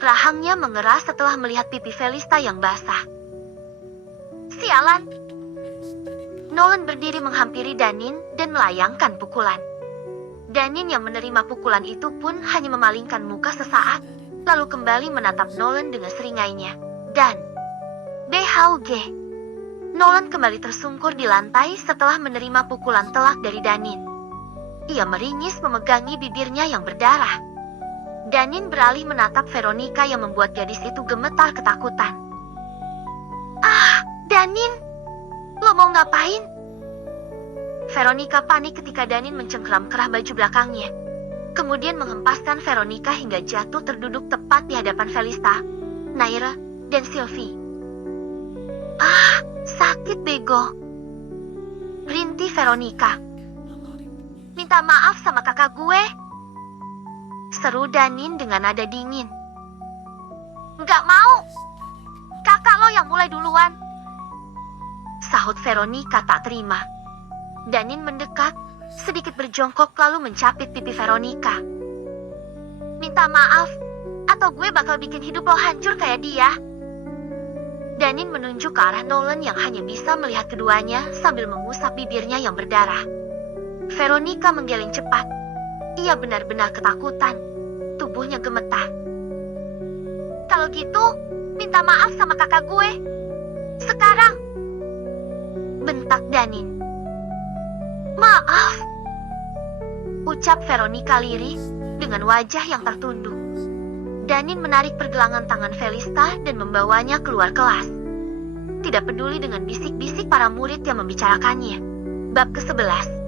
Rahangnya mengeras setelah melihat pipi Felista yang basah. Sialan! Nolan berdiri menghampiri Danin dan melayangkan pukulan. Danin yang menerima pukulan itu pun hanya memalingkan muka sesaat, lalu kembali menatap Nolan dengan seringainya. Dan BHUG. Nolan kembali tersungkur di lantai setelah menerima pukulan telak dari Danin. Ia meringis memegangi bibirnya yang berdarah. Danin beralih menatap Veronica yang membuat gadis itu gemetar ketakutan. Ah, Danin! Lo mau ngapain? Veronica panik ketika Danin mencengkeram kerah baju belakangnya. Kemudian menghempaskan Veronica hingga jatuh terduduk tepat di hadapan Felista, Naira, dan Sylvie. Ah, sakit bego. Rintih Veronica. Minta maaf sama kakak gue. Seru Danin dengan nada dingin. Nggak mau. Kakak lo yang mulai duluan. Sahut Veronica tak terima. Danin mendekat, sedikit berjongkok lalu mencapit pipi Veronica. Minta maaf, atau gue bakal bikin hidup lo hancur kayak dia. Danin menunjuk ke arah Nolan yang hanya bisa melihat keduanya sambil mengusap bibirnya yang berdarah. Veronica menggeleng cepat. Ia benar-benar ketakutan. Tubuhnya gemetar. Kalau gitu, minta maaf sama kakak gue. Sekarang. Bentak Danin. Maaf. Ucap Veronica lirih dengan wajah yang tertunduk. Danin menarik pergelangan tangan Felista dan membawanya keluar kelas. Tidak peduli dengan bisik-bisik para murid yang membicarakannya. Bab ke-11.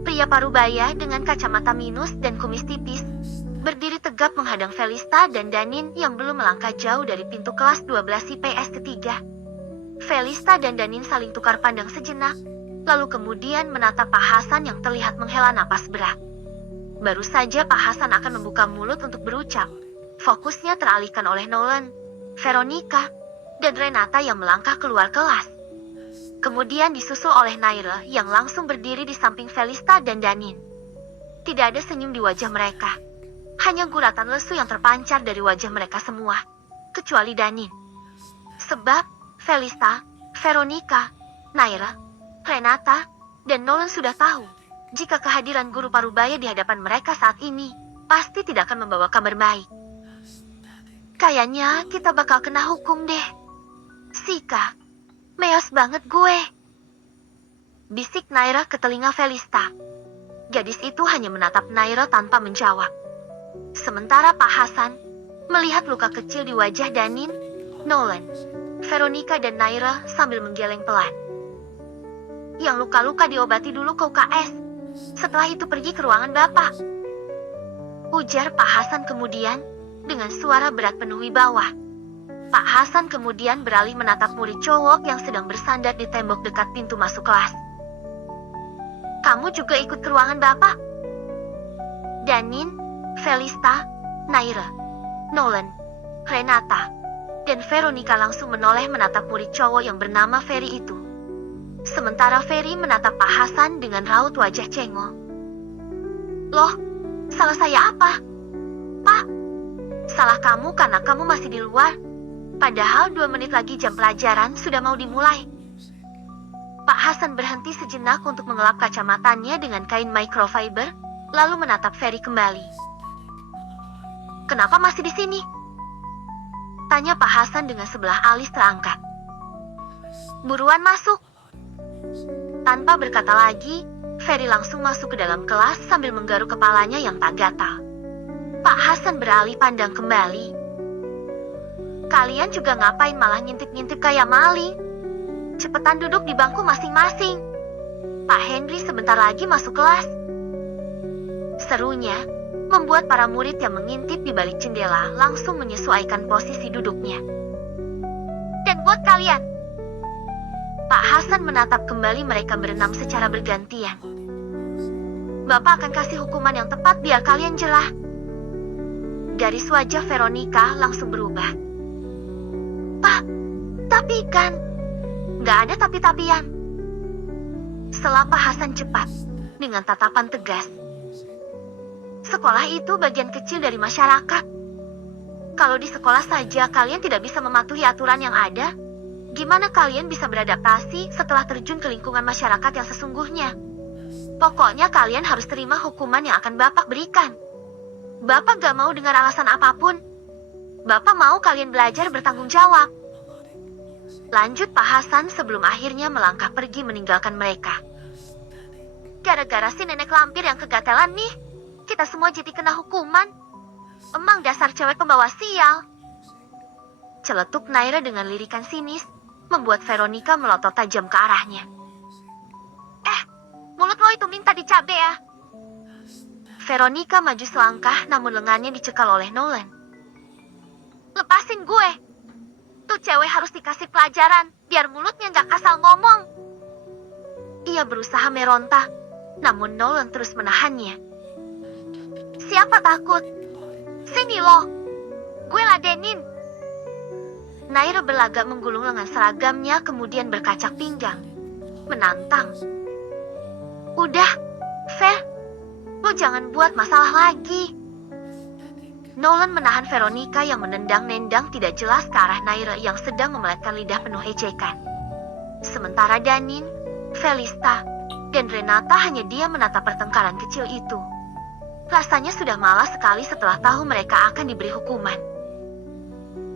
Pria parubaya dengan kacamata minus dan kumis tipis berdiri tegap menghadang Felista dan Danin yang belum melangkah jauh dari pintu kelas 12 IPS ketiga. Felista dan Danin saling tukar pandang sejenak, lalu kemudian menatap Pak Hasan yang terlihat menghela napas berat. Baru saja Pak Hasan akan membuka mulut untuk berucap. Fokusnya teralihkan oleh Nolan, Veronica, dan Renata yang melangkah keluar kelas. Kemudian disusul oleh Naira yang langsung berdiri di samping Felista dan Danin. Tidak ada senyum di wajah mereka. Hanya guratan lesu yang terpancar dari wajah mereka semua. Kecuali Danin. Sebab Felista, Veronica, Naira, Renata, dan Nolan sudah tahu. Jika kehadiran guru parubaya di hadapan mereka saat ini, pasti tidak akan membawa kabar baik. Kayaknya kita bakal kena hukum deh. Sika, meos banget gue. Bisik Naira ke telinga Felista. Gadis itu hanya menatap Naira tanpa menjawab. Sementara Pak Hasan melihat luka kecil di wajah Danin, Nolan, Veronica, dan Naira sambil menggeleng pelan. Yang luka-luka diobati dulu ke UKS. Setelah itu pergi ke ruangan Bapak. Ujar Pak Hasan kemudian dengan suara berat penuh wibawa. Pak Hasan kemudian beralih menatap murid cowok yang sedang bersandar di tembok dekat pintu masuk kelas. Kamu juga ikut ke ruangan Bapak? Danin, Felista, Naira, Nolan, Renata, dan Veronica langsung menoleh menatap murid cowok yang bernama Ferry itu. Sementara Ferry menatap Pak Hasan dengan raut wajah cengol. Loh, salah saya apa? Pak, salah kamu karena kamu masih di luar. Padahal 2 menit lagi jam pelajaran sudah mau dimulai. Pak Hasan berhenti sejenak untuk mengelap kacamatanya dengan kain microfiber, lalu menatap Ferry kembali. Kenapa masih di sini? Tanya Pak Hasan dengan sebelah alis terangkat. Buruan masuk. Tanpa berkata lagi, Ferry langsung masuk ke dalam kelas sambil menggaruk kepalanya yang tak gatal. Pak Hasan beralih pandang kembali. Kalian juga ngapain malah ngintip-ngintip kayak maling? Cepetan duduk di bangku masing-masing. Pak Henry sebentar lagi masuk kelas. Serunya membuat para murid yang mengintip di balik jendela langsung menyesuaikan posisi duduknya. Dan buat kalian, Pak Hasan menatap kembali mereka berenam secara bergantian. Bapak akan kasih hukuman yang tepat biar kalian jela. Garis wajah Veronica langsung berubah. Pak, tapi kan, gak ada tapi-tapian. Sela Pak Hasan cepat, dengan tatapan tegas. Sekolah itu bagian kecil dari masyarakat. Kalau di sekolah saja kalian tidak bisa mematuhi aturan yang ada, gimana kalian bisa beradaptasi setelah terjun ke lingkungan masyarakat yang sesungguhnya? Pokoknya kalian harus terima hukuman yang akan Bapak berikan. Bapak gak mau dengar alasan apapun. Bapak mau kalian belajar bertanggung jawab. Lanjut Pak Hasan sebelum akhirnya melangkah pergi meninggalkan mereka. Gara-gara si nenek lampir yang kegatelan nih, kita semua jadi kena hukuman. Emang dasar cewek pembawa sial. Celetuk Naira dengan lirikan sinis, membuat Veronica melotot tajam ke arahnya. Mulut lo itu minta dicabe ya. Veronica maju selangkah namun lengannya dicekal oleh Nolan. Lepasin gue. Tuh cewek harus dikasih pelajaran, biar mulutnya gak asal ngomong. Ia berusaha meronta, namun Nolan terus menahannya. Siapa takut? Sini lo. Gue ladenin. Naira berlagak menggulung lengan seragamnya kemudian berkacak pinggang. Menantang. Udah, Ver. Lo jangan buat masalah lagi. Nolan menahan Veronica yang menendang-nendang tidak jelas ke arah Naira yang sedang memeletkan lidah penuh ejekan. Sementara Danin, Felista, dan Renata hanya diam menatap pertengkaran kecil itu. Rasanya sudah malas sekali setelah tahu mereka akan diberi hukuman.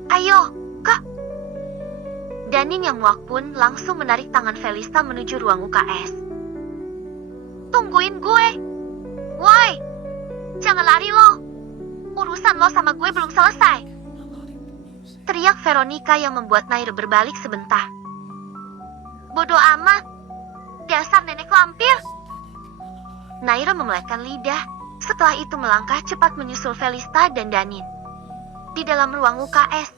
Ayo, Kak. Danin yang muak pun langsung menarik tangan Felista menuju ruang UKS. Tungguin gue. Woi, jangan lari lo. Urusan lo sama gue belum selesai. Teriak Veronica yang membuat Naira berbalik sebentar. Bodoh amat. Dasar nenek lampir. Naira memeletkan lidah. Setelah itu melangkah cepat menyusul Felista dan Danin. Di dalam ruang UKS,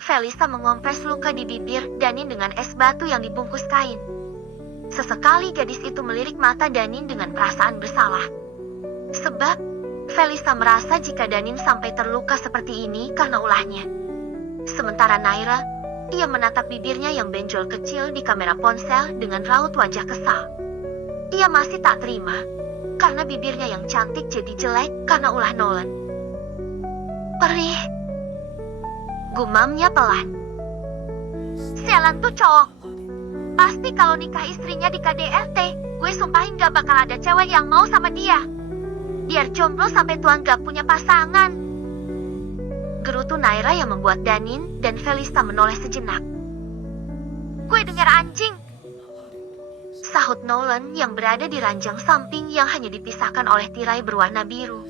Felista mengompres luka di bibir Danin dengan es batu yang dibungkus kain. Sesekali gadis itu melirik mata Danin dengan perasaan bersalah. Sebab, Felista merasa jika Danin sampai terluka seperti ini karena ulahnya. Sementara Naira, ia menatap bibirnya yang benjol kecil di kamera ponsel dengan raut wajah kesal. Ia masih tak terima, karena bibirnya yang cantik jadi jelek karena ulah Nolan. Perih. Gumamnya pelan. Sialan tuh cowok. Pasti kalau nikah istrinya di KDRT, gue sumpahin gak bakal ada cewek yang mau sama dia. Biar jomblo sampai tua gak punya pasangan. Gerutu Naira yang membuat Danin dan Felista menoleh sejenak. Gue dengar anjing. Sahut Nolan yang berada di ranjang samping yang hanya dipisahkan oleh tirai berwarna biru.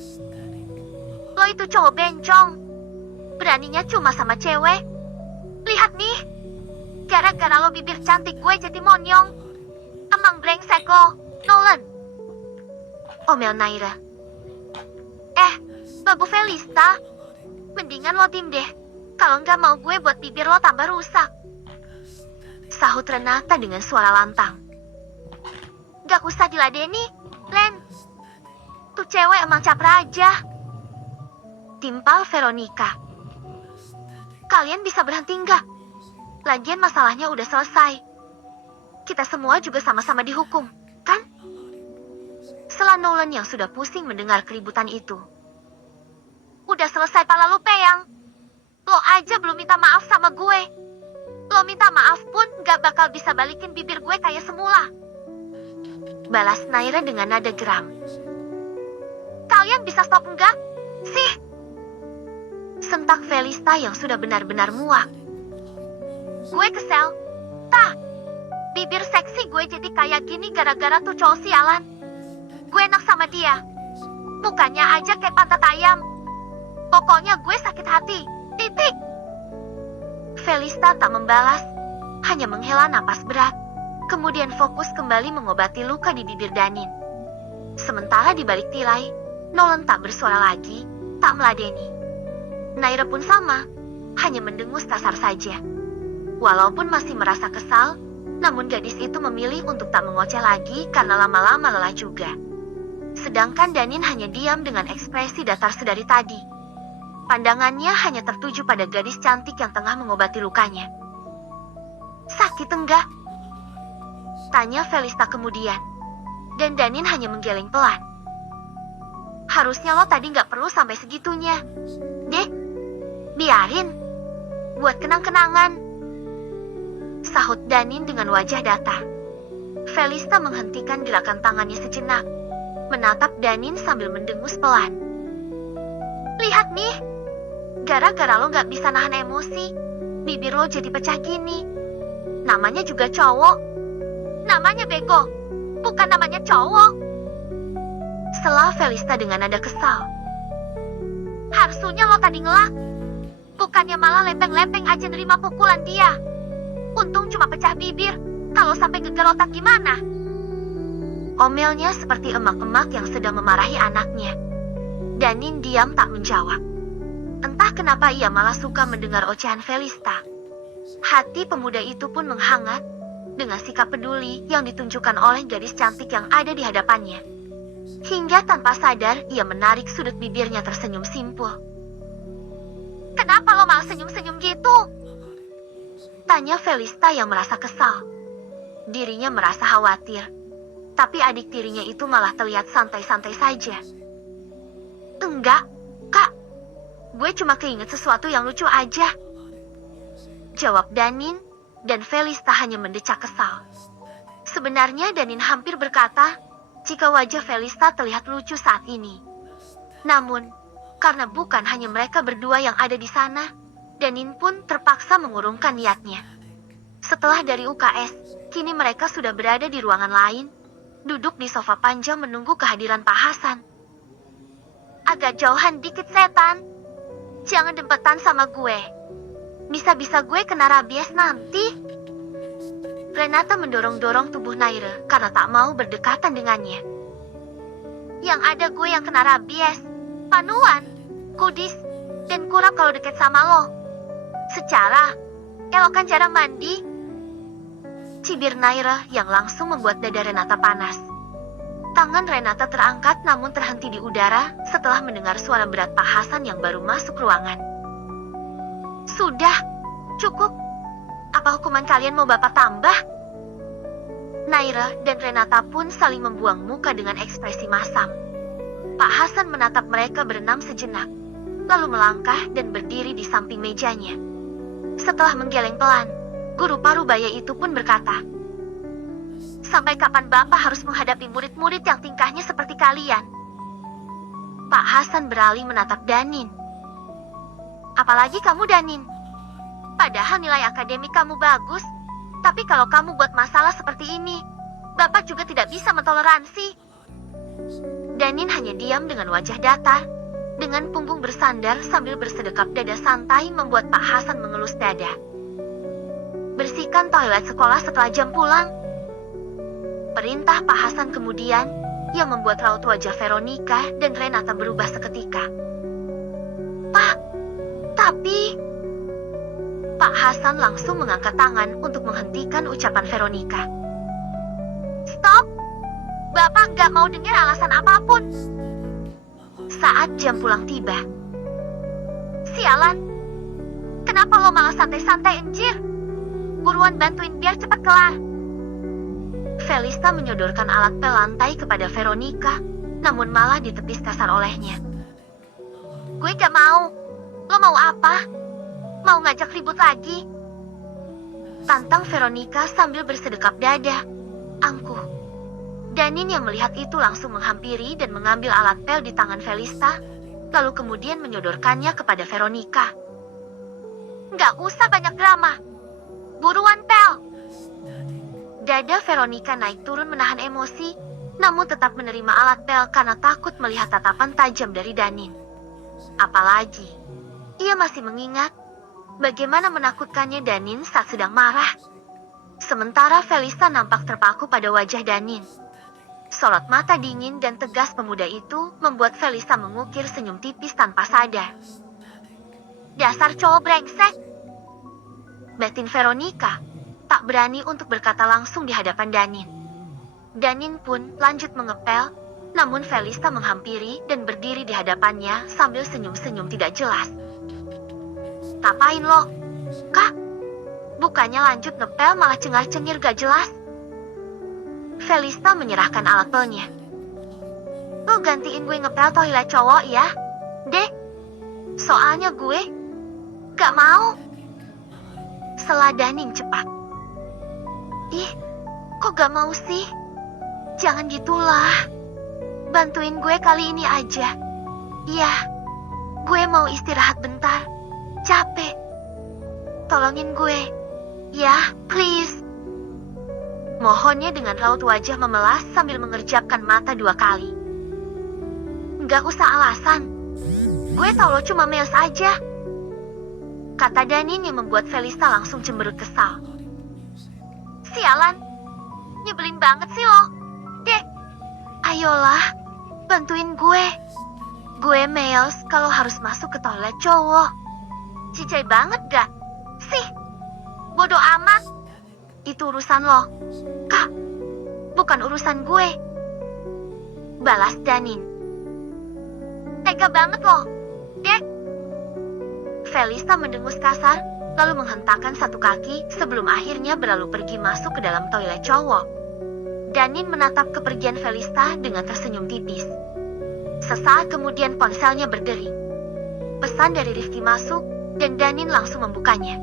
Lo itu cowok bencong. Beraninya cuma sama cewek. Lihat nih. Gara-gara lo bibir cantik gue jadi monyong. Emang brengsek lo, Nolan. Omel Naira. Babu Felista. Mendingan lo tim deh. Kalau nggak mau gue buat bibir lo tambah rusak. Sahut Renata dengan suara lantang. Gak usah diladeni, Len. Tuh cewek emang capra aja. Timpal Veronica. Kalian bisa berhenti nggak? Lagian masalahnya udah selesai. Kita semua juga sama-sama dihukum, kan? Sela Nolan yang sudah pusing mendengar keributan itu. Udah selesai pala lu peyang. Lo aja belum minta maaf sama gue. Lo minta maaf pun gak bakal bisa balikin bibir gue kayak semula. Balas Naira dengan nada geram. Kalian bisa stop enggak? Sih. Sentak Felista yang sudah benar-benar muak. Gue kesel. Tah. Bibir seksi gue jadi kayak gini gara-gara tuh cowok sialan. Gue enak sama dia. Mukanya aja kayak pantat ayam. Pokoknya gue sakit hati. Titik. Felista tak membalas. Hanya menghela napas berat. Kemudian fokus kembali mengobati luka di bibir Danin. Sementara di balik tirai, Nolan tak bersuara lagi, tak meladeni. Naira pun sama, hanya mendengus kasar saja. Walaupun masih merasa kesal, namun gadis itu memilih untuk tak mengoceh lagi karena lama-lama lelah juga. Sedangkan Danin hanya diam dengan ekspresi datar sedari tadi. Pandangannya hanya tertuju pada gadis cantik yang tengah mengobati lukanya. Sakit enggak? Tanya Felista kemudian. Dan Danin hanya menggeleng pelan. Harusnya lo tadi nggak perlu sampai segitunya. Dek, Biarin. Buat kenang-kenangan. Sahut Danin dengan wajah datar. Felista menghentikan gerakan tangannya sejenak. Menatap Danin sambil mendengus pelan. Lihat nih. Gara-gara lo gak bisa nahan emosi, bibir lo jadi pecah gini. Namanya juga cowok. Namanya bego. Bukan namanya cowok. Sela Felista dengan nada kesal. Harusnya lo tadi ngelak. Bukannya malah lempeng-lempeng aja nerima pukulan dia. Untung cuma pecah bibir. Kalau sampai gegar otak gimana? Omelnya seperti emak-emak yang sedang memarahi anaknya. Danin diam tak menjawab. Entah kenapa ia malah suka mendengar ocehan Felista. Hati pemuda itu pun menghangat dengan sikap peduli yang ditunjukkan oleh gadis cantik yang ada di hadapannya. Hingga tanpa sadar ia menarik sudut bibirnya tersenyum simpul. Kenapa lo malah senyum-senyum gitu? Tanya Felista yang merasa kesal. Dirinya merasa khawatir. Tapi adik tirinya itu malah terlihat santai-santai saja. Enggak, Kak. Gue cuma keinget sesuatu yang lucu aja. Jawab Danin, dan Felista hanya mendecak kesal. Sebenarnya Danin hampir berkata, jika wajah Felista terlihat lucu saat ini. Namun, karena bukan hanya mereka berdua yang ada di sana, Danin pun terpaksa mengurungkan niatnya. Setelah dari UKS, kini mereka sudah berada di ruangan lain, duduk di sofa panjang menunggu kehadiran Pak Hasan. Agak jauhan dikit setan. Jangan dempetan sama gue. Bisa-bisa gue kena rabies nanti. Renata mendorong-dorong tubuh Naira karena tak mau berdekatan dengannya. Yang ada gue yang kena rabies, panuan, kudis, dan kurap kalau deket sama lo. Secara, elokan jarang mandi. Cibir Naira yang langsung membuat dada Renata panas. Tangan Renata terangkat namun terhenti di udara setelah mendengar suara berat Pak Hasan yang baru masuk ruangan. Sudah, cukup. Apa hukuman kalian mau Bapak tambah? Naira dan Renata pun saling membuang muka dengan ekspresi masam. Pak Hasan menatap mereka berenam sejenak, lalu melangkah dan berdiri di samping mejanya. Setelah menggeleng pelan, guru parubaya itu pun berkata, sampai kapan Bapak harus menghadapi murid-murid yang tingkahnya seperti kalian? Pak Hasan beralih menatap Danin. Apalagi kamu Danin. Padahal nilai akademik kamu bagus, tapi kalau kamu buat masalah seperti ini, Bapak juga tidak bisa mentoleransi. Danin hanya diam dengan wajah datar, dengan punggung bersandar sambil bersedekap dada santai membuat Pak Hasan mengelus dada. Bersihkan toilet sekolah setelah jam pulang. Perintah Pak Hasan kemudian, yang membuat raut wajah Veronica dan Renata berubah seketika. Pak, tapi... Pak Hasan langsung mengangkat tangan untuk menghentikan ucapan Veronica. Stop! Bapak gak mau dengar alasan apapun. Saat jam pulang tiba. Sialan! Kenapa lo malah santai-santai enjir? Buruan bantuin biar cepat kelar. Felista menyodorkan alat pel lantai kepada Veronica, namun malah ditepis kasar olehnya. Gue gak mau. Lo mau apa? Mau ngajak ribut lagi? Tantang Veronica sambil bersedekap dada. Angkuh. Danin yang melihat itu langsung menghampiri dan mengambil alat pel di tangan Felista, lalu kemudian menyodorkannya kepada Veronica. Nggak usah banyak drama. Buruan pel. Dada Veronica naik turun menahan emosi, namun tetap menerima alat pel karena takut melihat tatapan tajam dari Danin. Apalagi, ia masih mengingat bagaimana menakutkannya Danin saat sedang marah. Sementara Felista nampak terpaku pada wajah Danin. Sorot mata dingin dan tegas pemuda itu membuat Felista mengukir senyum tipis tanpa sadar. Dasar cowok brengsek. Batin Veronica tak berani untuk berkata langsung di hadapan Danin. Danin pun lanjut mengepel, namun Felista menghampiri dan berdiri di hadapannya sambil senyum-senyum tidak jelas. Ngapain lo? Kak? Bukannya lanjut ngepel malah cengar-cengir gak jelas. Felista menyerahkan alat pelnya. Lo gantiin gue ngepel toilet cowok ya? Deh. Soalnya gue Gak mau. Sela Danin cepat. Ih, kok gak mau sih? Jangan gitulah. Bantuin gue kali ini aja. Iya, gue mau istirahat bentar. Capek. Tolongin gue. Ya, please. Mohonnya dengan raut wajah memelas sambil mengerjapkan mata 2 kali. Gak usah alasan. Gue tau lo cuma males aja. Kata Danin yang membuat Felista langsung cemberut kesal. Sialan. Nyebelin banget sih lo. Deh. Ayolah, bantuin gue. Gue males kalau harus masuk ke toilet cowok. Cicai banget gak? Sih. Bodoh amat. Itu urusan lo. Kak, bukan urusan gue. Balas Danin. Tega banget lo. Dek. Felista mendengus kasar, lalu menghentakkan satu kaki sebelum akhirnya berlalu pergi masuk ke dalam toilet cowok. Danin menatap kepergian Felista dengan tersenyum tipis. Sesaat kemudian ponselnya berdering. Pesan dari Rifki masuk, dan Danin langsung membukanya.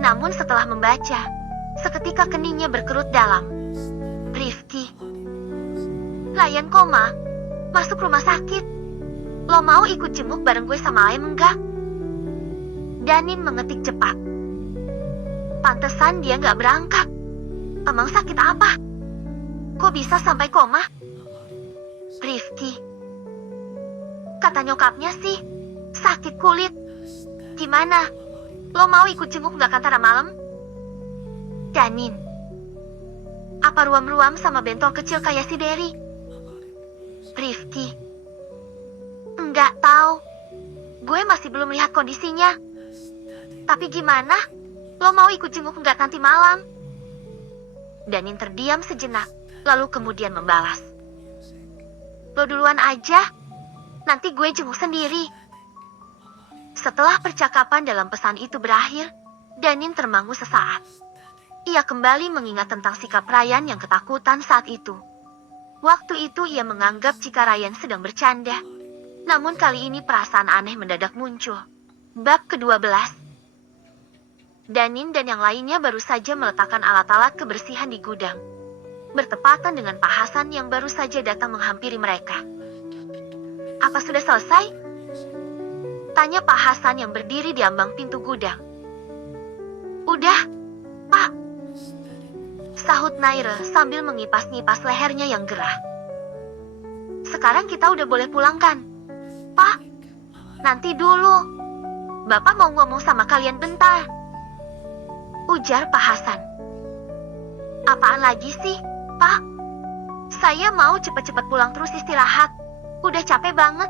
Namun setelah membaca, seketika keningnya berkerut dalam. Rifki. Layan koma. Masuk rumah sakit. Lo mau ikut jenguk bareng gue sama Layan enggak? Danin mengetik cepat. Pantesan dia nggak berangkat. Emang sakit apa? Kok bisa sampai koma? Rifki. Kata nyokapnya sih, sakit kulit. Gimana? Lo mau ikut jenguk nggak antara malam? Danin. Apa ruam-ruam sama bentol kecil kayak si Derry? Rifki. Enggak tahu. Gue masih belum lihat kondisinya. Tapi gimana? Lo mau ikut jenguk nggak nanti malam? Danin terdiam sejenak, lalu kemudian membalas. Lo duluan aja. Nanti gue jenguk sendiri. Setelah percakapan dalam pesan itu berakhir, Danin termangu sesaat. Ia kembali mengingat tentang sikap Ryan yang ketakutan saat itu. Waktu itu ia menganggap jika Ryan sedang bercanda. Namun kali ini perasaan aneh mendadak muncul. Bab ke-12. Danin dan yang lainnya baru saja meletakkan alat-alat kebersihan di gudang. Bertepatan dengan Pak Hasan yang baru saja datang menghampiri mereka. Apa sudah selesai? Tanya Pak Hasan yang berdiri di ambang pintu gudang. Udah, Pak. Sahut Naira sambil mengipas-ngipas lehernya yang gerah. Sekarang kita udah boleh pulang kan? Pak, nanti dulu. Bapak mau ngomong sama kalian bentar. Ujar Pak Hasan. Apaan lagi sih, Pak? Saya mau cepat-cepat pulang terus istirahat. Udah capek banget.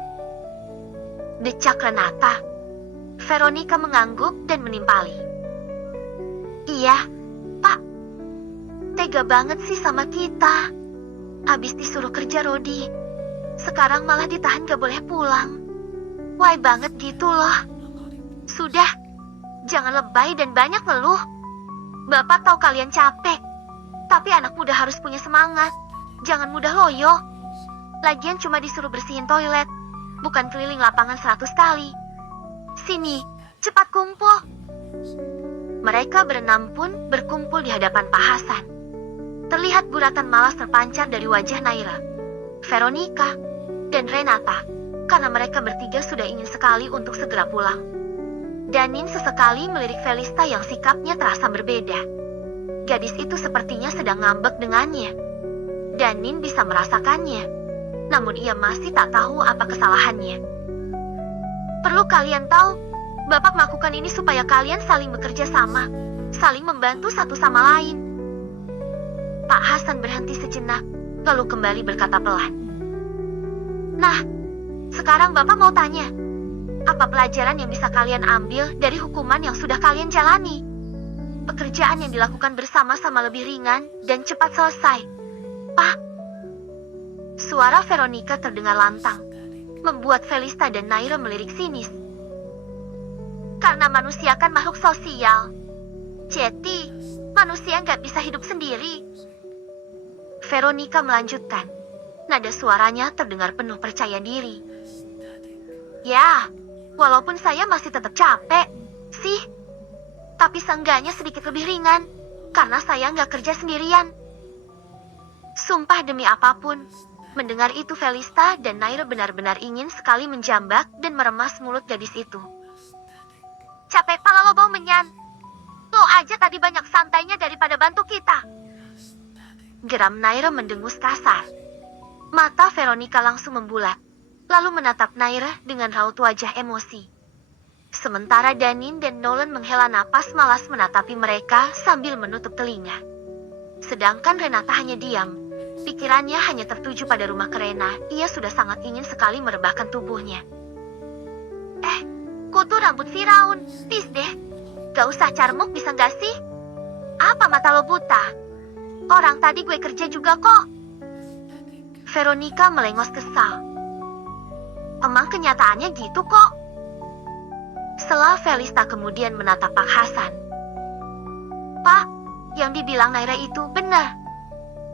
Decak Renata. Veronica mengangguk dan menimpali. Iya, Pak. Tega banget sih sama kita. Abis disuruh kerja Rodi. Sekarang malah ditahan gak boleh pulang. Why banget gitu loh. Sudah, jangan lebay dan banyak ngeluh. Bapak tahu kalian capek. Tapi anak muda harus punya semangat. Jangan mudah loyo. Lagian cuma disuruh bersihin toilet. Bukan keliling lapangan 100 kali. Sini, cepat kumpul. Mereka berenam pun berkumpul di hadapan Pak Hasan. Terlihat guratan malas terpancar dari wajah Naira, Veronica, dan Renata. Karena mereka bertiga sudah ingin sekali untuk segera pulang. Danin sesekali melirik Felista yang sikapnya terasa berbeda. Gadis itu sepertinya sedang ngambek dengannya. Danin bisa merasakannya. Namun ia masih tak tahu apa kesalahannya. Perlu kalian tahu, Bapak melakukan ini supaya kalian saling bekerja sama, saling membantu satu sama lain. Pak Hasan berhenti sejenak, lalu kembali berkata pelan. Nah, sekarang Bapak mau tanya, apa pelajaran yang bisa kalian ambil dari hukuman yang sudah kalian jalani? Pekerjaan yang dilakukan bersama-sama lebih ringan dan cepat selesai. Pak. Suara Veronica terdengar lantang, membuat Felista dan Naira melirik sinis. Karena manusia kan makhluk sosial. Jadi, manusia nggak bisa hidup sendiri. Veronica melanjutkan. Nada suaranya terdengar penuh percaya diri. Ya, walaupun saya masih tetap capek, sih. Tapi seenggaknya sedikit lebih ringan, karena saya nggak kerja sendirian. Sumpah demi apapun, mendengar itu Felista dan Naira benar-benar ingin sekali menjambak dan meremas mulut gadis itu. Capek pala lo bau menyan. Lo aja tadi banyak santainya daripada bantu kita. Geram Naira mendengus kasar. Mata Veronica langsung membulat, lalu menatap Naira dengan raut wajah emosi. Sementara Danin dan Nolan menghela napas malas menatapi mereka sambil menutup telinga. Sedangkan Renata hanya diam. Pikirannya hanya tertuju pada rumah Kerena. Ia sudah sangat ingin sekali merebahkan tubuhnya. Kutu rambut Firaun, please deh. Gak usah carmuk bisa gak sih? Apa mata lo buta? Orang tadi gue kerja juga kok. Veronica melengos kesal. Emang kenyataannya gitu kok. Setelah Felista kemudian menatap Pak Hasan. Pak, yang dibilang Naira itu benar.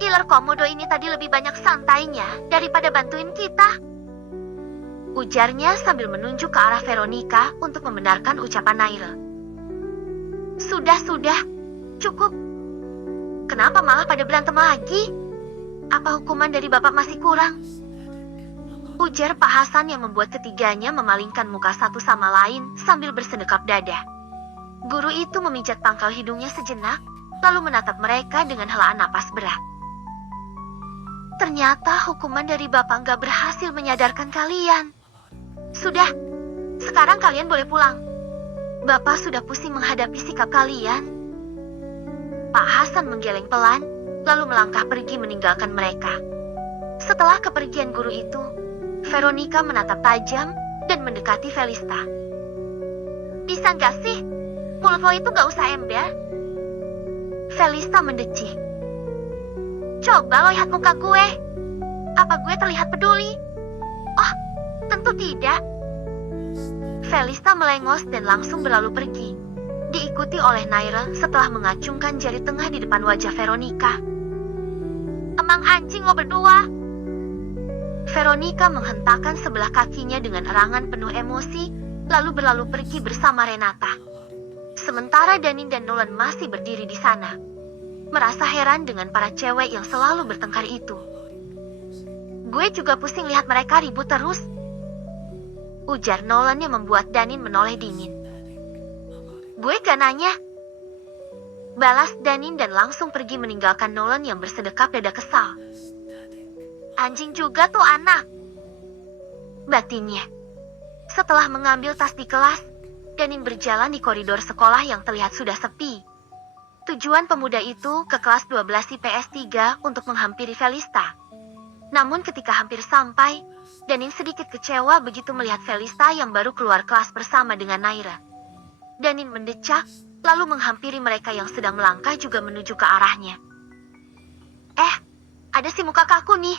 Iler Komodo ini tadi lebih banyak santainya daripada bantuin kita. Ujarnya sambil menunjuk ke arah Veronica untuk membenarkan ucapan Naira. Sudah, cukup. Kenapa malah pada berantem lagi? Apa hukuman dari Bapak masih kurang? Ujar Pak Hasan yang membuat ketiganya memalingkan muka satu sama lain sambil bersedekap dada. Guru itu memijat pangkal hidungnya sejenak, lalu menatap mereka dengan helaan napas berat. Ternyata hukuman dari Bapak nggak berhasil menyadarkan kalian. Sudah, sekarang kalian boleh pulang. Bapak sudah pusing menghadapi sikap kalian. Pak Hasan menggeleng pelan, lalu melangkah pergi meninggalkan mereka. Setelah kepergian guru itu, Veronica menatap tajam dan mendekati Felista. Bisa nggak sih? Mulut lo itu nggak usah ember. Felista mendecih. Coba lo lihat muka gue. Apa gue terlihat peduli? Oh, tentu tidak. Felista melengos dan langsung berlalu pergi, diikuti oleh Naira setelah mengacungkan jari tengah di depan wajah Veronica. Emang anjing lo berdua? Veronica menghentakkan sebelah kakinya dengan erangan penuh emosi, lalu berlalu pergi bersama Renata. Sementara Danin dan Nolan masih berdiri di sana, merasa heran dengan para cewek yang selalu bertengkar itu. Gue juga pusing lihat mereka ribut terus. Ujar Nolan yang membuat Danin menoleh dingin. Gue gak nanya. Balas Danin dan langsung pergi meninggalkan Nolan yang bersedekap dada kesal. Anjing juga tuh anak. Batinnya. Setelah mengambil tas di kelas, Danin berjalan di koridor sekolah yang terlihat sudah sepi. Tujuan pemuda itu ke kelas 12 IPS 3 untuk menghampiri Felista. Namun ketika hampir sampai, Danin sedikit kecewa begitu melihat Felista yang baru keluar kelas bersama dengan Naira. Danin mendecak, lalu menghampiri mereka yang sedang melangkah juga menuju ke arahnya. Ada si muka kaku nih.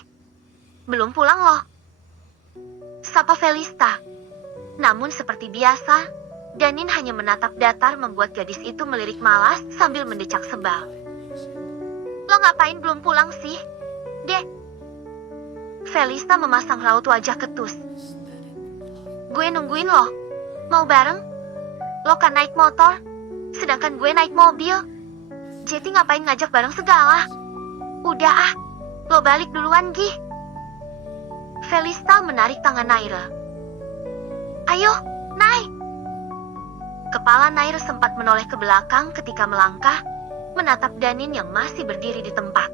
Belum pulang loh. Sapa Felista. Namun seperti biasa, Danin hanya menatap datar membuat gadis itu melirik malas sambil mendecak sebal. Lo ngapain belum pulang sih, Dek? Felista memasang raut wajah ketus. Gue nungguin lo. Mau bareng? Lo kan naik motor, sedangkan gue naik mobil. Jadi ngapain ngajak bareng segala? Udah lo balik duluan Gi. Felista menarik tangan Naira. Ayo, naik. Kepala Naira sempat menoleh ke belakang ketika melangkah, menatap Danin yang masih berdiri di tempat.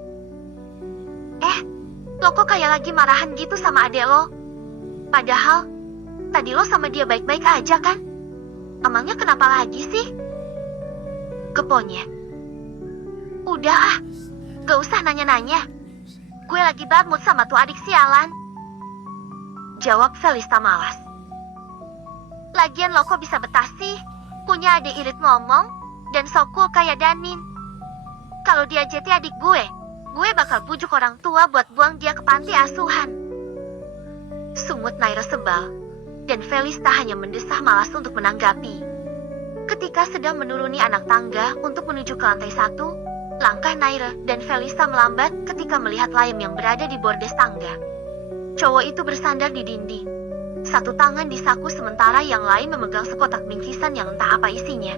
Lo kok kayak lagi marahan gitu sama adek lo? Padahal, tadi lo sama dia baik-baik aja kan? Emangnya kenapa lagi sih? Keponya. Udah gak usah nanya-nanya. Gue lagi bad mood sama tuh adik sialan. Jawab Felista malas. Lagian lo kok bisa betah sih? Punya adik irit ngomong, dan so cool kayak Danin. Kalau dia jadi adik gue bakal bujuk orang tua buat buang dia ke panti asuhan. Sungut Naira sebal, dan Felista hanya mendesah malas untuk menanggapi. Ketika sedang menuruni anak tangga untuk menuju ke lantai 1, langkah Naira dan Felista melambat ketika melihat Laim yang berada di bordes tangga. Cowok itu bersandar di dinding, Satu tangan di saku sementara yang lain memegang sekotak bingkisan yang entah apa isinya.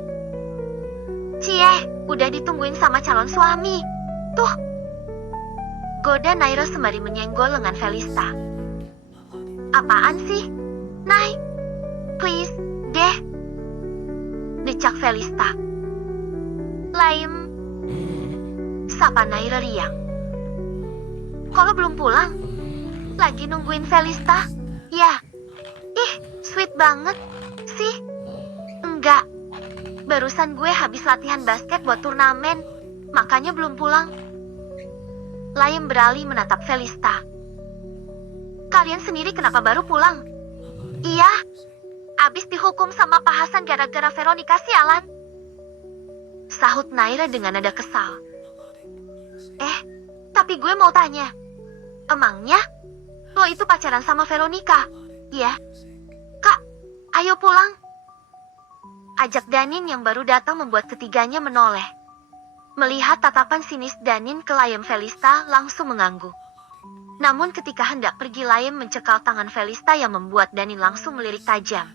Cie, udah ditungguin sama calon suami. Tuh. Goda Naira sembari menyenggol lengan Felista. Apaan sih? Nay, please, deh. Decak Felista. Laim. Sapa Naira riang. Kalau belum pulang? Lagi nungguin Felista? Ya. Ih, sweet banget sih. Enggak. Barusan gue habis latihan basket buat turnamen, makanya belum pulang. Laim beralih menatap Felista. Kalian sendiri kenapa baru pulang? Iya, abis dihukum sama Pak Hasan gara-gara Veronica sialan. Sahut Naira dengan nada kesal. Tapi gue mau tanya. Emangnya lo itu pacaran sama Veronica? Iya. Kak, ayo pulang. Ajak Danin yang baru datang membuat ketiganya menoleh. Melihat tatapan sinis Danin ke Laim, Felista langsung mengangguk. Namun ketika hendak pergi, Laim mencekal tangan Felista yang membuat Danin langsung melirik tajam.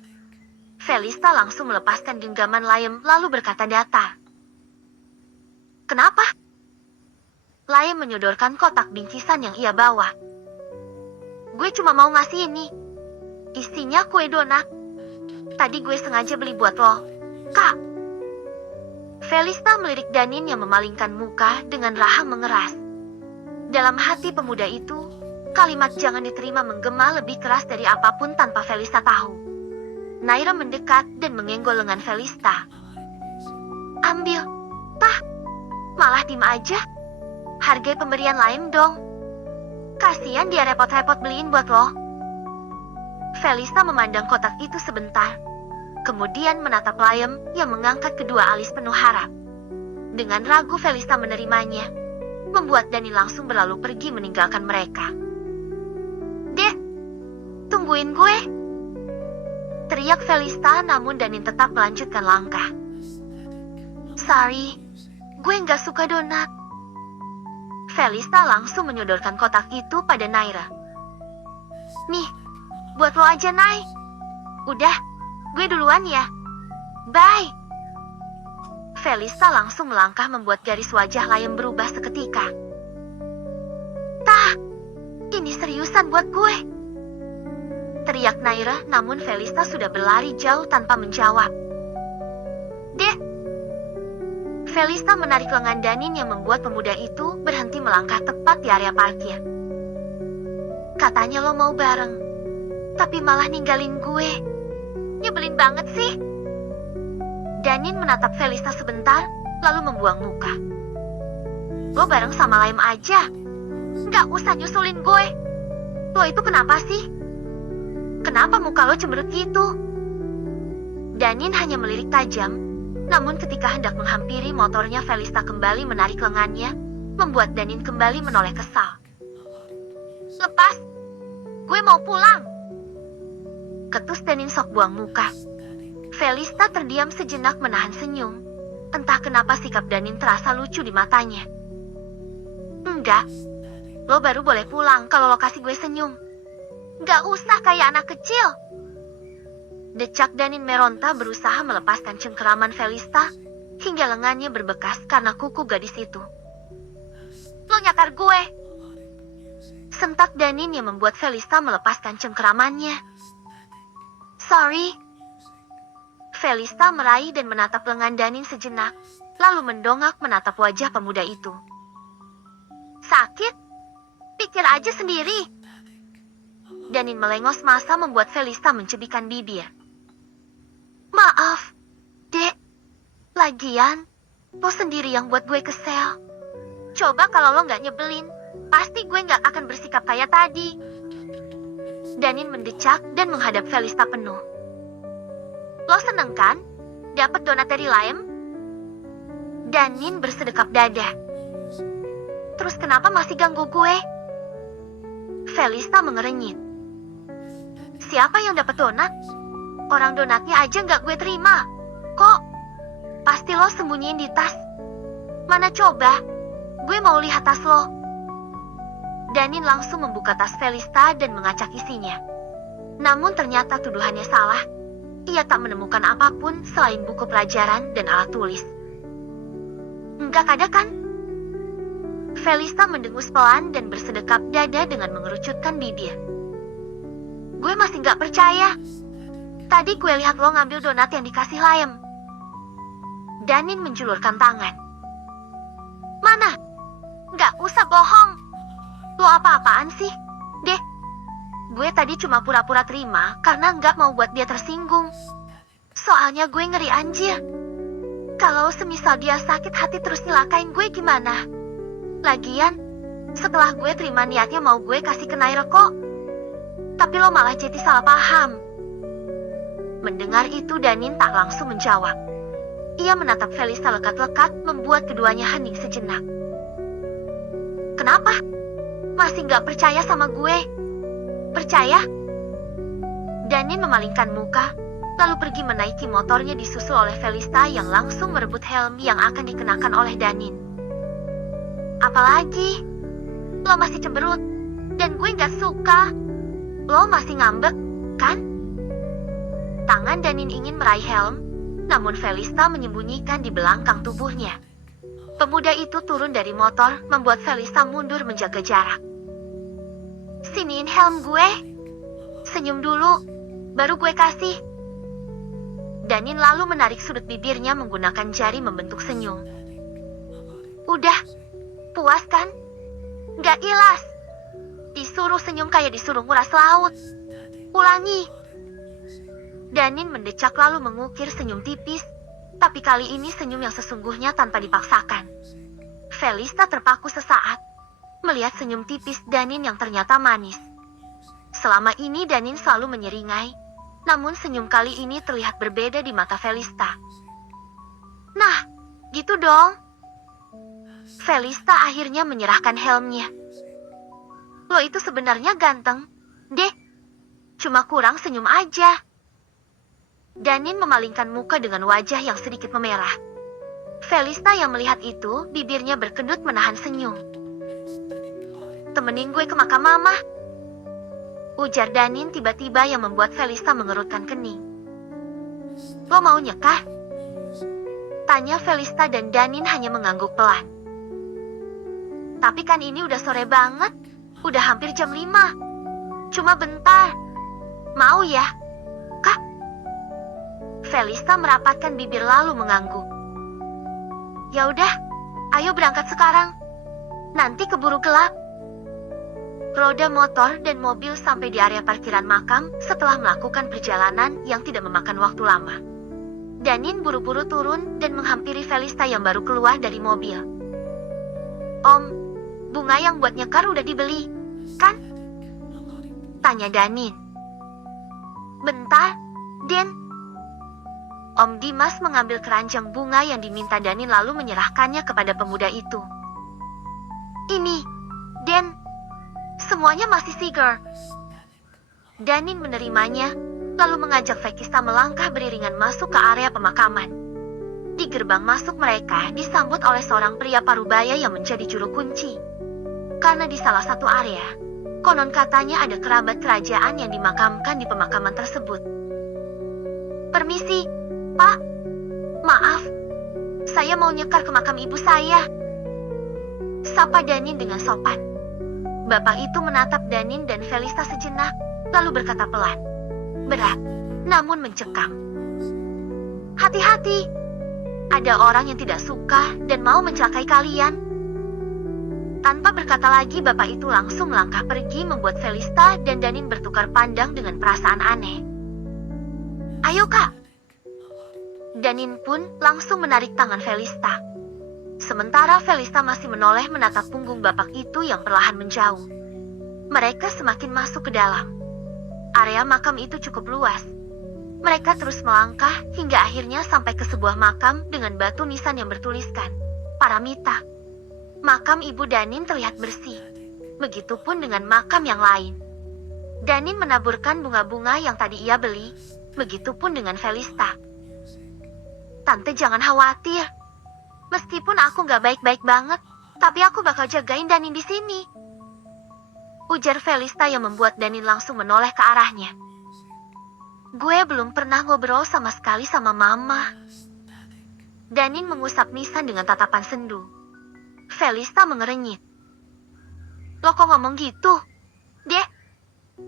Felista langsung melepaskan genggaman Laim lalu berkata datar. Kenapa? Laim menyodorkan kotak bingkisan yang ia bawa. Gue cuma mau ngasih ini. Isinya kue donat. Tadi gue sengaja beli buat lo, Kak. Felista melirik Danin yang memalingkan muka dengan rahang mengeras. Dalam hati pemuda itu, kalimat jangan diterima menggema lebih keras dari apapun tanpa Felista tahu. Naira mendekat dan mengenggol lengan Felista. Ambil, Tah. Malah diem aja. Hargai pemberian Laim dong. Kasian dia repot-repot beliin buat lo. Felista memandang kotak itu sebentar. Kemudian menatap Laim yang mengangkat kedua alis penuh harap. Dengan ragu Felista menerimanya, membuat Danin langsung berlalu pergi meninggalkan mereka. Deh, tungguin gue. Teriak Felista, namun Danin tetap melanjutkan langkah. Sorry, gue nggak suka donat. Felista langsung menyodorkan kotak itu pada Naira. Nih, buat lo aja, Nay. Udah, gue duluan ya. Bye. Felista langsung melangkah membuat garis wajah Laim berubah seketika. Tah, ini seriusan buat gue. Teriak Naira, namun Felista sudah berlari jauh tanpa menjawab. Deh. Felista menarik lengan Danin yang membuat pemuda itu berhenti melangkah tepat di area parkir. Katanya lo mau bareng, tapi malah ninggalin gue. Nyebelin banget sih. Danin menatap Felista sebentar, lalu membuang muka. Lo bareng sama Laim aja. Nggak usah nyusulin gue. Lo itu kenapa sih? Kenapa muka lo cemberut gitu? Danin hanya melirik tajam. Namun ketika hendak menghampiri motornya, Felista kembali menarik lengannya, membuat Danin kembali menoleh kesal. Lepas, gue mau pulang. Ketus Danin sok buang muka. Felista terdiam sejenak menahan senyum. Entah kenapa sikap Danin terasa lucu di matanya. Enggak, lo baru boleh pulang kalau lo kasih gue senyum. Nggak usah kayak anak kecil. Decak Danin meronta berusaha melepaskan cengkeraman Felista hingga lengannya berbekas karena kuku gadis itu. Lo nyakar gue. Sentak Danin yang membuat Felista melepaskan cengkeramannya. Sorry. Felista meraih dan menatap lengan Danin sejenak, lalu mendongak menatap wajah pemuda itu. Sakit? Pikir aja sendiri. Danin melengos masa membuat Felista mencebikan bibir. Maaf, Dek. Lagian, lo sendiri yang buat gue kesel. Coba kalau lo nggak nyebelin, pasti gue nggak akan bersikap kayak tadi. Danin mendecak dan menghadap Felista penuh. Lo seneng kan? Dapat donat dari Laim? Danin bersedekap dada. Terus kenapa masih ganggu gue? Felista mengerenyit. Siapa yang dapat donat? Orang donatnya aja nggak gue terima. Kok? Pasti lo sembunyiin di tas. Mana coba? Gue mau lihat tas lo. Danin langsung membuka tas Felista dan mengacak isinya. Namun ternyata tuduhannya salah. Ia tak menemukan apapun selain buku pelajaran dan alat tulis. Enggak ada kan? Felista mendengus pelan dan bersedekap dada dengan mengerucutkan bibir. Gue masih nggak percaya. Tadi gue lihat lo ngambil donat yang dikasih Liam. Danin menjulurkan tangan. Mana? Nggak usah bohong. Lo apa-apaan sih? Deh, gue tadi cuma pura-pura terima karena nggak mau buat dia tersinggung. Soalnya gue ngeri anjir. Kalau semisal dia sakit hati terus nyelakain gue gimana? Lagian, setelah gue terima niatnya mau gue kasih ke Naira kok. Tapi lo malah jadi salah paham. Mendengar itu Danin tak langsung menjawab. Ia menatap Felista lekat-lekat membuat keduanya hening sejenak. Kenapa? Masih nggak percaya sama gue? Percaya? Danin memalingkan muka, lalu pergi menaiki motornya disusul oleh Felista yang langsung merebut helm yang akan dikenakan oleh Danin. Apalagi? Lo masih cemberut, dan gue nggak suka. Lo masih ngambek, kan? Tangan Danin ingin meraih helm, namun Felista menyembunyikan di belakang tubuhnya. Pemuda itu turun dari motor, membuat Felista mundur menjaga jarak. Siniin helm gue. Senyum dulu, baru gue kasih. Danin lalu menarik sudut bibirnya menggunakan jari membentuk senyum. Udah, puas kan? Gak ilas. Disuruh senyum kayak disuruh nguras laut. Ulangi. Danin mendecak lalu mengukir senyum tipis, tapi kali ini senyum yang sesungguhnya tanpa dipaksakan. Felista terpaku sesaat, melihat senyum tipis Danin yang ternyata manis. Selama ini Danin selalu menyeringai, namun senyum kali ini terlihat berbeda di mata Felista. Nah, gitu dong. Felista akhirnya menyerahkan helmnya. Lo itu sebenarnya ganteng, deh. Cuma kurang senyum aja. Danin memalingkan muka dengan wajah yang sedikit memerah. Felista yang melihat itu, bibirnya berkedut menahan senyum. Temenin gue ke makam mama. Ujar Danin tiba-tiba yang membuat Felista mengerutkan kening. Lo mau nyekah? Tanya Felista dan Danin hanya mengangguk pelan. Tapi kan ini udah sore banget. Udah hampir jam 5. Cuma bentar. Mau ya? Kak? Felista merapatkan bibir lalu mengangguk. Ya udah, ayo berangkat sekarang. Nanti keburu gelap. Roda motor dan mobil sampai di area parkiran makam setelah melakukan perjalanan yang tidak memakan waktu lama. Danin buru-buru turun dan menghampiri Felista yang baru keluar dari mobil. Om, bunga yang buat nyekar udah dibeli, kan? Tanya Danin. Bentar, Den. Om Dimas mengambil keranjang bunga yang diminta Danin lalu menyerahkannya kepada pemuda itu. Ini, Den. Semuanya masih segar. Danin menerimanya, lalu mengajak Felista melangkah beriringan masuk ke area pemakaman. Di gerbang masuk mereka disambut oleh seorang pria parubaya yang menjadi juru kunci. Karena di salah satu area, konon katanya ada kerabat kerajaan yang dimakamkan di pemakaman tersebut. Permisi, Pak. Maaf, saya mau nyekar ke makam ibu saya. Sapa Danin dengan sopan. Bapak itu menatap Danin dan Felista sejenak, lalu berkata pelan. Berat, namun mencekam. Hati-hati. Ada orang yang tidak suka dan mau mencelakai kalian. Tanpa berkata lagi, bapak itu langsung melangkah pergi membuat Felista dan Danin bertukar pandang dengan perasaan aneh. Ayo, Kak. Danin pun langsung menarik tangan Felista. Sementara Felista masih menoleh menatap punggung bapak itu yang perlahan menjauh. Mereka semakin masuk ke dalam. Area makam itu cukup luas. Mereka terus melangkah hingga akhirnya sampai ke sebuah makam dengan batu nisan yang bertuliskan Paramita. Makam ibu Danin terlihat bersih. Begitupun dengan makam yang lain. Danin menaburkan bunga-bunga yang tadi ia beli. Begitupun dengan Felista. Tante jangan khawatir. Meskipun aku gak baik-baik banget, tapi aku bakal jagain Danin di sini. Ujar Felista yang membuat Danin langsung menoleh ke arahnya. Gue belum pernah ngobrol sama sekali sama Mama. Danin mengusap nisan dengan tatapan sendu. Felista mengerenyit. Lo kok ngomong gitu? Deh,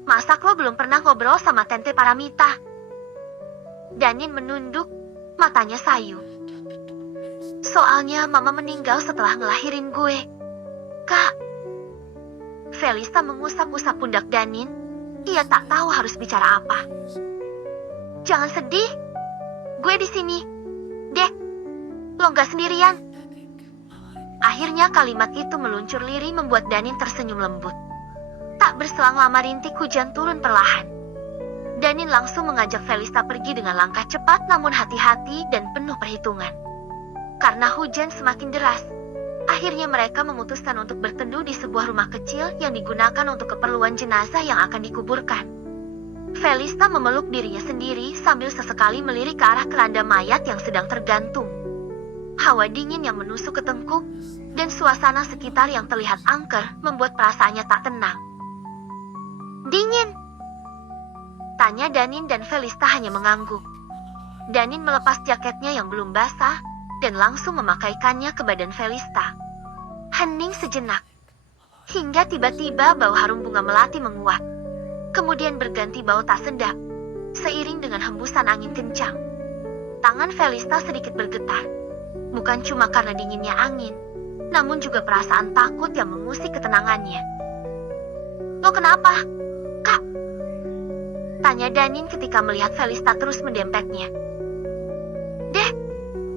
masa lo belum pernah ngobrol sama Tante Paramita? Danin menunduk, matanya sayu. Soalnya Mama meninggal setelah ngelahirin gue. Kak. Felista mengusap-usap pundak Danin. Ia tak tahu harus bicara apa. Jangan sedih. Gue di sini. Deh, lo nggak sendirian. Akhirnya kalimat itu meluncur lirih membuat Danin tersenyum lembut. Tak berselang lama rintik hujan turun perlahan. Danin langsung mengajak Felista pergi dengan langkah cepat namun hati-hati dan penuh perhitungan. Karena hujan semakin deras, akhirnya mereka memutuskan untuk berteduh di sebuah rumah kecil yang digunakan untuk keperluan jenazah yang akan dikuburkan. Felista memeluk dirinya sendiri sambil sesekali melirik ke arah keranda mayat yang sedang tergantung. Hawa dingin yang menusuk ke tengkuk dan suasana sekitar yang terlihat angker membuat perasaannya tak tenang. Dingin? Tanya Danin dan Felista hanya mengangguk. Danin melepas jaketnya yang belum basah dan langsung memakaikannya ke badan Felista. Hening sejenak. Hingga tiba-tiba bau harum bunga melati menguat. Kemudian berganti bau tak sedap, seiring dengan hembusan angin kencang. Tangan Felista sedikit bergetar. Bukan cuma karena dinginnya angin, namun juga perasaan takut yang mengusik ketenangannya. Lo kenapa, Kak? Tanya Danin ketika melihat Felista terus mendempetnya. Deh,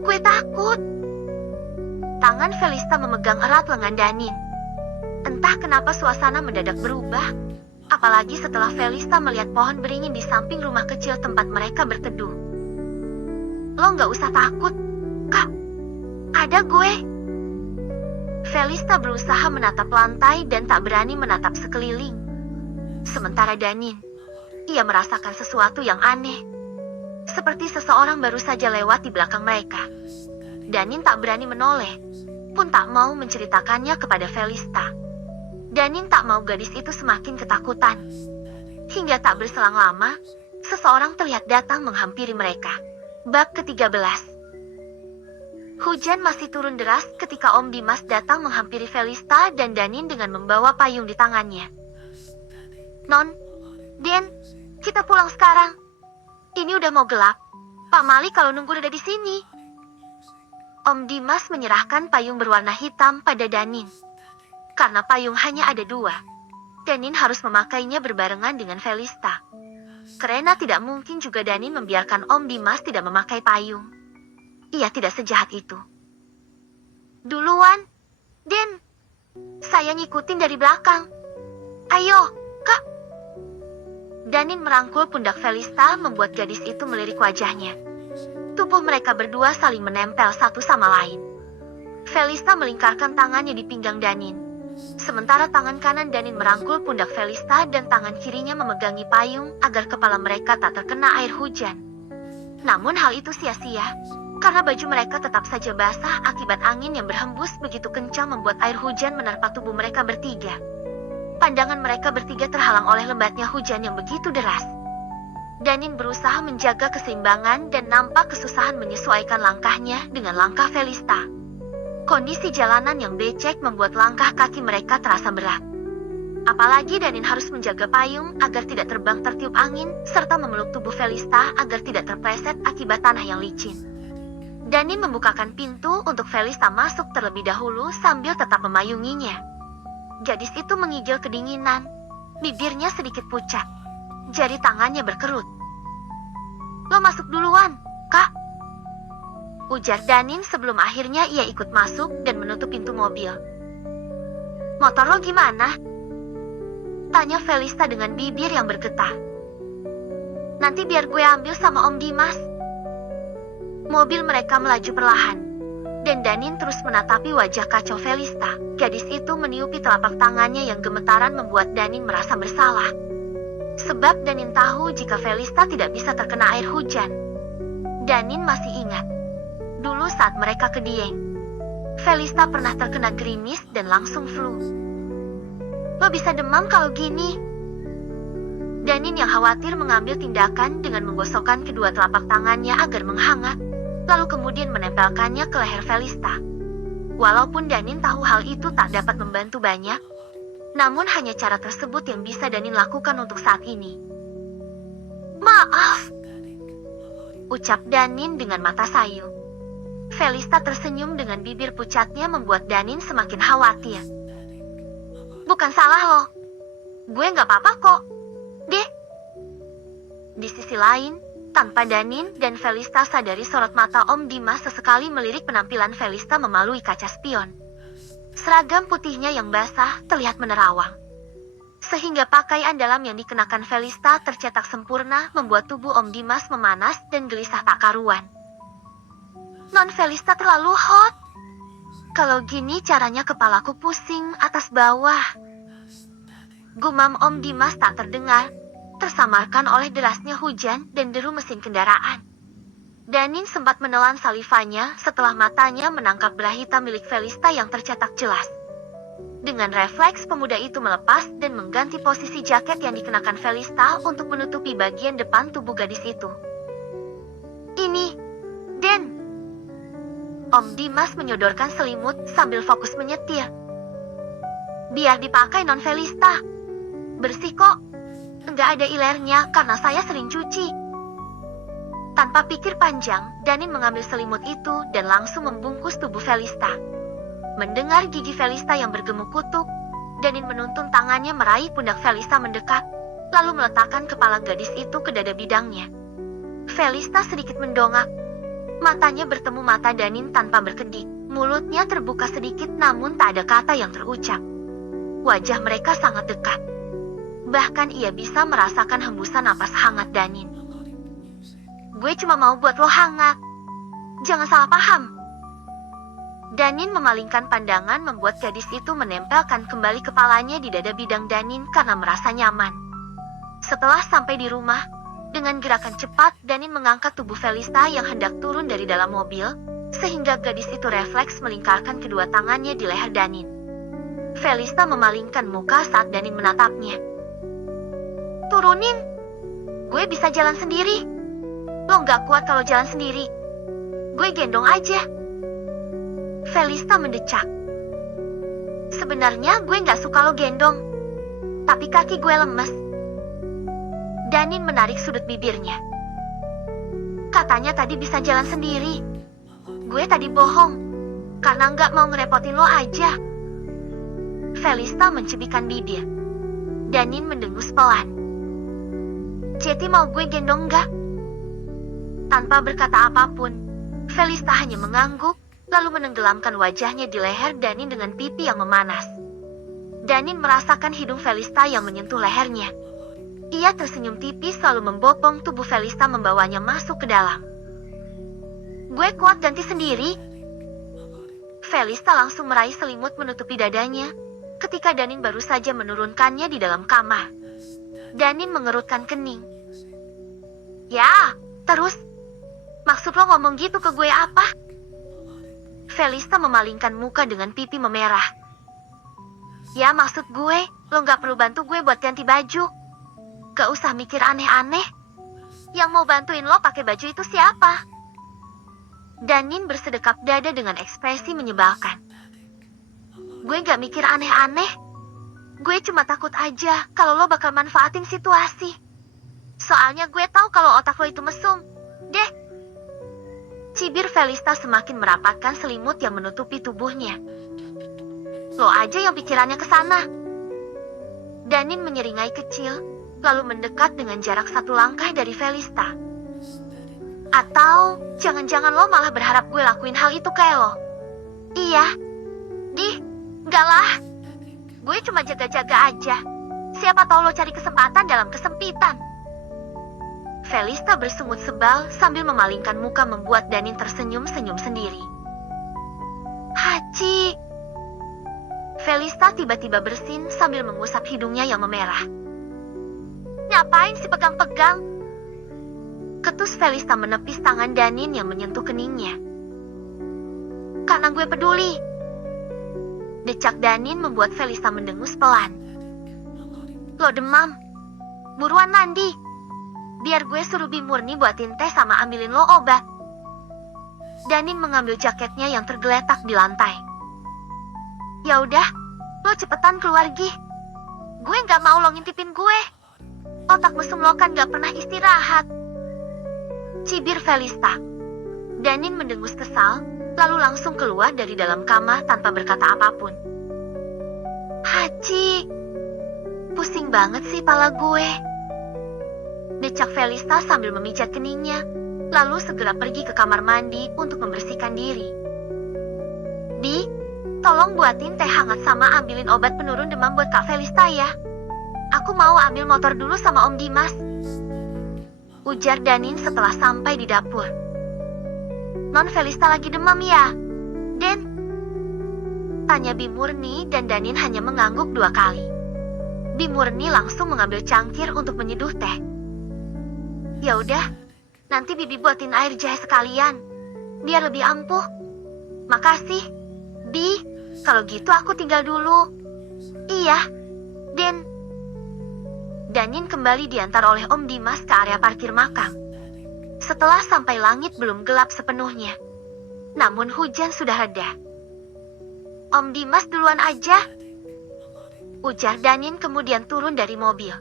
gue takut. Tangan Felista memegang erat lengan Danin. Entah kenapa suasana mendadak berubah, apalagi setelah Felista melihat pohon beringin di samping rumah kecil tempat mereka berteduh. Lo nggak usah takut, Kak. Ada gue. Felista berusaha menatap lantai dan tak berani menatap sekeliling. Sementara Danin, ia merasakan sesuatu yang aneh. Seperti seseorang baru saja lewat di belakang mereka. Danin tak berani menoleh, pun tak mau menceritakannya kepada Felista. Danin tak mau gadis itu semakin ketakutan. Hingga tak berselang lama, seseorang terlihat datang menghampiri mereka. Bab ke-13. Hujan masih turun deras ketika Om Dimas datang menghampiri Felista dan Danin dengan membawa payung di tangannya. Non, Den, kita pulang sekarang. Ini udah mau gelap. Pak Mali kalau nunggu udah di sini. Om Dimas menyerahkan payung berwarna hitam pada Danin. Karena payung hanya ada 2, Danin harus memakainya berbarengan dengan Felista. Karena tidak mungkin juga Danin membiarkan Om Dimas tidak memakai payung. Ia tidak sejahat itu. Duluan, Den. Saya ngikutin dari belakang. Ayo, Kak. Danin merangkul pundak Felista membuat gadis itu melirik wajahnya. Tubuh mereka berdua saling menempel satu sama lain. Felista melingkarkan tangannya di pinggang Danin. Sementara tangan kanan Danin merangkul pundak Felista dan tangan kirinya memegangi payung agar kepala mereka tak terkena air hujan. Namun hal itu sia-sia, karena baju mereka tetap saja basah akibat angin yang berhembus begitu kencang membuat air hujan menerpa tubuh mereka bertiga. Pandangan mereka bertiga terhalang oleh lebatnya hujan yang begitu deras. Danin berusaha menjaga keseimbangan dan nampak kesusahan menyesuaikan langkahnya dengan langkah Felista. Kondisi jalanan yang becek membuat langkah kaki mereka terasa berat. Apalagi Danin harus menjaga payung agar tidak terbang tertiup angin, serta memeluk tubuh Felista agar tidak terpleset akibat tanah yang licin. Danin membukakan pintu untuk Felista masuk terlebih dahulu sambil tetap memayunginya. Gadis itu mengigil kedinginan, bibirnya sedikit pucat, jari tangannya berkerut. Lo masuk duluan, Kak. Ujar Danin sebelum akhirnya ia ikut masuk dan menutup pintu mobil. Motor lo gimana? Tanya Felista dengan bibir yang bergetar. Nanti biar gue ambil sama Om Dimas. Mobil mereka melaju perlahan, dan Danin terus menatapi wajah kacau Felista. Gadis itu meniupi telapak tangannya yang gemetaran membuat Danin merasa bersalah. Sebab Danin tahu jika Felista tidak bisa terkena air hujan. Danin masih ingat. Dulu saat mereka ke Dieng, Felista pernah terkena gerimis dan langsung flu. Lo bisa demam kalau gini? Danin yang khawatir mengambil tindakan dengan menggosokkan kedua telapak tangannya agar menghangat, lalu kemudian menempelkannya ke leher Felista. Walaupun Danin tahu hal itu tak dapat membantu banyak, namun hanya cara tersebut yang bisa Danin lakukan untuk saat ini. "Maaf," ucap Danin dengan mata sayu. Felista tersenyum dengan bibir pucatnya membuat Danin semakin khawatir. "Bukan salah lo. Gue nggak apa-apa kok, deh." Di sisi lain, tanpa Danin dan Felista sadari sorot mata Om Dimas sesekali melirik penampilan Felista melalui kaca spion. Seragam putihnya yang basah terlihat menerawang. Sehingga pakaian dalam yang dikenakan Felista tercetak sempurna membuat tubuh Om Dimas memanas dan gelisah tak karuan. "Non Felista terlalu hot. Kalau gini caranya kepalaku pusing atas bawah." Gumam Om Dimas tak terdengar, tersamarkan oleh derasnya hujan dan deru mesin kendaraan. Danin sempat menelan salivanya setelah matanya menangkap belah hitam milik Felista yang tercetak jelas. Dengan refleks, pemuda itu melepas dan mengganti posisi jaket yang dikenakan Felista untuk menutupi bagian depan tubuh gadis itu. "Ini, Den." Om Dimas menyodorkan selimut sambil fokus menyetir. "Biar dipakai non Felista. Bersih kok. Enggak ada ilernya karena saya sering cuci." Tanpa pikir panjang, Danin mengambil selimut itu dan langsung membungkus tubuh Felista. Mendengar gigi Felista yang bergemuk kutuk, Danin menuntun tangannya meraih pundak Felista mendekat, lalu meletakkan kepala gadis itu ke dada bidangnya. Felista sedikit mendongak. Matanya bertemu mata Danin tanpa berkedip. Mulutnya terbuka sedikit namun tak ada kata yang terucap. Wajah mereka sangat dekat. Bahkan ia bisa merasakan hembusan napas hangat Danin. "Gue cuma mau buat lo hangat. Jangan salah paham." Danin memalingkan pandangan membuat gadis itu menempelkan kembali kepalanya di dada bidang Danin karena merasa nyaman. Setelah sampai di rumah, dengan gerakan cepat Danin mengangkat tubuh Felista yang hendak turun dari dalam mobil, sehingga gadis itu refleks melingkarkan kedua tangannya di leher Danin. Felista memalingkan muka saat Danin menatapnya. "Turunin. Gue bisa jalan sendiri. Lo nggak kuat kalau jalan sendiri. Gue gendong aja." Felista mendecak. "Sebenarnya gue nggak suka lo gendong, tapi kaki gue lemes." Danin menarik sudut bibirnya. "Katanya tadi bisa jalan sendiri. Gue tadi bohong, karena nggak mau ngerepotin lo aja." Felista mencibikkan bibir. Danin mendengus pelan. "Jadi mau gue gendong nggak?" Tanpa berkata apapun, Felista hanya mengangguk, lalu menenggelamkan wajahnya di leher Danin dengan pipi yang memanas. Danin merasakan hidung Felista yang menyentuh lehernya. Ia tersenyum tipis lalu membopong tubuh Felista membawanya masuk ke dalam. "Gue kuat ganti sendiri." Felista langsung meraih selimut menutupi dadanya, ketika Danin baru saja menurunkannya di dalam kamar. Danin mengerutkan kening. "Ya, terus? Maksud lo ngomong gitu ke gue apa?" Felista memalingkan muka dengan pipi memerah. "Ya maksud gue, lo gak perlu bantu gue buat ganti baju. Gak usah mikir aneh-aneh. Yang mau bantuin lo pakai baju itu siapa?" Danin bersedekap dada dengan ekspresi menyebalkan. "Gue gak mikir aneh-aneh. Gue cuma takut aja kalau lo bakal manfaatin situasi. Soalnya gue tahu kalau otak lo itu mesum. Deh." Cibir Felista semakin merapatkan selimut yang menutupi tubuhnya. "Lo aja yang pikirannya ke sana." Danin menyeringai kecil, lalu mendekat dengan jarak 1 langkah dari Felista. "Atau jangan-jangan lo malah berharap gue lakuin hal itu kayak lo?" "Iya." Enggak lah. Gue cuma jaga-jaga aja. Siapa tahu lo cari kesempatan dalam kesempitan." Felista bersungut sebal sambil memalingkan muka membuat Danin tersenyum-senyum sendiri. "Haci." Felista tiba-tiba bersin sambil mengusap hidungnya yang memerah. "Ngapain sih pegang-pegang?" Ketus Felista menepis tangan Danin yang menyentuh keningnya. "Karena gue peduli." Decak Danin membuat Felista mendengus pelan. "Lo demam?" Buruan mandi. Biar gue suruh Bimurni buatin teh sama ambilin lo obat. Danin mengambil jaketnya yang tergeletak di lantai. Ya udah, lo cepetan keluar Gi. Gue nggak mau lo ngintipin gue. Otak mesum lo kan nggak pernah istirahat. Cibir Felista. Danin mendengus kesal, lalu langsung keluar dari dalam kamar tanpa berkata apapun. Haji, pusing banget sih pala gue. Decak Felista sambil memijat keningnya, lalu segera pergi ke kamar mandi untuk membersihkan diri. Bi, tolong buatin teh hangat sama ambilin obat penurun demam buat Kak Felista ya. Aku mau ambil motor dulu sama Om Dimas. Ujar Danin setelah sampai di dapur. Non Felista lagi demam ya, Den? Tanya Bimurni dan Danin hanya mengangguk 2 kali. Bimurni langsung mengambil cangkir untuk menyeduh teh. Ya udah, nanti Bibi buatin air jahe sekalian, biar lebih ampuh. Makasih, Bi. Kalau gitu aku tinggal dulu. Iya, Den. Danin kembali diantar oleh Om Dimas ke area parkir makam. Setelah sampai langit belum gelap sepenuhnya. Namun hujan sudah reda. Om Dimas duluan aja. Ujar Danin kemudian turun dari mobil.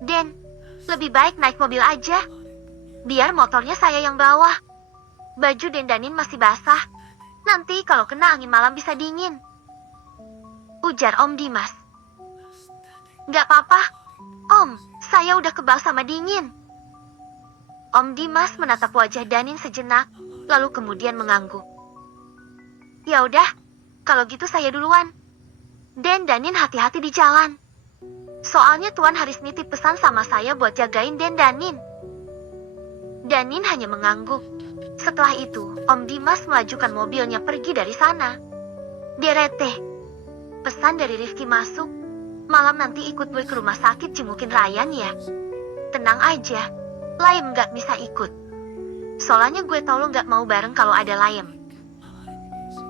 Den, lebih baik naik mobil aja. Biar motornya saya yang bawa. Baju Den Danin masih basah. Nanti kalau kena angin malam bisa dingin. Ujar Om Dimas. Gak apa-apa, Om, saya udah kebal sama dingin. Om Dimas menatap wajah Danin sejenak, lalu kemudian mengangguk. Ya udah, kalau gitu saya duluan. Den Danin hati-hati di jalan. Soalnya Tuan Haris nitip pesan sama saya buat jagain Den Danin. Danin hanya mengangguk. Setelah itu, Om Dimas melajukan mobilnya pergi dari sana. Derete. Pesan dari Rifki masuk. Malam nanti ikut gue ke rumah sakit jengukin Ryan ya. Tenang aja, Layem gak bisa ikut. Soalnya gue tau lo gak mau bareng kalau ada Layem.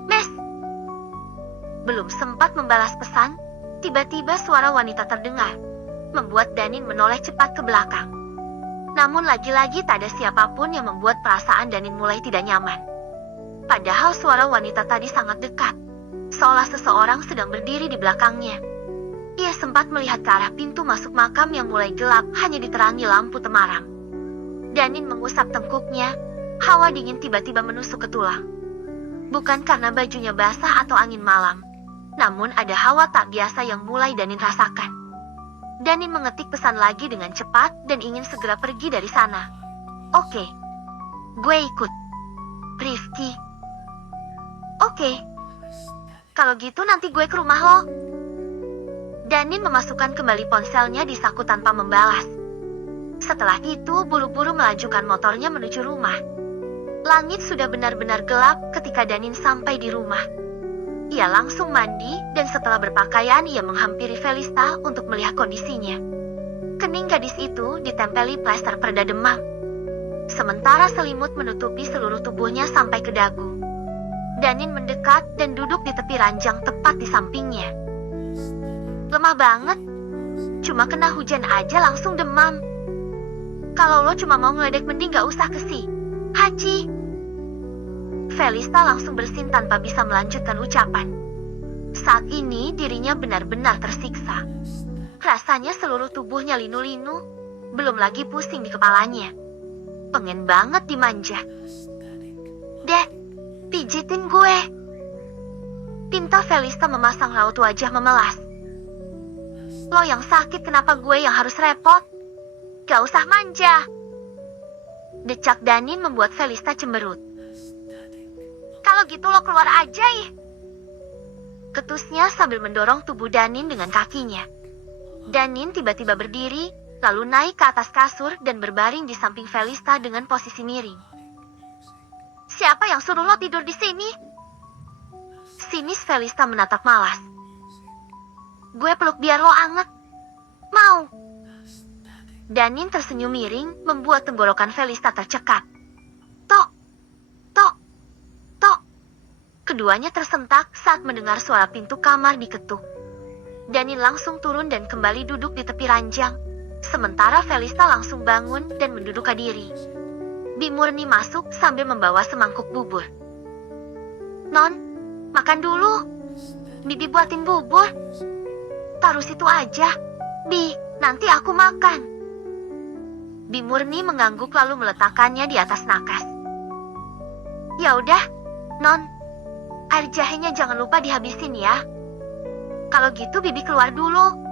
Mes. Belum sempat membalas pesan, tiba-tiba suara wanita terdengar, membuat Danin menoleh cepat ke belakang. Namun lagi-lagi tak ada siapapun yang membuat perasaan Danin mulai tidak nyaman. Padahal suara wanita tadi sangat dekat, seolah seseorang sedang berdiri di belakangnya. Ia sempat melihat ke arah pintu masuk makam yang mulai gelap hanya diterangi lampu temaram. Danin mengusap tengkuknya, hawa dingin tiba-tiba menusuk ke tulang. Bukan karena bajunya basah atau angin malam, namun ada hawa tak biasa yang mulai Danin rasakan. Danin mengetik pesan lagi dengan cepat dan ingin segera pergi dari sana. Oke, gue ikut. Rifki. Oke. Kalau gitu nanti gue ke rumah lo. Danin memasukkan kembali ponselnya di saku tanpa membalas. Setelah itu, buru-buru melajukan motornya menuju rumah. Langit sudah benar-benar gelap ketika Danin sampai di rumah. Ia langsung mandi dan setelah berpakaian ia menghampiri Felista untuk melihat kondisinya. Kening gadis itu ditempeli plester pereda demam. Sementara selimut menutupi seluruh tubuhnya sampai ke dagu. Danin mendekat dan duduk di tepi ranjang tepat di sampingnya. Lemah banget. Cuma kena hujan aja langsung demam. Kalau lo cuma mau ngeledek mending gak usah kesi. Haji. Felista langsung bersin tanpa bisa melanjutkan ucapan. Saat ini dirinya benar-benar tersiksa. Rasanya seluruh tubuhnya linu-linu. Belum lagi pusing di kepalanya. Pengen banget dimanja. Deh, pijitin gue. Pinta Felista memasang raut wajah memelas. Lo yang sakit kenapa gue yang harus repot? Gak usah manja. Decak Danin membuat Felista cemberut. Kalau gitu lo keluar aja ih. Ketusnya sambil mendorong tubuh Danin dengan kakinya. Danin tiba-tiba berdiri, lalu naik ke atas kasur dan berbaring di samping Felista dengan posisi miring. Siapa yang suruh lo tidur di sini? Sinis Felista menatap malas. Gue peluk biar lo anget. Mau. Danin tersenyum miring, membuat tenggorokan Felista tercekat. Tok, tok, tok. Keduanya tersentak saat mendengar suara pintu kamar diketuk. Danin langsung turun dan kembali duduk di tepi ranjang, Sementara Felista langsung bangun dan mendudukkan diri. Bimurni masuk sambil membawa semangkuk bubur. Non, makan dulu. Bibi buatin bubur. Taruh situ aja. Bi, nanti aku makan. Bimurni mengangguk lalu meletakkannya di atas nakas. Ya udah, Non. Air jahenya jangan lupa dihabisin ya. Kalau gitu Bibi keluar dulu.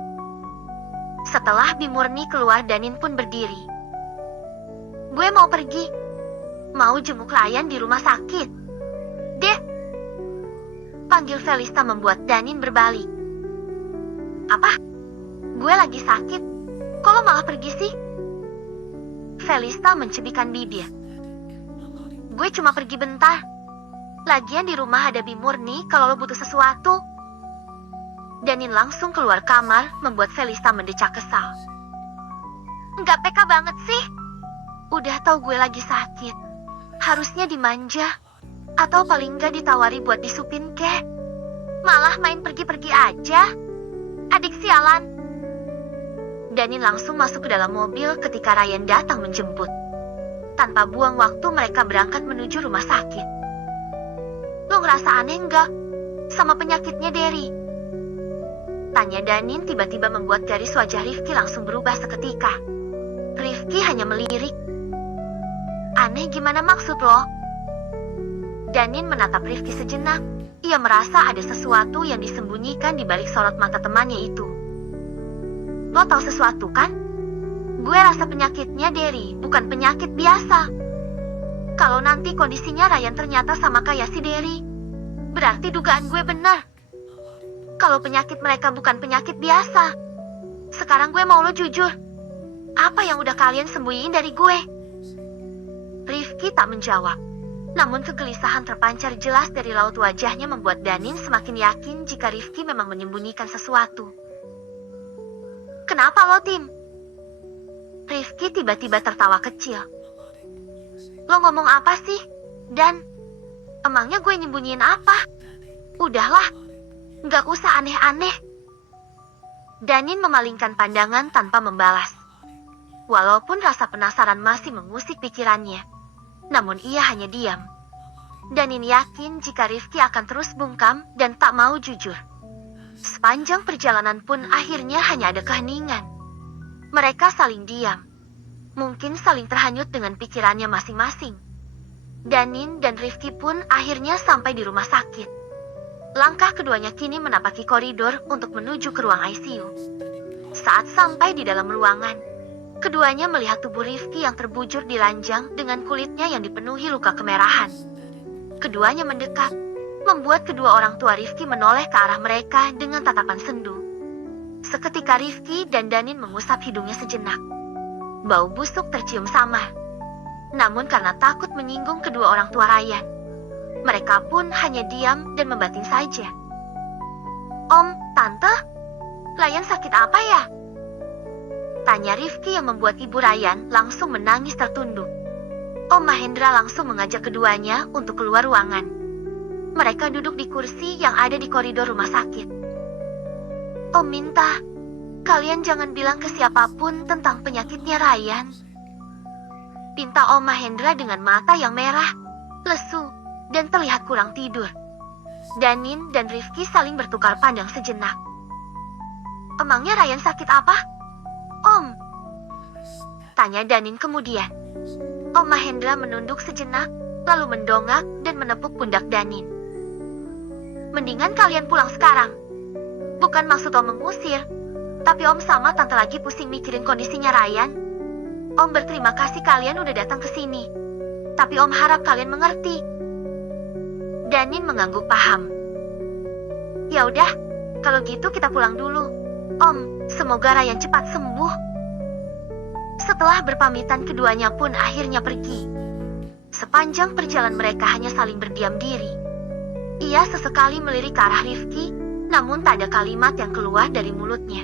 Setelah Bimurni keluar, Danin pun berdiri. Gue mau pergi. Mau jenguk Layan di rumah sakit. Deh. Panggil Felista membuat Danin berbalik. Apa? Gue lagi sakit. Kok lo malah pergi sih? Felista mencibikkan bibir. Gue cuma pergi bentar. Lagian di rumah ada Bimurni kalau lo butuh sesuatu. Danin langsung keluar kamar, membuat Felista mendecak kesal. Nggak peka banget sih. Udah tahu gue lagi sakit. Harusnya dimanja. Atau paling nggak ditawari buat disupin kek. Malah main pergi-pergi aja. Adik sialan. Danin langsung masuk ke dalam mobil ketika Ryan datang menjemput. Tanpa buang waktu mereka berangkat menuju rumah sakit. Lo ngerasa aneh nggak sama penyakitnya Derry? Tanya Danin tiba-tiba membuat garis wajah Rifki langsung berubah seketika. Rifki hanya melirik. Aneh gimana maksud lo? Danin menatap Rifki sejenak. Ia merasa ada sesuatu yang disembunyikan di balik sorot mata temannya itu. Lo tahu sesuatu kan? Gue rasa penyakitnya Derry bukan penyakit biasa. Kalau nanti kondisinya Ryan ternyata sama kayak si Derry, berarti dugaan gue benar. Kalau penyakit mereka bukan penyakit biasa. Sekarang gue mau lo jujur. Apa yang udah kalian sembunyiin dari gue? Rifki tak menjawab. Namun kegelisahan terpancar jelas dari raut wajahnya membuat Danin semakin yakin jika Rifki memang menyembunyikan sesuatu. Kenapa lo, Tim? Rifki tiba-tiba tertawa kecil. Lo ngomong apa sih? Dan, emangnya gue nyembunyiin apa? Udahlah, nggak usah aneh-aneh. Danin memalingkan pandangan tanpa membalas. Walaupun rasa penasaran masih mengusik pikirannya, namun ia hanya diam. Danin yakin jika Rifki akan terus bungkam dan tak mau jujur. Sepanjang perjalanan pun akhirnya hanya ada keheningan. Mereka saling diam. Mungkin saling terhanyut dengan pikirannya masing-masing. Danin dan Rifki pun akhirnya sampai di rumah sakit. Langkah keduanya kini menapaki koridor untuk menuju ke ruang ICU. Saat sampai di dalam ruangan, keduanya melihat tubuh Rifki yang terbujur di ranjang dengan kulitnya yang dipenuhi luka kemerahan. Keduanya mendekat, membuat kedua orang tua Rifki menoleh ke arah mereka dengan tatapan sendu. Seketika Rifki dan Danin mengusap hidungnya sejenak. Bau busuk tercium samar. Namun karena takut menyinggung kedua orang tua Ryan, mereka pun hanya diam dan membatin saja. Om, Tante, Ryan sakit apa ya? Tanya Rifki yang membuat ibu Ryan langsung menangis tertunduk. Om Mahendra langsung mengajak keduanya untuk keluar ruangan. Mereka duduk di kursi yang ada di koridor rumah sakit. Om minta, kalian jangan bilang ke siapapun tentang penyakitnya Ryan. Pinta Om Mahendra dengan mata yang merah, lesu, dan terlihat kurang tidur. Danin dan Rifki saling bertukar pandang sejenak. Emangnya Ryan sakit apa? Om? Tanya Danin kemudian. Om Mahendra menunduk sejenak, lalu mendongak dan menepuk pundak Danin. Mendingan kalian pulang sekarang. Bukan maksud Om mengusir, tapi Om sama Tante lagi pusing mikirin kondisinya Ryan. Om berterima kasih kalian udah datang ke sini. Tapi Om harap kalian mengerti. Danin mengangguk paham. Ya udah, kalau gitu kita pulang dulu. Om, semoga Ryan cepat sembuh. Setelah berpamitan keduanya pun akhirnya pergi. Sepanjang perjalanan mereka hanya saling berdiam diri. Ia sesekali melirik ke arah Rifki, namun tak ada kalimat yang keluar dari mulutnya.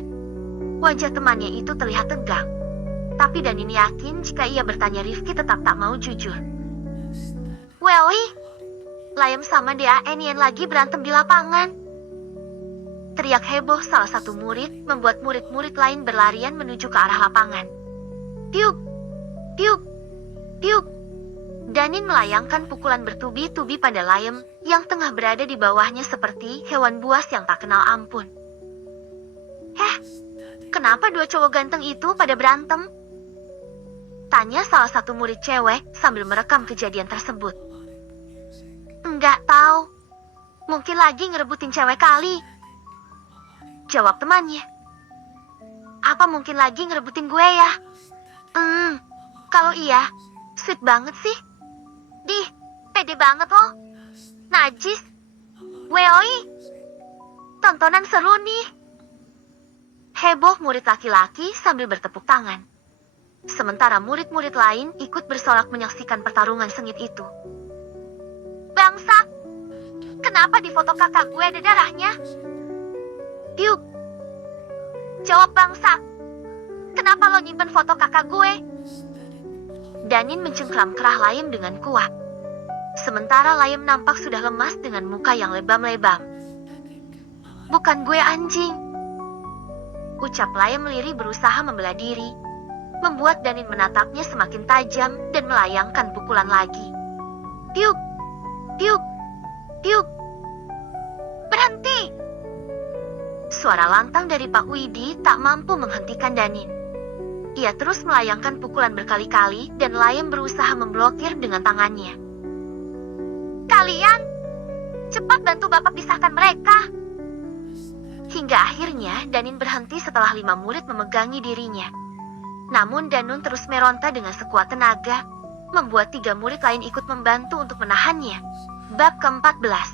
Wajah temannya itu terlihat tegang. Tapi Danin yakin jika ia bertanya Rifki tetap tak mau jujur. Wewi, Layem sama DAN lagi berantem di lapangan. Teriak heboh salah satu murid membuat murid-murid lain berlarian menuju ke arah lapangan. Piuk! Piuk! Piuk! Danin melayangkan pukulan bertubi-tubi pada Liam yang tengah berada di bawahnya seperti hewan buas yang tak kenal ampun. Kenapa dua cowok ganteng itu pada berantem? Tanya salah satu murid cewek sambil merekam kejadian tersebut. Enggak tahu. Mungkin lagi ngerebutin cewek kali. Jawab temannya. Apa mungkin lagi ngerebutin gue ya? Kalau iya, sweet banget sih. Pede banget loh. Najis. Weoi. Tontonan seru nih. Heboh murid laki-laki sambil bertepuk tangan. Sementara murid-murid lain ikut bersorak menyaksikan pertarungan sengit itu. Bangsat! Kenapa di foto kakak gue ada darahnya? Piuk! Jawab bangsat! Kenapa lo nyimpen foto kakak gue? Danin mencengkram kerah Liam dengan kuat. Sementara Liam nampak sudah lemas dengan muka yang lebam-lebam. Bukan gue anjing. Ucap Liam lirih berusaha membela diri, membuat Danin menatapnya semakin tajam dan melayangkan pukulan lagi. Piuk! Piuk! Piuk! Berhenti! Suara lantang dari Pak Widi tak mampu menghentikan Danin. Ia terus melayangkan pukulan berkali-kali dan Liam berusaha memblokir dengan tangannya. Kalian! Cepat bantu Bapak pisahkan mereka! Hingga akhirnya Danin berhenti setelah 5 murid memegangi dirinya. Namun Danun terus meronta dengan sekuat tenaga, membuat 3 murid lain ikut membantu untuk menahannya. Bab ke-14.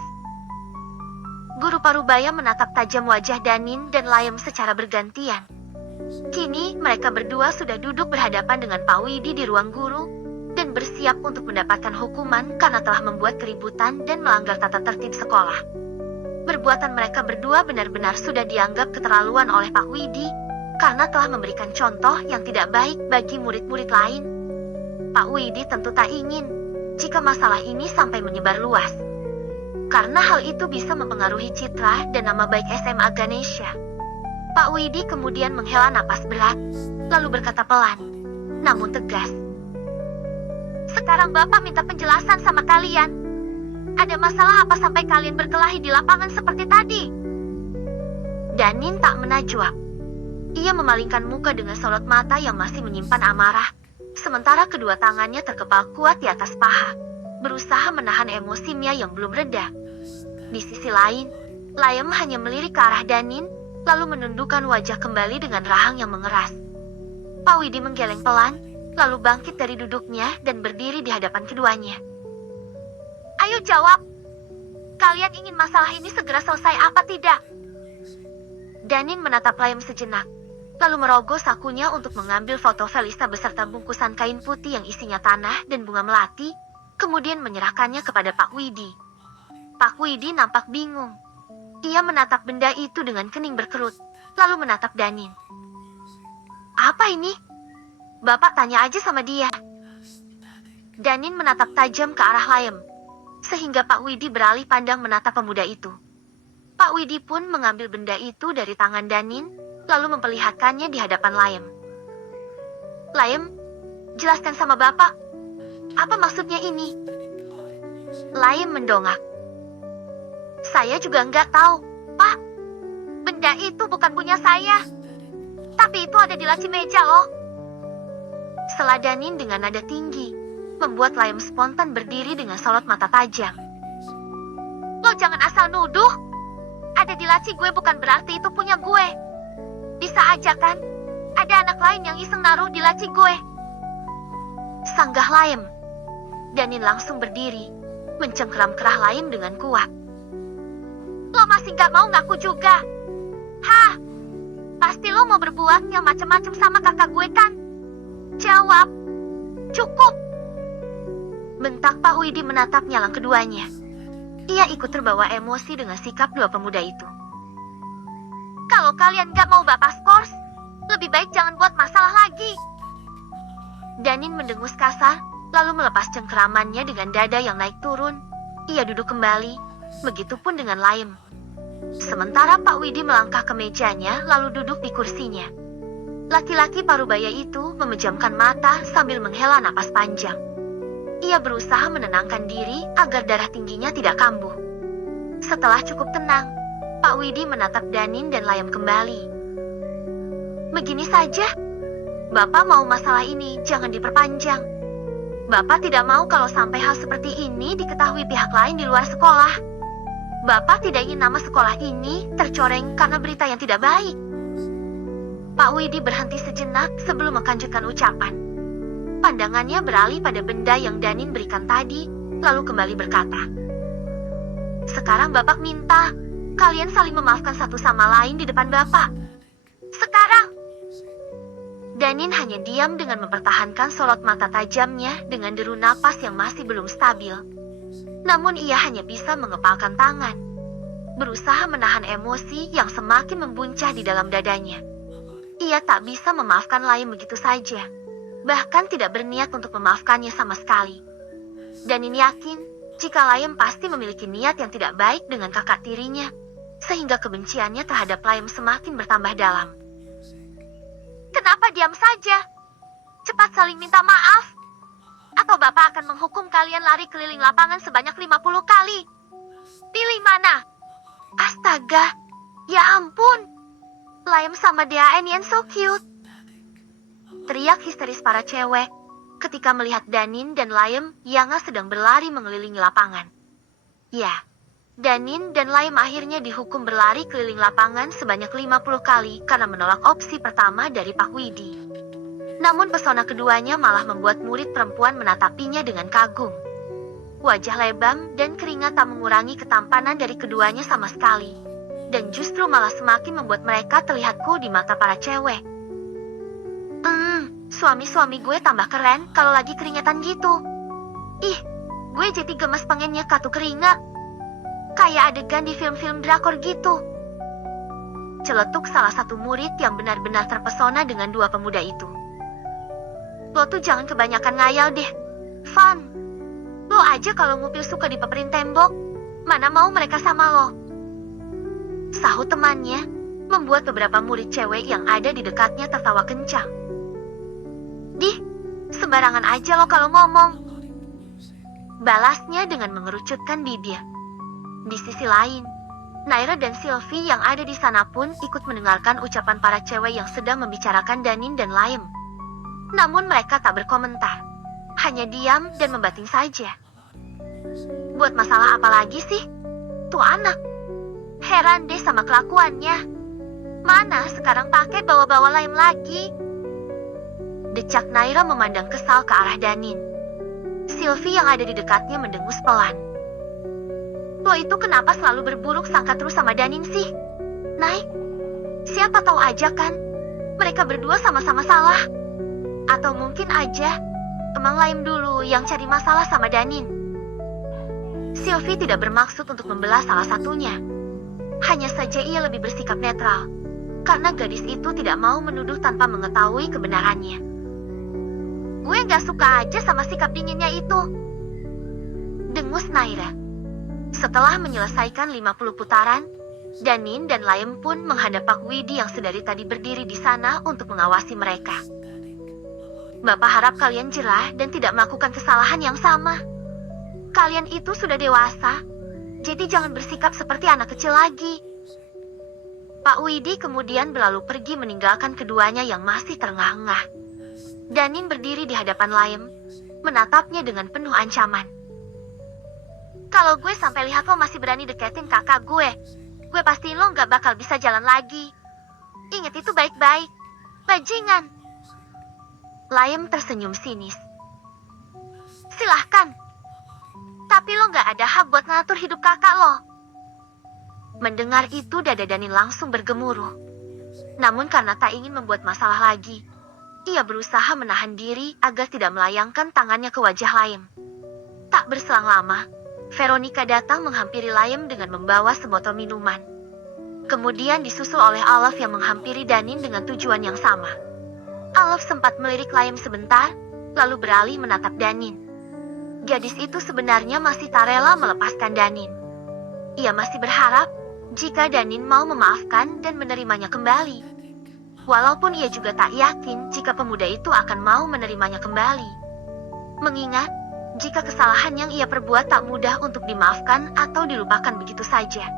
Guru Parubaya menatap tajam wajah Danin dan Liam secara bergantian. Kini mereka berdua sudah duduk berhadapan dengan Pak Widi di ruang guru dan bersiap untuk mendapatkan hukuman karena telah membuat keributan dan melanggar tata tertib sekolah. Perbuatan mereka berdua benar-benar sudah dianggap keterlaluan oleh Pak Widi karena telah memberikan contoh yang tidak baik bagi murid-murid lain. Pak Widi tentu tak ingin jika masalah ini sampai menyebar luas, karena hal itu bisa mempengaruhi citra dan nama baik SMA Ganesha. Pak Widi kemudian menghela napas berat, lalu berkata pelan, namun tegas. Sekarang Bapak minta penjelasan sama kalian. Ada masalah apa sampai kalian berkelahi di lapangan seperti tadi? Danin tak menajwab. Ia memalingkan muka dengan sorot mata yang masih menyimpan amarah, sementara kedua tangannya terkepal kuat di atas paha, berusaha menahan emosinya yang belum reda. Di sisi lain, Liam hanya melirik ke arah Danin, lalu menundukkan wajah kembali dengan rahang yang mengeras. Pak Widi menggeleng pelan, lalu bangkit dari duduknya dan berdiri di hadapan keduanya. Ayo jawab, kalian ingin masalah ini segera selesai apa tidak? Danin menatap Liam sejenak, lalu merogoh sakunya untuk mengambil foto Felista beserta bungkusan kain putih yang isinya tanah dan bunga melati, kemudian menyerahkannya kepada Pak Widi. Pak Widi nampak bingung. Ia menatap benda itu dengan kening berkerut, lalu menatap Danin. Apa ini? Bapak tanya aja sama dia. Danin menatap tajam ke arah Liam, sehingga Pak Widi beralih pandang menatap pemuda itu. Pak Widi pun mengambil benda itu dari tangan Danin, lalu memperlihatkannya di hadapan Liam. Liam, jelaskan sama Bapak, apa maksudnya ini? Liam mendongak. Saya juga nggak tahu, Pak. Benda itu bukan punya saya. Tapi itu ada di laci meja loh. Sela Danin dengan nada tinggi, membuat Liam spontan berdiri dengan sorot mata tajam. Lo jangan asal nuduh. Ada di laci gue bukan berarti itu punya gue. Bisa aja kan? Ada anak lain yang iseng naruh di laci gue. Sanggah Liam. Danin langsung berdiri, mencengkeram kerah Liam dengan kuat. Lo masih gak mau ngaku juga? Hah? Pasti lo mau berbuat yang macem-macem sama kakak gue kan? Jawab. Cukup. Bentak Pak Widi menatap nyalang keduanya. Ia ikut terbawa emosi dengan sikap dua pemuda itu. Kalau kalian gak mau Bapak skors, lebih baik jangan buat masalah lagi. Danin mendengus kasar, lalu melepas cengkeramannya dengan dada yang naik turun. Ia duduk kembali, begitupun dengan Liam. Sementara Pak Widi melangkah ke mejanya lalu duduk di kursinya. Laki-laki parubaya itu memejamkan mata sambil menghela napas panjang. Ia berusaha menenangkan diri agar darah tingginya tidak kambuh. Setelah cukup tenang, Pak Widi menatap Danin dan Layam kembali. Begini saja, Bapak mau masalah ini jangan diperpanjang. Bapak tidak mau kalau sampai hal seperti ini diketahui pihak lain di luar sekolah. Bapak tidak ingin nama sekolah ini tercoreng karena berita yang tidak baik. Pak Widi berhenti sejenak sebelum melanjutkan ucapan. Pandangannya beralih pada benda yang Danin berikan tadi, lalu kembali berkata, "Sekarang Bapak minta kalian saling memaafkan satu sama lain di depan Bapak. Sekarang." Danin hanya diam dengan mempertahankan sorot mata tajamnya dengan deru napas yang masih belum stabil. Namun ia hanya bisa mengepalkan tangan, berusaha menahan emosi yang semakin membuncah di dalam dadanya. Ia tak bisa memaafkan Layam begitu saja, bahkan tidak berniat untuk memaafkannya sama sekali. Danin yakin jika Layam pasti memiliki niat yang tidak baik dengan kakak tirinya, sehingga kebenciannya terhadap Layam semakin bertambah dalam. Kenapa diam saja? Cepat saling minta maaf. Atau Bapak akan menghukum kalian lari keliling lapangan sebanyak 50 kali. Pilih mana? Astaga, ya ampun. Layam sama Dean Yan so cute. Teriak histeris para cewek ketika melihat Danin dan Layam yang sedang berlari mengelilingi lapangan. Ya, Danin dan Layam akhirnya dihukum berlari keliling lapangan sebanyak 50 kali karena menolak opsi pertama dari Pak Widi. Namun pesona keduanya malah membuat murid perempuan menatapinya dengan kagum. Wajah lebam dan keringat tak mengurangi ketampanan dari keduanya sama sekali, dan justru malah semakin membuat mereka terlihat cool di mata para cewek. Suami-suami gue tambah keren kalau lagi keringetan gitu. Ih, gue jadi gemes pengennya katu keringat. Kayak adegan di film-film drakor gitu. Celetuk salah satu murid yang benar-benar terpesona dengan dua pemuda itu. Lo tuh jangan kebanyakan ngayal deh, Van. Lo aja kalau ngupil suka dipeperin tembok. Mana mau mereka sama lo? Sahut temannya, membuat beberapa murid cewek yang ada di dekatnya tertawa kencang. Dih, sembarangan aja lo kalau ngomong. Balasnya dengan mengerucutkan bibir. Di sisi lain, Naira dan Sylvie yang ada di sana pun ikut mendengarkan ucapan para cewek yang sedang membicarakan Danin dan Layam. Namun mereka tak berkomentar, hanya diam dan membating saja. Buat masalah apa lagi sih? Tuh anak. Heran deh sama kelakuannya. Mana sekarang pakai bawa-bawa Layam lagi? Decak Naira memandang kesal ke arah Danin. Sylvie yang ada di dekatnya mendengus pelan. Lo itu kenapa selalu berburuk sangka terus sama Danin sih? Nay, siapa tahu aja kan, mereka berdua sama-sama salah. Atau mungkin aja, emang Layam dulu yang cari masalah sama Danin. Sylvie tidak bermaksud untuk membelah salah satunya. Hanya saja ia lebih bersikap netral, karena gadis itu tidak mau menuduh tanpa mengetahui kebenarannya. Gue gak suka aja sama sikap dinginnya itu, dengus Naira. Setelah menyelesaikan 50 putaran, Danin dan Layam pun menghadap Pak Widi yang sedari tadi berdiri di sana untuk mengawasi mereka. Bapak harap kalian jerah dan tidak melakukan kesalahan yang sama. Kalian itu sudah dewasa, jadi jangan bersikap seperti anak kecil lagi. Pak Widi kemudian berlalu pergi meninggalkan keduanya yang masih terengah-engah. Danin berdiri di hadapan Layam, menatapnya dengan penuh ancaman. Kalau gue sampai lihat lo masih berani deketin kakak gue pastiin lo gak bakal bisa jalan lagi. Ingat itu baik-baik, bajingan. Layam tersenyum sinis. Silahkan. Tapi lo gak ada hak buat ngatur hidup kakak lo. Mendengar itu dada Danin langsung bergemuruh. Namun karena tak ingin membuat masalah lagi, ia berusaha menahan diri agar tidak melayangkan tangannya ke wajah Layam. Tak berselang lama, Veronica datang menghampiri Layam dengan membawa sebotol minuman. Kemudian disusul oleh Alaf yang menghampiri Danin dengan tujuan yang sama. Alaf sempat melirik Layam sebentar, lalu beralih menatap Danin. Gadis itu sebenarnya masih tak rela melepaskan Danin. Ia masih berharap jika Danin mau memaafkan dan menerimanya kembali. Walaupun ia juga tak yakin jika pemuda itu akan mau menerimanya kembali. Mengingat, jika kesalahan yang ia perbuat tak mudah untuk dimaafkan atau dilupakan begitu saja.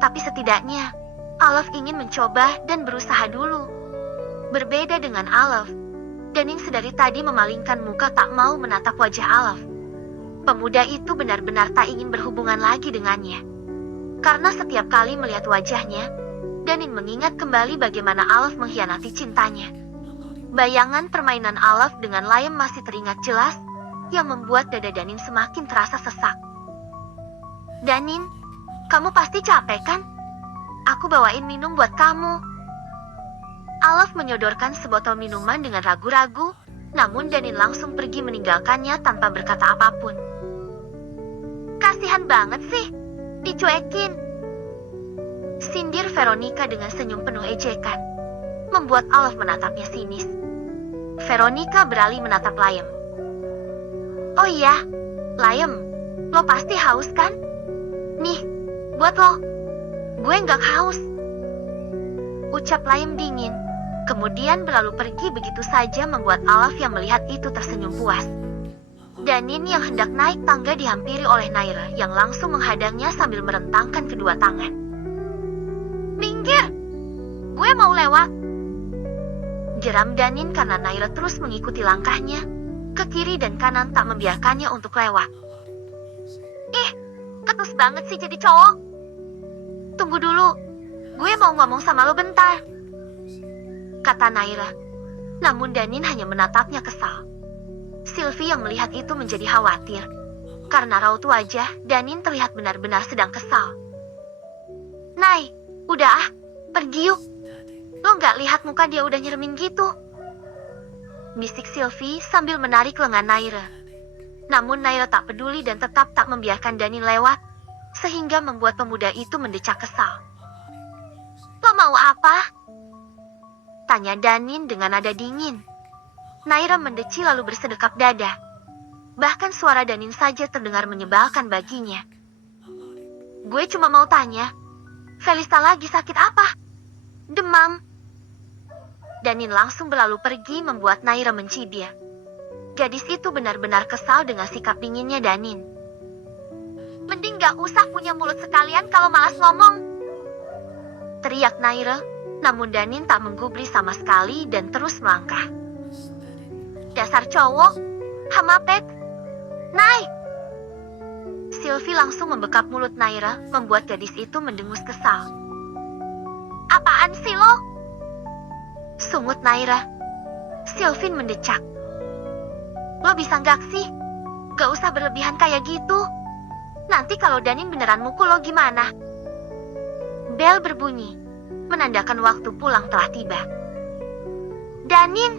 Tapi setidaknya, Alaf ingin mencoba dan berusaha dulu. Berbeda dengan Alaf, Danin sedari tadi memalingkan muka tak mau menatap wajah Alaf. Pemuda itu benar-benar tak ingin berhubungan lagi dengannya. Karena setiap kali melihat wajahnya, Danin mengingat kembali bagaimana Alaf mengkhianati cintanya. Bayangan permainan Alaf dengan Liam masih teringat jelas, yang membuat dada Danin semakin terasa sesak. Danin, kamu pasti capek kan? Aku bawain minum buat kamu. Alaf menyodorkan sebotol minuman dengan ragu-ragu, namun Danin langsung pergi meninggalkannya tanpa berkata apapun. Kasihan banget sih, dicuekin. Sindir Veronica dengan senyum penuh ejekan, membuat Alaf menatapnya sinis. Veronica beralih menatap Liam. Oh iya, Liam, lo pasti haus kan? Nih, buat lo. Gue nggak haus. Ucap Liam dingin, kemudian berlalu pergi begitu saja membuat Alaf yang melihat itu tersenyum puas. Danin yang hendak naik tangga dihampiri oleh Naira yang langsung menghadangnya sambil merentangkan kedua tangan. Minggir! Gue mau lewat! Jeram Danin karena Naira terus mengikuti langkahnya, ke kiri dan kanan tak membiarkannya untuk lewat. Ih, ketus banget sih jadi cowok. Tunggu dulu, gue mau ngomong sama lo bentar, kata Naira. Namun Danin hanya menatapnya kesal. Sylvie yang melihat itu menjadi khawatir. Karena raut wajah, Danin terlihat benar-benar sedang kesal. Nay, udah ah, pergi yuk. Lo nggak lihat muka dia udah nyeremin gitu? Bisik Sylvie sambil menarik lengan Naira. Namun Naira tak peduli dan tetap tak membiarkan Danin lewat, sehingga membuat pemuda itu mendecak kesal. Lo mau apa? Tanya Danin dengan nada dingin. Naira mendeci lalu bersedekap dada. Bahkan suara Danin saja terdengar menyebalkan baginya. Gue cuma mau tanya, Felista lagi sakit apa? Demam. Danin langsung berlalu pergi membuat Naira mencibir. Gadis itu benar-benar kesal dengan sikap dinginnya Danin. Mending gak usah punya mulut sekalian kalau malas ngomong. Teriak Naira, namun Danin tak menggubris sama sekali dan terus melangkah. Dasar cowok, hamapet. Nay! Sylvie langsung membekap mulut Naira, membuat gadis itu mendengus kesal. Apaan sih lo? Sungut Naira. Sylvie mendecak. Lo bisa nggak sih? Gak usah berlebihan kayak gitu. Nanti kalau Danin beneran mukul lo gimana? Bel berbunyi, menandakan waktu pulang telah tiba. Danin!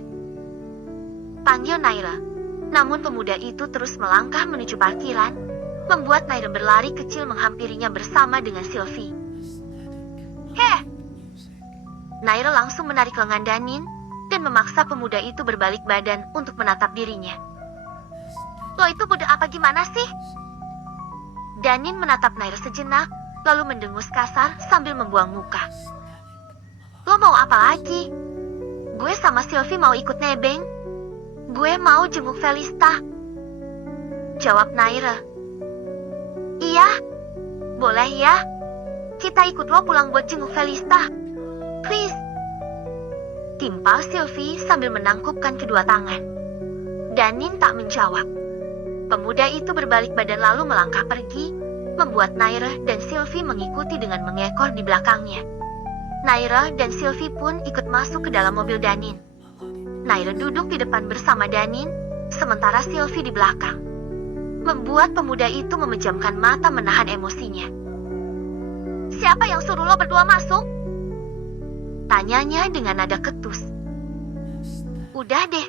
Panggil Naira. Namun pemuda itu terus melangkah menuju parkiran, membuat Naira berlari kecil menghampirinya bersama dengan Sylvie. Heh! Naira langsung menarik lengan Danin dan memaksa pemuda itu berbalik badan untuk menatap dirinya. Lo itu bodoh apa gimana sih? Danin menatap Naira sejenak, lalu mendengus kasar sambil membuang muka. Lo mau apa lagi? Gue sama Sylvie mau ikut nebeng. Gue mau jenguk Felista. Jawab Naira. Iya, boleh ya. Kita ikut lo pulang buat jenguk Felista. Please. Timpal Sylvie sambil menangkupkan kedua tangan. Danin tak menjawab. Pemuda itu berbalik badan lalu melangkah pergi, membuat Naira dan Sylvie mengikuti dengan mengekor di belakangnya. Naira dan Sylvie pun ikut masuk ke dalam mobil Danin. Naira duduk di depan bersama Danin, sementara Sylvie di belakang. Membuat pemuda itu memejamkan mata menahan emosinya. Siapa yang suruh lo berdua masuk? Tanyanya dengan nada ketus. Udah deh,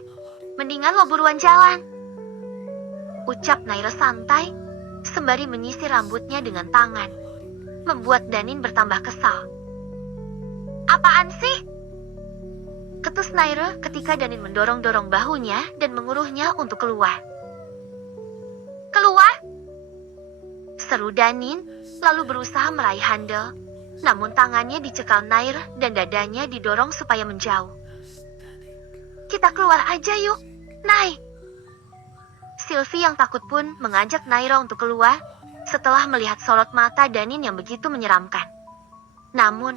mendingan lo buruan jalan. Ucap Naira santai, sembari menyisir rambutnya dengan tangan. Membuat Danin bertambah kesal. Apaan sih? Ketus Naira ketika Danin mendorong-dorong bahunya dan menguruhnya untuk keluar. Keluar? Seru Danin, lalu berusaha meraih handle. Namun tangannya dicekal Nair dan dadanya didorong supaya menjauh. Kita keluar aja yuk, Nai. Sylvie yang takut pun mengajak Naira untuk keluar setelah melihat sorot mata Danin yang begitu menyeramkan. Namun,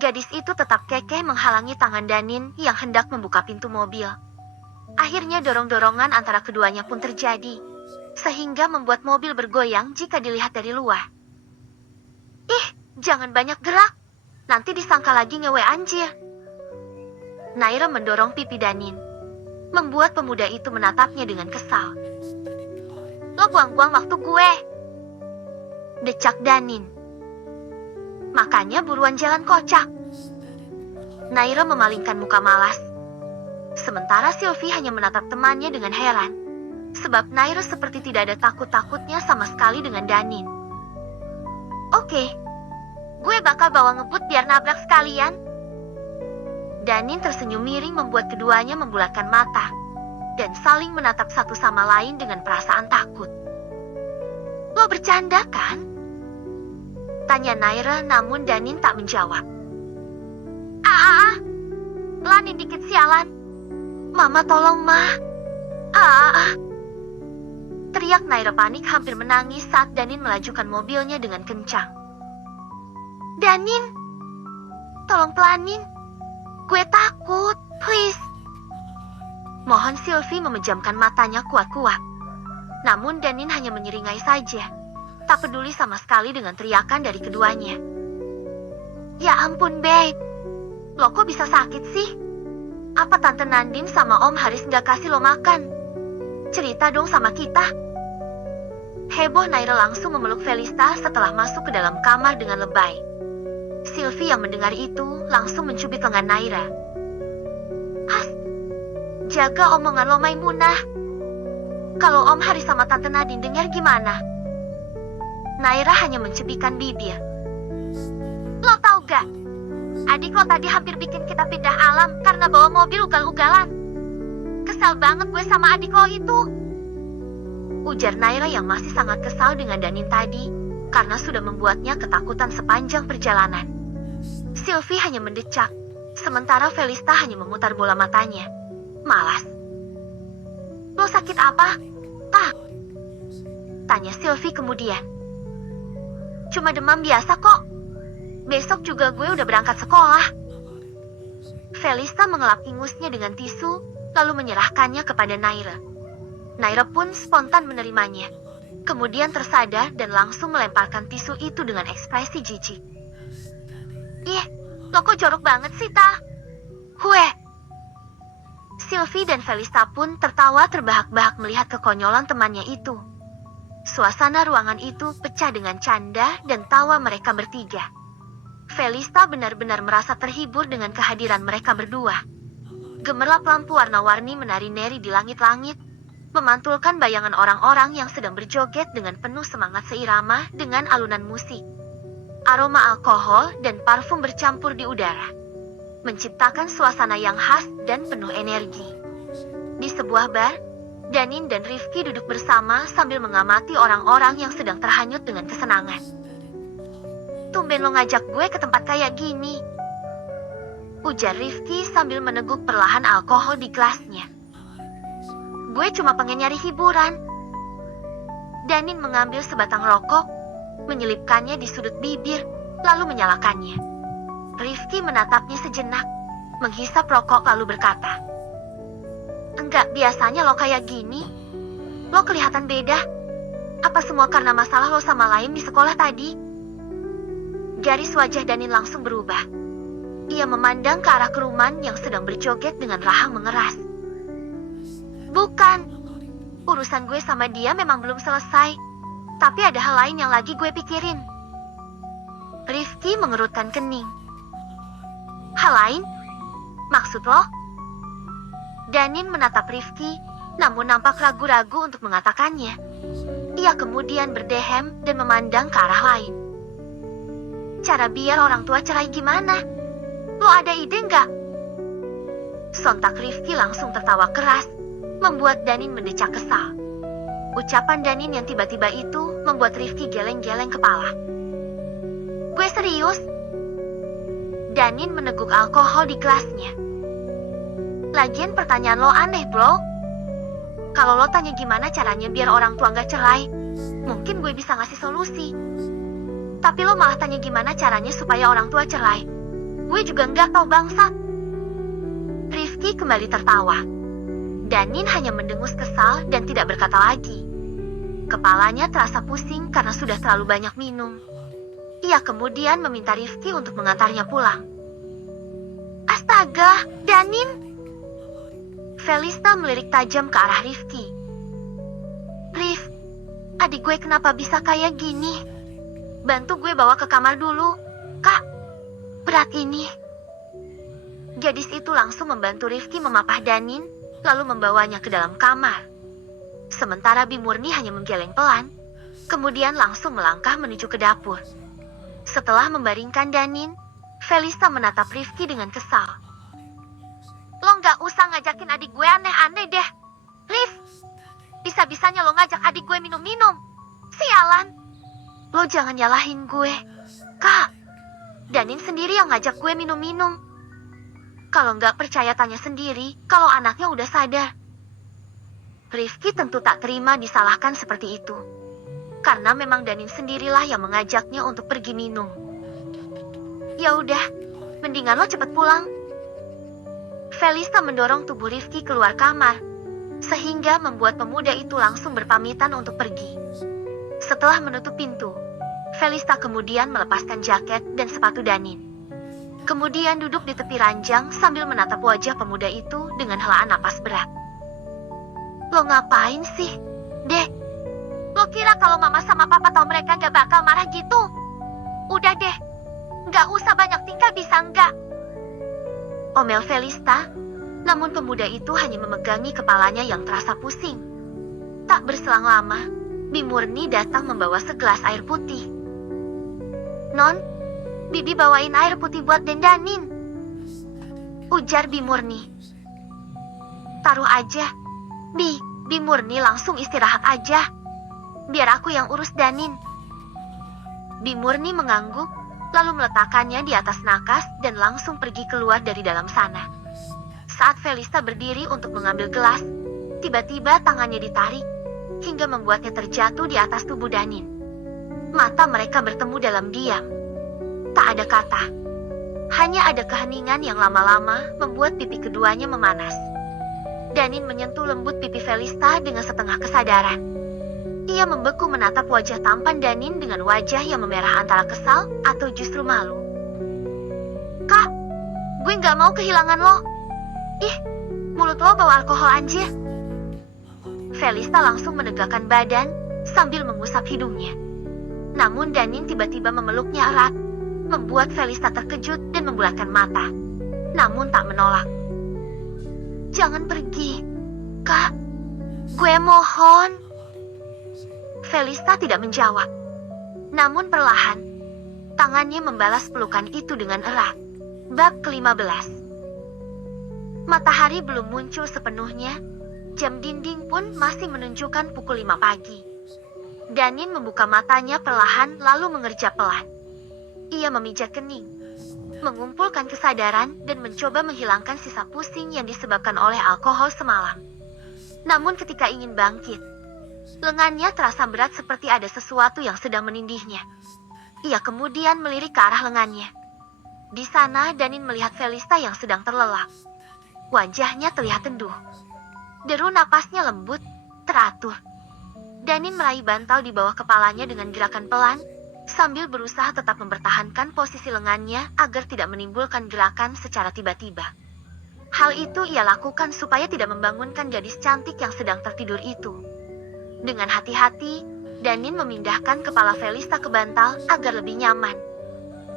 gadis itu tetap kekeh menghalangi tangan Danin yang hendak membuka pintu mobil. Akhirnya dorong-dorongan antara keduanya pun terjadi, sehingga membuat mobil bergoyang jika dilihat dari luar. Ih, jangan banyak gerak, nanti disangka lagi ngewe anjir. Naira mendorong pipi Danin, membuat pemuda itu menatapnya dengan kesal. Lo buang-buang waktu gue, decak Danin. Makanya buruan jalan kocak. Naira memalingkan muka malas. Sementara Sylvie hanya menatap temannya dengan heran. Sebab Naira seperti tidak ada takut-takutnya sama sekali dengan Danin. Oke, gue bakal bawa ngebut biar nabrak sekalian. Danin tersenyum miring membuat keduanya membulatkan mata dan saling menatap satu sama lain dengan perasaan takut. Lo bercanda kan? Tanya Naira namun Danin tak menjawab. Pelanin dikit sialan. Mama tolong ma. Teriak Naira panik hampir menangis saat Danin melajukan mobilnya dengan kencang. Danin, tolong pelanin. Gue takut, please. Mohon Sylvie memejamkan matanya kuat-kuat. Namun Danin hanya menyeringai saja. Tak peduli sama sekali dengan teriakan dari keduanya. Ya ampun, babe. Lo kok bisa sakit sih? Apa Tante Nandin sama Om Haris nggak kasih lo makan? Cerita dong sama kita. Heboh Naira langsung memeluk Felista setelah masuk ke dalam kamar dengan lebay. Sylvie yang mendengar itu langsung mencubit lengan Naira. Has, jaga omongan lo Maimunah. Kalau Om Haris sama Tante Nadine dengar gimana? Naira hanya mencebikan bibir. Lo tau gak? Adik lo tadi hampir bikin kita pindah alam karena bawa mobil ugal-ugalan. Kesal banget gue sama adik lo itu. Ujar Naira yang masih sangat kesal dengan Danin tadi karena sudah membuatnya ketakutan sepanjang perjalanan. Sylvie hanya mendecak, sementara Felista hanya memutar bola matanya. Malas. Lo sakit apa? Tanya Sylvie kemudian. Cuma demam biasa kok. Besok juga gue udah berangkat sekolah. Felista mengelap ingusnya dengan tisu, lalu menyerahkannya kepada Naira. Naira pun spontan menerimanya. Kemudian tersadar dan langsung melemparkan tisu itu dengan ekspresi jijik. Ih, lo kok jorok banget sih, Ta? Hue. Sylvie dan Felista pun tertawa terbahak-bahak melihat kekonyolan temannya itu. Suasana ruangan itu pecah dengan canda dan tawa mereka bertiga. Felista benar-benar merasa terhibur dengan kehadiran mereka berdua. Gemerlap lampu warna-warni menari-nari di langit-langit, memantulkan bayangan orang-orang yang sedang berjoget dengan penuh semangat seirama dengan alunan musik. Aroma alkohol dan parfum bercampur di udara, menciptakan suasana yang khas dan penuh energi. Di sebuah bar, Danin dan Rifki duduk bersama sambil mengamati orang-orang yang sedang terhanyut dengan kesenangan. Tumben lo ngajak gue ke tempat kayak gini, ujar Rifki sambil meneguk perlahan alkohol di gelasnya. Gue cuma pengen nyari hiburan. Danin mengambil sebatang rokok, menyelipkannya di sudut bibir, lalu menyalakannya. Rifki menatapnya sejenak, menghisap rokok lalu berkata, enggak biasanya lo kayak gini. Lo kelihatan beda. Apa semua karena masalah lo sama Laim di sekolah tadi? Garis wajah Danin langsung berubah. Ia memandang ke arah keruman yang sedang berjoget dengan rahang mengeras. Bukan. Urusan gue sama dia memang belum selesai. Tapi ada hal lain yang lagi gue pikirin. Rifki mengerutkan kening. Hal lain? Maksud lo? Danin menatap Rifki, namun nampak ragu-ragu untuk mengatakannya. Ia kemudian berdehem dan memandang ke arah lain. Cara biar orang tua cerai gimana? Lo ada ide nggak? Sontak Rifki langsung tertawa keras, membuat Danin mendecak kesal. Ucapan Danin yang tiba-tiba itu membuat Rifki geleng-geleng kepala. Gue serius. Danin meneguk alkohol di gelasnya. Lagian pertanyaan lo aneh, bro. Kalau lo tanya gimana caranya biar orang tua nggak cerai, mungkin gue bisa ngasih solusi. Tapi lo malah tanya gimana caranya supaya orang tua cerai. Gue juga nggak tahu bangsat. Rifki kembali tertawa. Danin hanya mendengus kesal dan tidak berkata lagi. Kepalanya terasa pusing karena sudah terlalu banyak minum. Ia kemudian meminta Rifki untuk mengantarnya pulang. Astaga, Danin! Felista melirik tajam ke arah Rifki. Rif, adik gue kenapa bisa kayak gini? Bantu gue bawa ke kamar dulu, Kak. Berat ini. Gadis itu langsung membantu Rifki memapah Danin, lalu membawanya ke dalam kamar. Sementara Bimurni hanya menggeleng pelan, kemudian langsung melangkah menuju ke dapur. Setelah membaringkan Danin, Felista menatap Rifki dengan kesal. Lo nggak usah ngajakin adik gue aneh-aneh deh. Rif, bisa-bisanya lo ngajak adik gue minum-minum. Sialan. Lo jangan nyalahin gue. Kak, Danin sendiri yang ngajak gue minum-minum. Kalau nggak percaya tanya sendiri kalau anaknya udah sadar. Rifki tentu tak terima disalahkan seperti itu. Karena memang Danin sendirilah yang mengajaknya untuk pergi minum. Ya udah, mendingan lo cepet pulang. Felista mendorong tubuh Rifki keluar kamar, sehingga membuat pemuda itu langsung berpamitan untuk pergi. Setelah menutup pintu, Felista kemudian melepaskan jaket dan sepatu Danin. Kemudian duduk di tepi ranjang sambil menatap wajah pemuda itu dengan helaan napas berat. Lo ngapain sih, Dek? Lo kira kalau mama sama papa tahu mereka gak bakal marah gitu? Udah deh, gak usah banyak tingkah bisa nggak? Omel Felista, namun pemuda itu hanya memegangi kepalanya yang terasa pusing. Tak berselang lama, Bimurni datang membawa segelas air putih. Non, Bibi bawain air putih buat Danin, ujar Bimurni. Taruh aja, Bimurni langsung istirahat aja. Biar aku yang urus Danin. Bimurni mengangguk, lalu meletakkannya di atas nakas dan langsung pergi keluar dari dalam sana. Saat Felista berdiri untuk mengambil gelas, tiba-tiba tangannya ditarik, hingga membuatnya terjatuh di atas tubuh Danin. Mata mereka bertemu dalam diam. Tak ada kata. Hanya ada keheningan yang lama-lama membuat pipi keduanya memanas. Danin menyentuh lembut pipi Felista dengan setengah kesadaran. Ia membeku menatap wajah tampan Danin dengan wajah yang memerah antara kesal atau justru malu. Kak, gue gak mau kehilangan lo. Ih, mulut lo bawa alkohol anjir. Felista langsung menegakkan badan sambil mengusap hidungnya. Namun Danin tiba-tiba memeluknya erat, membuat Felista terkejut dan membulatkan mata. Namun tak menolak. Jangan pergi, Kak. Gue mohon. Felista tidak menjawab. Namun perlahan, tangannya membalas pelukan itu dengan erat. Bab ke-15. Matahari belum muncul sepenuhnya, jam dinding pun masih menunjukkan pukul 5 pagi. Danin membuka matanya perlahan lalu mengerjap pelan. Ia memijat kening, mengumpulkan kesadaran dan mencoba menghilangkan sisa pusing yang disebabkan oleh alkohol semalam. Namun ketika ingin bangkit, lengannya terasa berat seperti ada sesuatu yang sedang menindihnya. Ia kemudian melirik ke arah lengannya. Di sana Danin melihat Felista yang sedang terlelap. Wajahnya terlihat teduh. Deru napasnya lembut, teratur. Danin meraih bantal di bawah kepalanya dengan gerakan pelan, sambil berusaha tetap mempertahankan posisi lengannya agar tidak menimbulkan gerakan secara tiba-tiba. Hal itu ia lakukan supaya tidak membangunkan gadis cantik yang sedang tertidur itu. Dengan hati-hati, Danin memindahkan kepala Felista ke bantal agar lebih nyaman.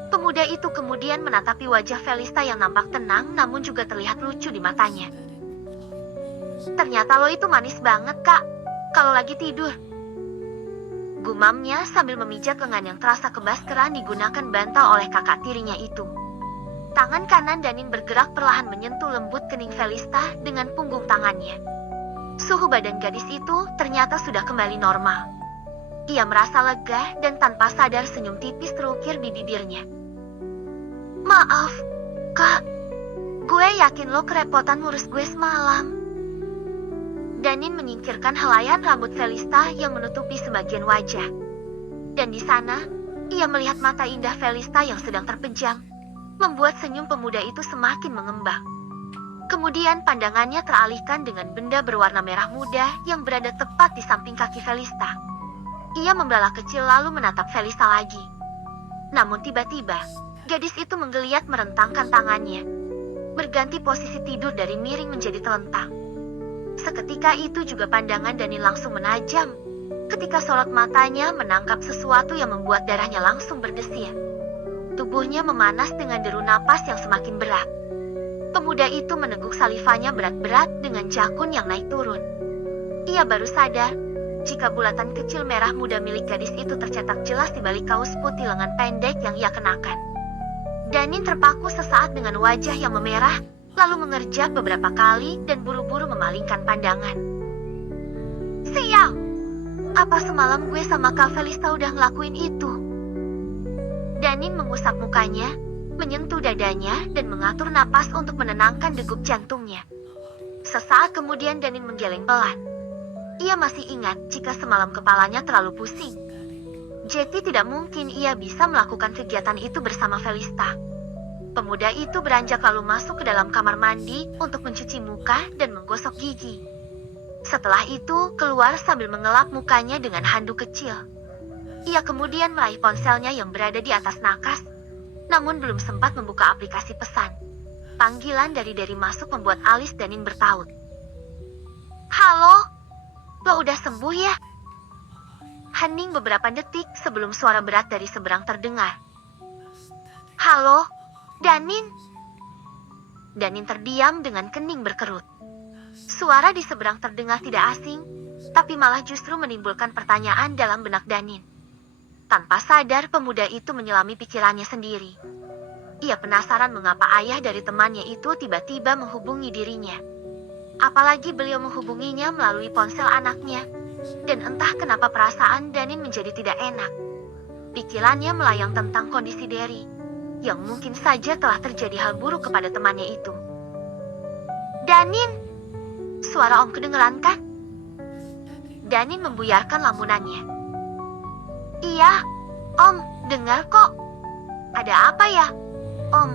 Pemuda itu kemudian menatapi wajah Felista yang nampak tenang namun juga terlihat lucu di matanya. Ternyata lo itu manis banget, Kak, kalau lagi tidur. Gumamnya sambil memijat lengan yang terasa kebaskeran digunakan bantal oleh kakak tirinya itu. Tangan kanan Danin bergerak perlahan menyentuh lembut kening Felista dengan punggung tangannya. Suhu badan gadis itu ternyata sudah kembali normal. Ia merasa lega dan tanpa sadar senyum tipis terukir di bibirnya. Maaf, Kak. Gue yakin lo kerepotan ngurus gue semalam. Danin menyingkirkan helaian rambut Felista yang menutupi sebagian wajah. Dan di sana, ia melihat mata indah Felista yang sedang terpejam, membuat senyum pemuda itu semakin mengembang. Kemudian pandangannya teralihkan dengan benda berwarna merah muda yang berada tepat di samping kaki Felista. Ia membelalak kecil lalu menatap Felista lagi. Namun tiba-tiba, gadis itu menggeliat merentangkan tangannya, berganti posisi tidur dari miring menjadi telentang. Seketika itu juga pandangan Danin langsung menajam, ketika sorot matanya menangkap sesuatu yang membuat darahnya langsung berdesir. Tubuhnya memanas dengan deru napas yang semakin berat. Pemuda itu meneguk salivanya berat-berat dengan jakun yang naik turun. Ia baru sadar jika bulatan kecil merah muda milik gadis itu tercetak jelas di balik kaos putih lengan pendek yang ia kenakan. Danin terpaku sesaat dengan wajah yang memerah, lalu mengerjak beberapa kali dan buru-buru memalingkan pandangan. Sial! Apa semalam gue sama Kak Felista udah ngelakuin itu? Danin mengusap mukanya, menyentuh dadanya, dan mengatur napas untuk menenangkan degup jantungnya. Sesaat kemudian Danin menggeleng pelan. Ia masih ingat jika semalam kepalanya terlalu pusing. Jadi tidak mungkin ia bisa melakukan kegiatan itu bersama Felista. Pemuda itu beranjak lalu masuk ke dalam kamar mandi untuk mencuci muka dan menggosok gigi. Setelah itu keluar sambil mengelap mukanya dengan handuk kecil. Ia kemudian meraih ponselnya yang berada di atas nakas, namun belum sempat membuka aplikasi pesan. Panggilan dari Derry masuk membuat alis Danin bertaut. Halo? Lo udah sembuh ya? Hening beberapa detik sebelum suara berat dari seberang terdengar. Halo, Danin? Danin terdiam dengan kening berkerut. Suara di seberang terdengar tidak asing, tapi malah justru menimbulkan pertanyaan dalam benak Danin. Tanpa sadar, pemuda itu menyelami pikirannya sendiri. Ia penasaran mengapa ayah dari temannya itu tiba-tiba menghubungi dirinya. Apalagi beliau menghubunginya melalui ponsel anaknya, dan entah kenapa perasaan Danin menjadi tidak enak. Pikirannya melayang tentang kondisi Derry, yang mungkin saja telah terjadi hal buruk kepada temannya itu. Danin! Suara Om kedengeran kan? Danin membuyarkan lamunannya. Iya, Om, dengar kok. Ada apa ya, Om?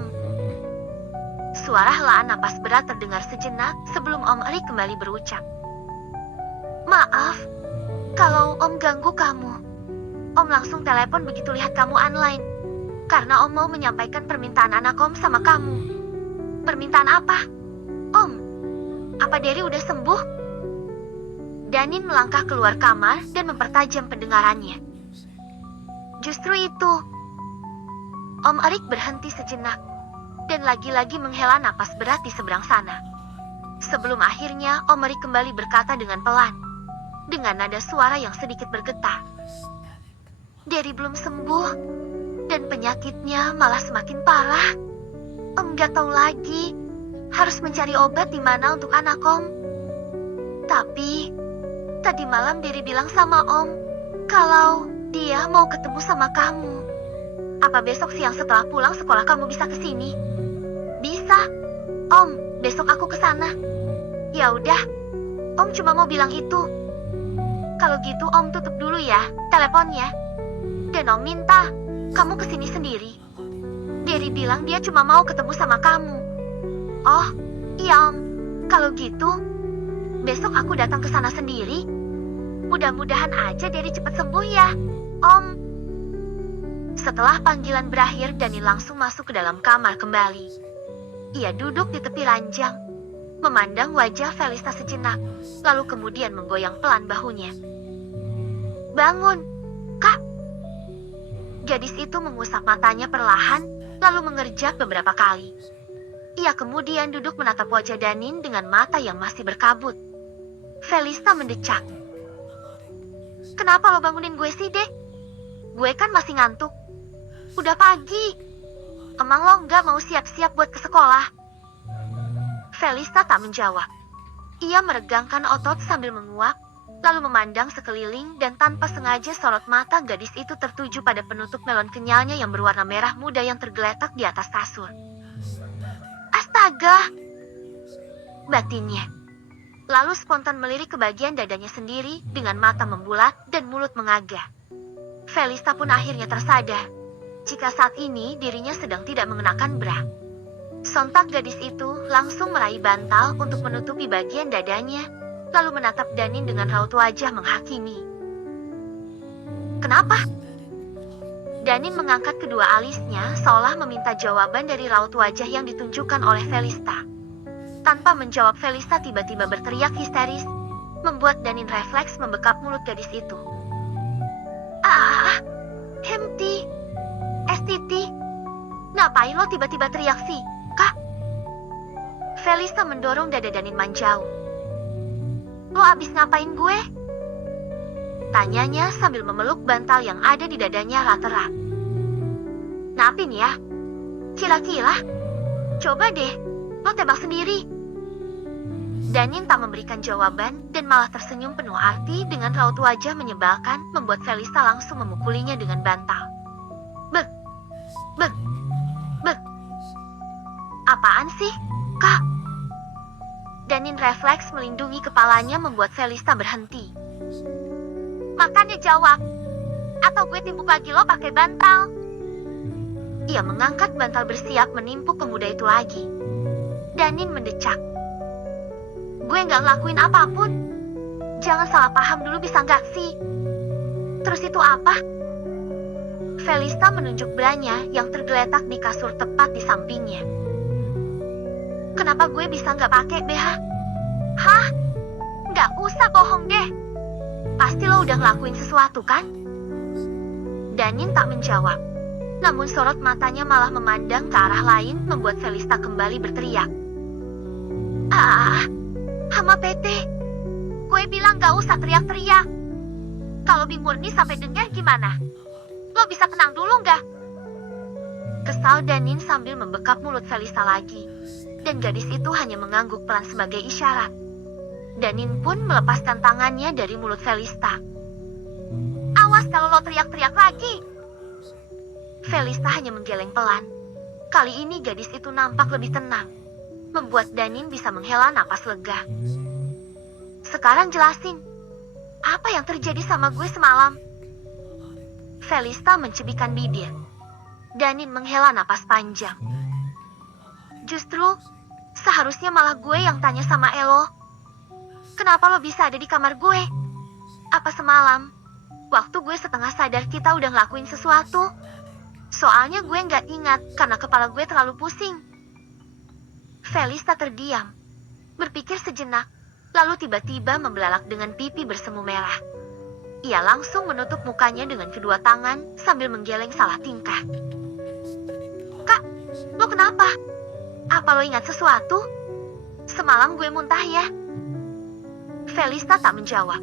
Suara helaan napas berat terdengar sejenak sebelum Om Erik kembali berucap. Maaf, kalau Om ganggu kamu. Om langsung telepon begitu lihat kamu online. Karena Om mau menyampaikan permintaan anak Om sama kamu. Permintaan apa? Om, apa Derry udah sembuh? Danin melangkah keluar kamar dan mempertajam pendengarannya. Justru itu. Om Erik berhenti sejenak dan lagi-lagi menghela napas berat di seberang sana. Sebelum akhirnya Om Erik kembali berkata dengan pelan, dengan nada suara yang sedikit bergetar. Derry belum sembuh, dan penyakitnya malah semakin parah. Om gak tahu lagi harus mencari obat di mana untuk anak Om. Tapi, tadi malam Derry bilang sama Om, kalau dia mau ketemu sama kamu. Apa besok siang setelah pulang sekolah kamu bisa kesini? Bisa, Om, besok aku kesana. Ya udah, Om cuma mau bilang itu. Kalau gitu Om tutup dulu ya teleponnya. Dan Om minta kamu kesini sendiri. Derry bilang dia cuma mau ketemu sama kamu. Oh, iya Om. Kalau gitu, besok aku datang ke sana sendiri. Mudah-mudahan aja Derry cepat sembuh ya, Om. Setelah panggilan berakhir, Danin langsung masuk ke dalam kamar kembali. Ia duduk di tepi ranjang, memandang wajah Felista sejenak, lalu kemudian menggoyang pelan bahunya. Bangun, Kak. Gadis itu mengusap matanya perlahan, lalu mengerjak beberapa kali. Ia kemudian duduk menatap wajah Danin dengan mata yang masih berkabut. Felista mendecak. Kenapa lo bangunin gue sih, Dek? Gue kan masih ngantuk. Udah pagi. Emang lo nggak mau siap-siap buat ke sekolah? Felista tak menjawab. Ia meregangkan otot sambil menguap, lalu memandang sekeliling dan tanpa sengaja sorot mata gadis itu tertuju pada penutup melon kenyalnya yang berwarna merah muda yang tergeletak di atas kasur. Astaga! Batinnya. Lalu spontan melirik ke bagian dadanya sendiri dengan mata membulat dan mulut mengagah. Felista pun akhirnya tersadar jika saat ini dirinya sedang tidak mengenakan bra. Sontak gadis itu langsung meraih bantal untuk menutupi bagian dadanya, lalu menatap Danin dengan raut wajah menghakimi. Kenapa? Danin mengangkat kedua alisnya seolah meminta jawaban dari raut wajah yang ditunjukkan oleh Felista. Tanpa menjawab, Felista tiba-tiba berteriak histeris, membuat Danin refleks membekap mulut gadis itu. Hemti, Estiti, ngapain lo tiba-tiba teriak sih, Kak? Felista mendorong dada Danin menjauh. Lo abis ngapain gue? Tanyanya sambil memeluk bantal yang ada di dadanya erat-erat. Napin ya? Kira-kira? Coba deh, lo tebak sendiri. Danin tak memberikan jawaban dan malah tersenyum penuh arti dengan raut wajah menyebalkan membuat Felista langsung memukulinya dengan bantal. Bek! Bek! Bek! Apaan sih, Kak? Danin refleks melindungi kepalanya membuat Felista berhenti. Makanya jawab, atau gue timpuk lagi lo pakai bantal. Ia mengangkat bantal bersiap menimpuk pemuda itu lagi. Danin mendecak. Gue nggak ngelakuin apapun. Jangan salah paham dulu bisa nggak sih? Terus itu apa? Felista menunjuk branya yang tergeletak di kasur tepat di sampingnya. Kenapa gue bisa nggak pakai BH? Hah? Nggak usah bohong deh. Pasti lo udah ngelakuin sesuatu kan? Danin tak menjawab. Namun sorot matanya malah memandang ke arah lain membuat Felista kembali berteriak. Hama PT. Gue bilang gak usah teriak-teriak. Kalau Bing Murni sampai dengar gimana? Lo bisa tenang dulu gak? Kesal Danin sambil membekap mulut Felista lagi. Dan gadis itu hanya mengangguk pelan sebagai isyarat. Danin pun melepaskan tangannya dari mulut Felista. Awas kalau lo teriak-teriak lagi. Felista hanya menggeleng pelan. Kali ini gadis itu nampak lebih tenang, membuat Danin bisa menghela napas lega. Sekarang jelasin, apa yang terjadi sama gue semalam? Felista mencibikkan bibir. Danin menghela napas panjang. Justru, seharusnya malah gue yang tanya sama Elo. Kenapa lo bisa ada di kamar gue? Apa semalam, waktu gue setengah sadar kita udah ngelakuin sesuatu? Soalnya gue nggak ingat karena kepala gue terlalu pusing. Felista terdiam, berpikir sejenak, lalu tiba-tiba membelalak dengan pipi bersemu merah. Ia langsung menutup mukanya dengan kedua tangan sambil menggeleng salah tingkah. Kak, lo kenapa? Apa lo ingat sesuatu? Semalam gue muntah ya? Felista tak menjawab.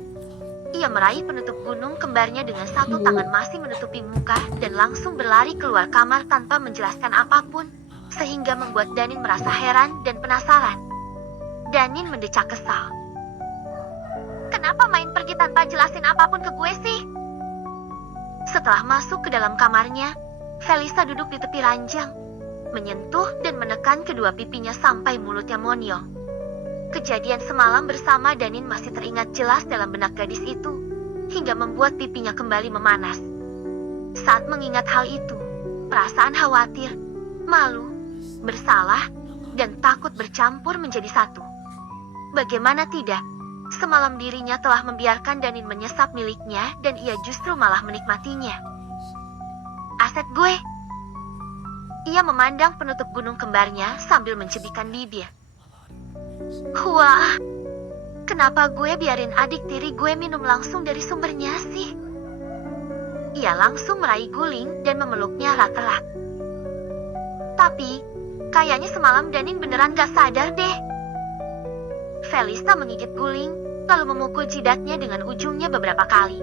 Ia meraih penutup gunung kembarnya dengan satu tangan masih menutupi muka dan langsung berlari keluar kamar tanpa menjelaskan apapun, sehingga membuat Danin merasa heran dan penasaran. Danin mendecak kesal. Kenapa main pergi tanpa jelasin apapun ke gue sih? Setelah masuk ke dalam kamarnya, Felista duduk di tepi ranjang, menyentuh dan menekan kedua pipinya sampai mulutnya monyong. Kejadian semalam bersama Danin masih teringat jelas dalam benak gadis itu, hingga membuat pipinya kembali memanas. Saat mengingat hal itu, perasaan khawatir, malu, bersalah, dan takut bercampur menjadi satu. Bagaimana tidak, semalam dirinya telah membiarkan Danin menyesap miliknya dan ia justru malah menikmatinya. Aset gue. Ia memandang penutup gunung kembarnya sambil mencibikkan bibir. Wah, kenapa gue biarin adik tiri gue minum langsung dari sumbernya sih? Ia langsung meraih guling dan memeluknya erat-erat. Tapi, kayaknya semalam Danin beneran gak sadar deh. Felista menggigit guling, lalu memukul jidatnya dengan ujungnya beberapa kali.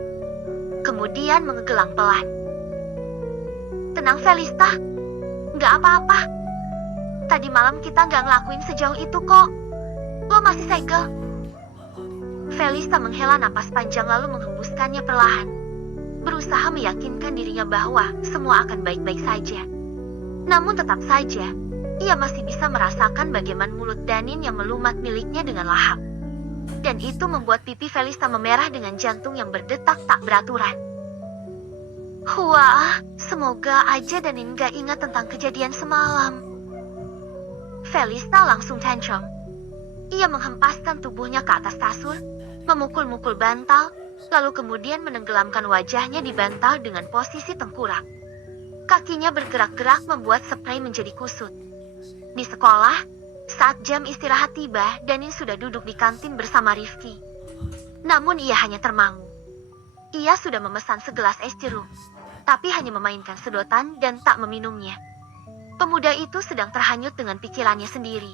Kemudian mengegelang pelan. Tenang Felista, gak apa-apa. Tadi malam kita gak ngelakuin sejauh itu kok. Lo masih segel. Felista menghela napas panjang lalu menghembuskannya perlahan. Berusaha meyakinkan dirinya bahwa semua akan baik-baik saja. Namun tetap saja, ia masih bisa merasakan bagaimana mulut Danin yang melumat miliknya dengan lahap. Dan itu membuat pipi Felista memerah dengan jantung yang berdetak tak beraturan. Wah, semoga aja Danin gak ingat tentang kejadian semalam. Felista langsung tantrum. Ia menghempaskan tubuhnya ke atas kasur, memukul-mukul bantal, lalu kemudian menenggelamkan wajahnya di bantal dengan posisi tengkurap. Kakinya bergerak-gerak membuat spray menjadi kusut. Di sekolah, saat jam istirahat tiba, Danin sudah duduk di kantin bersama Rifki. Namun ia hanya termangu. Ia sudah memesan segelas es jeruk, tapi hanya memainkan sedotan dan tak meminumnya. Pemuda itu sedang terhanyut dengan pikirannya sendiri.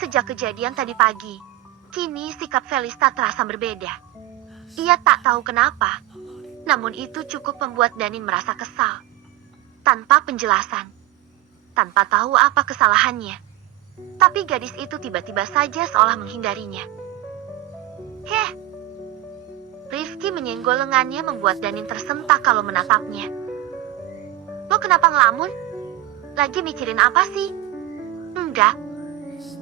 Sejak kejadian tadi pagi, kini sikap Felista terasa berbeda. Ia tak tahu kenapa, namun itu cukup membuat Danin merasa kesal. Tanpa penjelasan, tanpa tahu apa kesalahannya. Tapi gadis itu tiba-tiba saja seolah menghindarinya. Heh, Rifki menyenggol lengannya membuat Danin tersentak kalau menatapnya. Lo kenapa ngelamun? Lagi mikirin apa sih? Enggak,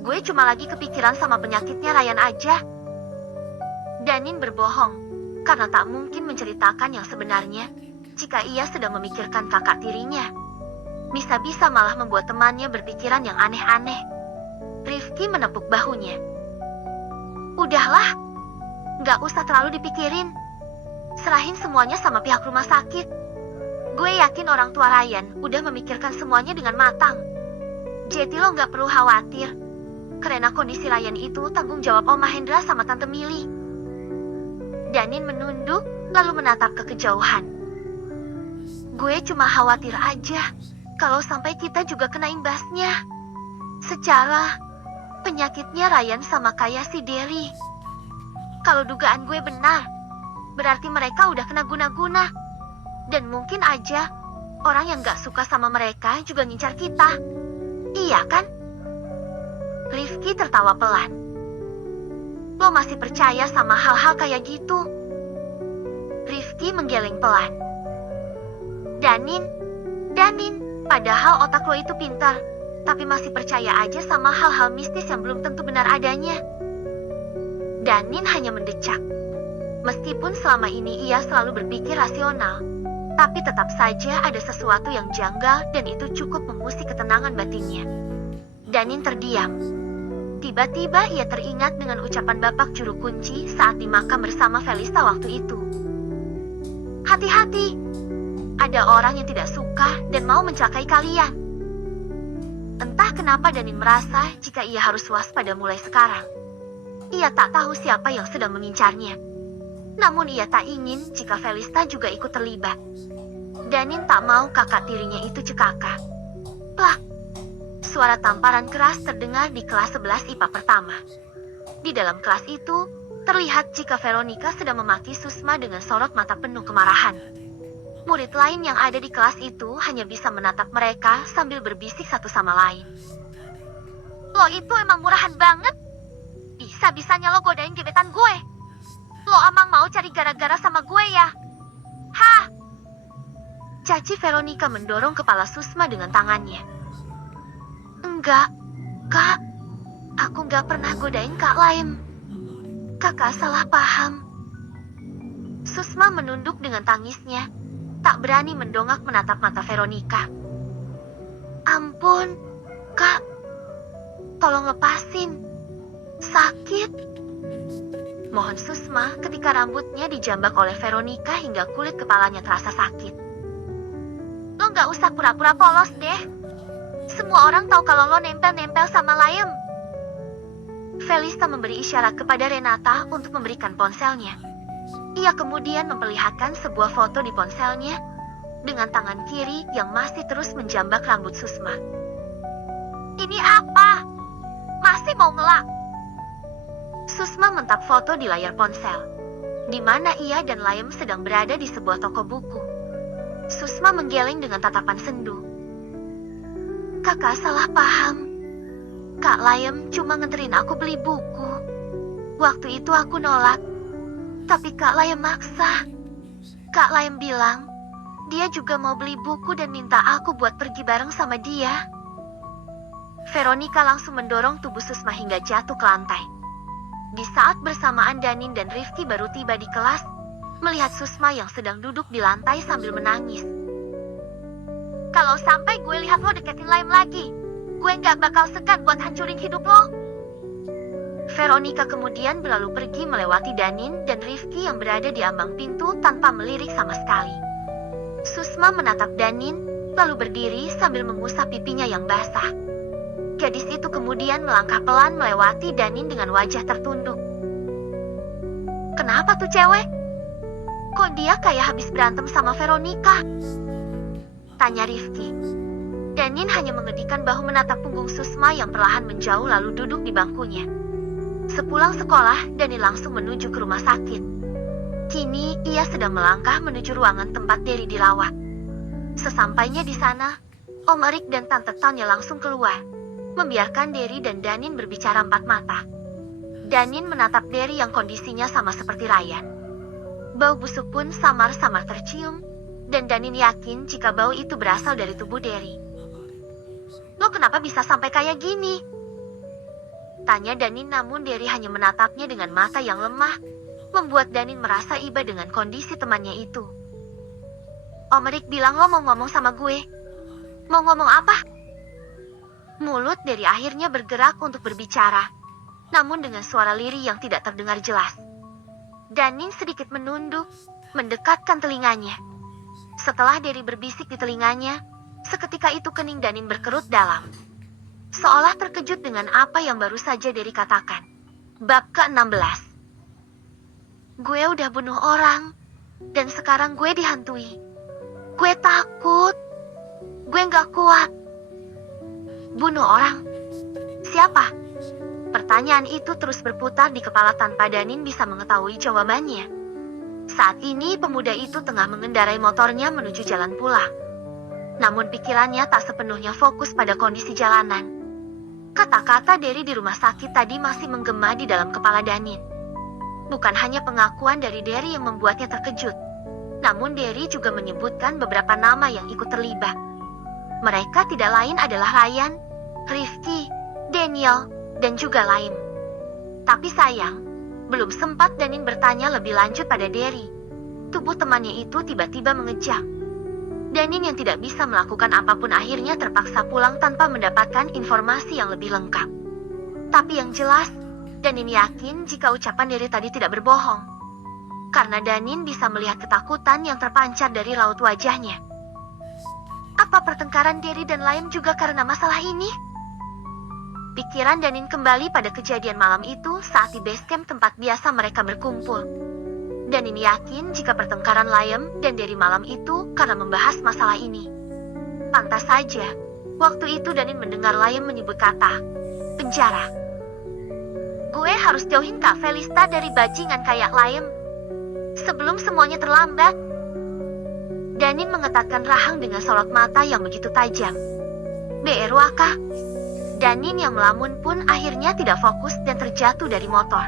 gue cuma lagi kepikiran sama penyakitnya Ryan aja. Danin berbohong, karena tak mungkin menceritakan yang sebenarnya jika ia sedang memikirkan kakak tirinya. Bisa-bisa malah membuat temannya berpikiran yang aneh-aneh. Rifki menepuk bahunya. Udahlah, gak usah terlalu dipikirin. Serahin semuanya sama pihak rumah sakit. Gue yakin orang tua Ryan udah memikirkan semuanya dengan matang. Jadi lo gak perlu khawatir. Karena kondisi Ryan itu tanggung jawab Om Mahendra sama Tante Millie. Danin menunduk, lalu menatap ke kejauhan. Gue cuma khawatir aja, kalau sampai kita juga kena imbasnya. Secara, penyakitnya Ryan sama kayak si Derry. Kalau dugaan gue benar, berarti mereka udah kena guna-guna. Dan mungkin aja, orang yang gak suka sama mereka juga ngincar kita. Iya kan? Rifki tertawa pelan. Lo masih percaya sama hal-hal kayak gitu? Rifki menggeleng pelan. Danin, padahal otak lo itu pintar, tapi masih percaya aja sama hal-hal mistis yang belum tentu benar adanya. Danin hanya mendecak. Meskipun selama ini ia selalu berpikir rasional, tapi tetap saja ada sesuatu yang janggal dan itu cukup mengusik ketenangan batinnya. Danin terdiam. Tiba-tiba ia teringat dengan ucapan Bapak Juru Kunci saat di makam bersama Felista waktu itu. Hati-hati, ada orang yang tidak suka dan mau mencelakai kalian. Entah kenapa Danin merasa jika ia harus waspada mulai sekarang. Ia tak tahu siapa yang sedang mengincarnya. Namun ia tak ingin jika Felista juga ikut terlibat. Danin tak mau kakak tirinya itu cekaka. Plak! Suara tamparan keras terdengar di kelas 11 IPA pertama. Di dalam kelas itu, terlihat jika Veronica sedang memaki Susma dengan sorot mata penuh kemarahan. Murid lain yang ada di kelas itu hanya bisa menatap mereka sambil berbisik satu sama lain. Lo itu emang murahan banget. Bisa-bisanya lo godain gebetan gue. Lo emang mau cari gara-gara sama gue ya? Hah? Caci Veronica mendorong kepala Susma dengan tangannya. Enggak, Kak. Aku gak pernah godain Kak Laim. Kakak salah paham. Susma menunduk dengan tangisnya, tak berani mendongak menatap mata Veronica. Ampun, Kak. Tolong lepasin. Sakit. Mohon Susma ketika rambutnya dijambak oleh Veronica hingga kulit kepalanya terasa sakit. Lo gak usah pura-pura polos deh. Semua orang tahu kalau lo nempel-nempel sama Laim. Felista memberi isyarat kepada Renata untuk memberikan ponselnya. Ia kemudian memperlihatkan sebuah foto di ponselnya dengan tangan kiri yang masih terus menjambak rambut Susma. Ini apa? Masih mau ngelak? Susma mentak foto di layar ponsel, di mana ia dan Laim sedang berada di sebuah toko buku. Susma menggeleng dengan tatapan sendu. Kakak salah paham. Kak Laim cuma nganterin aku beli buku. Waktu itu aku nolak, tapi Kak Layem maksa. Kak Layem bilang, dia juga mau beli buku dan minta aku buat pergi bareng sama dia. Veronica langsung mendorong tubuh Susma hingga jatuh ke lantai. Di saat bersamaan Danin dan Rifki baru tiba di kelas, melihat Susma yang sedang duduk di lantai sambil menangis. Kalau sampai gue lihat lo deketin Layem lagi, gue nggak bakal segan buat hancurin hidup lo. Veronica kemudian berlalu pergi melewati Danin dan Rifki yang berada di ambang pintu tanpa melirik sama sekali. Susma menatap Danin, lalu berdiri sambil mengusap pipinya yang basah. Gadis itu kemudian melangkah pelan melewati Danin dengan wajah tertunduk. Kenapa tuh cewek? Kok dia kayak habis berantem sama Veronica? Tanya Rifki. Danin hanya mengedikan bahu menatap punggung Susma yang perlahan menjauh lalu duduk di bangkunya. Sepulang sekolah, Danin langsung menuju ke rumah sakit. Kini, ia sedang melangkah menuju ruangan tempat Derry dirawat. Sesampainya di sana, Om Erik dan Tante Tanya langsung keluar, membiarkan Derry dan Danin berbicara empat mata. Danin menatap Derry yang kondisinya sama seperti Ryan. Bau busuk pun samar-samar tercium, dan Danin yakin jika bau itu berasal dari tubuh Derry. Lo kenapa bisa sampai kayak gini? Tanya Danin, namun Derry hanya menatapnya dengan mata yang lemah, membuat Danin merasa iba dengan kondisi temannya itu. Om Erik bilang lo mau ngomong sama gue. Mau ngomong apa? Mulut Derry akhirnya bergerak untuk berbicara, namun dengan suara lirih yang tidak terdengar jelas. Danin sedikit menunduk, mendekatkan telinganya. Setelah Derry berbisik di telinganya, seketika itu kening Danin berkerut dalam. Seolah terkejut dengan apa yang baru saja Derry katakan. Bab ke-16. Gue udah bunuh orang, dan sekarang gue dihantui. Gue takut. Gue gak kuat. Bunuh orang? Siapa? Pertanyaan itu terus berputar di kepala tanpa Danin bisa mengetahui jawabannya. Saat ini pemuda itu tengah mengendarai motornya menuju jalan pulang. Namun pikirannya tak sepenuhnya fokus pada kondisi jalanan. Kata-kata Derry di rumah sakit tadi masih menggema di dalam kepala Danin. Bukan hanya pengakuan dari Derry yang membuatnya terkejut, namun Derry juga menyebutkan beberapa nama yang ikut terlibat. Mereka tidak lain adalah Ryan, Rifki, Daniel, dan juga Layem. Tapi sayang, belum sempat Danin bertanya lebih lanjut pada Derry. Tubuh temannya itu tiba-tiba mengejang. Danin yang tidak bisa melakukan apapun akhirnya terpaksa pulang tanpa mendapatkan informasi yang lebih lengkap. Tapi yang jelas, Danin yakin jika ucapan Derry tadi tidak berbohong. Karena Danin bisa melihat ketakutan yang terpancar dari raut wajahnya. Apa pertengkaran Derry dan Layem juga karena masalah ini? Pikiran Danin kembali pada kejadian malam itu saat di base camp tempat biasa mereka berkumpul. Danin yakin jika pertengkaran Layem dan Derry malam itu karena membahas masalah ini. Pantas saja, waktu itu Danin mendengar Layem menyebut kata penjara. Gue harus jauhin Kak Felista dari bajingan kayak Layem sebelum semuanya terlambat. Danin mengetatkan rahang dengan sorot mata yang begitu tajam. Beruaka. Danin yang melamun pun akhirnya tidak fokus dan terjatuh dari motor.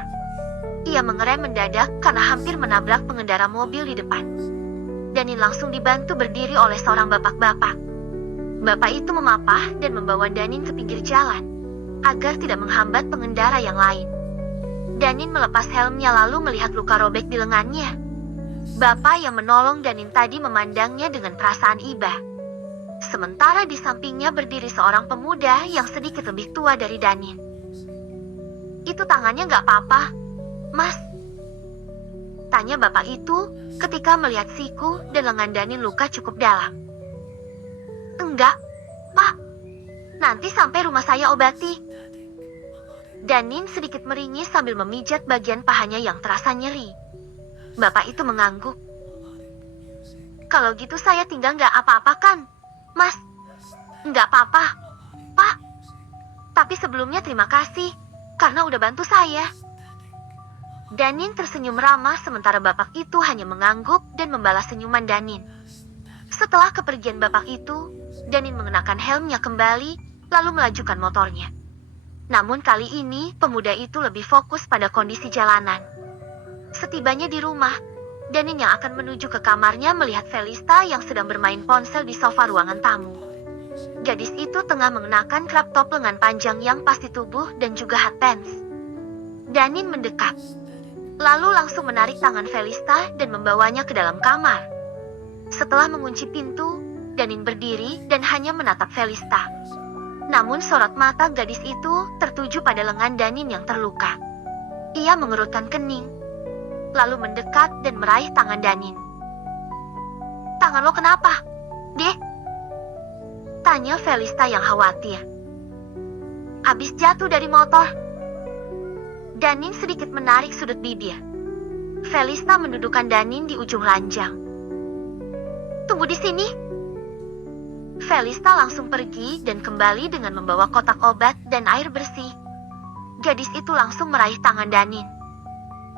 Ia mengerem mendadak karena hampir menabrak pengendara mobil di depan. Danin langsung dibantu berdiri oleh seorang bapak-bapak. Bapak itu memapah dan membawa Danin ke pinggir jalan, agar tidak menghambat pengendara yang lain. Danin melepas helmnya lalu melihat luka robek di lengannya. Bapak yang menolong Danin tadi memandangnya dengan perasaan iba. Sementara di sampingnya berdiri seorang pemuda yang sedikit lebih tua dari Danin. Itu tangannya nggak apa-apa, Mas? Tanya bapak itu ketika melihat siku dan lengan Danin luka cukup dalam. Enggak, Pak. Nanti sampai rumah saya obati. Danin sedikit meringis sambil memijat bagian pahanya yang terasa nyeri. Bapak itu mengangguk. Kalau gitu saya tinggal nggak apa-apa kan, Mas? Nggak apa-apa, Pak. Tapi sebelumnya terima kasih, karena udah bantu saya. Danin tersenyum ramah sementara bapak itu hanya mengangguk dan membalas senyuman Danin. Setelah kepergian bapak itu, Danin mengenakan helmnya kembali, lalu melajukan motornya. Namun kali ini, pemuda itu lebih fokus pada kondisi jalanan. Setibanya di rumah, Danin yang akan menuju ke kamarnya melihat Felista yang sedang bermain ponsel di sofa ruangan tamu. Gadis itu tengah mengenakan crop top lengan panjang yang pasti tubuh dan juga hot pants. Danin mendekat, lalu langsung menarik tangan Felista dan membawanya ke dalam kamar. Setelah mengunci pintu, Danin berdiri dan hanya menatap Felista. Namun sorot mata gadis itu tertuju pada lengan Danin yang terluka. Ia mengerutkan kening, lalu mendekat dan meraih tangan Danin. "Tangan lo kenapa, Dek?" tanya Felista yang khawatir. "Habis jatuh dari motor." Danin sedikit menarik sudut bibir. Felista mendudukkan Danin di ujung ranjang. "Tunggu di sini." Felista langsung pergi dan kembali dengan membawa kotak obat dan air bersih. Gadis itu langsung meraih tangan Danin,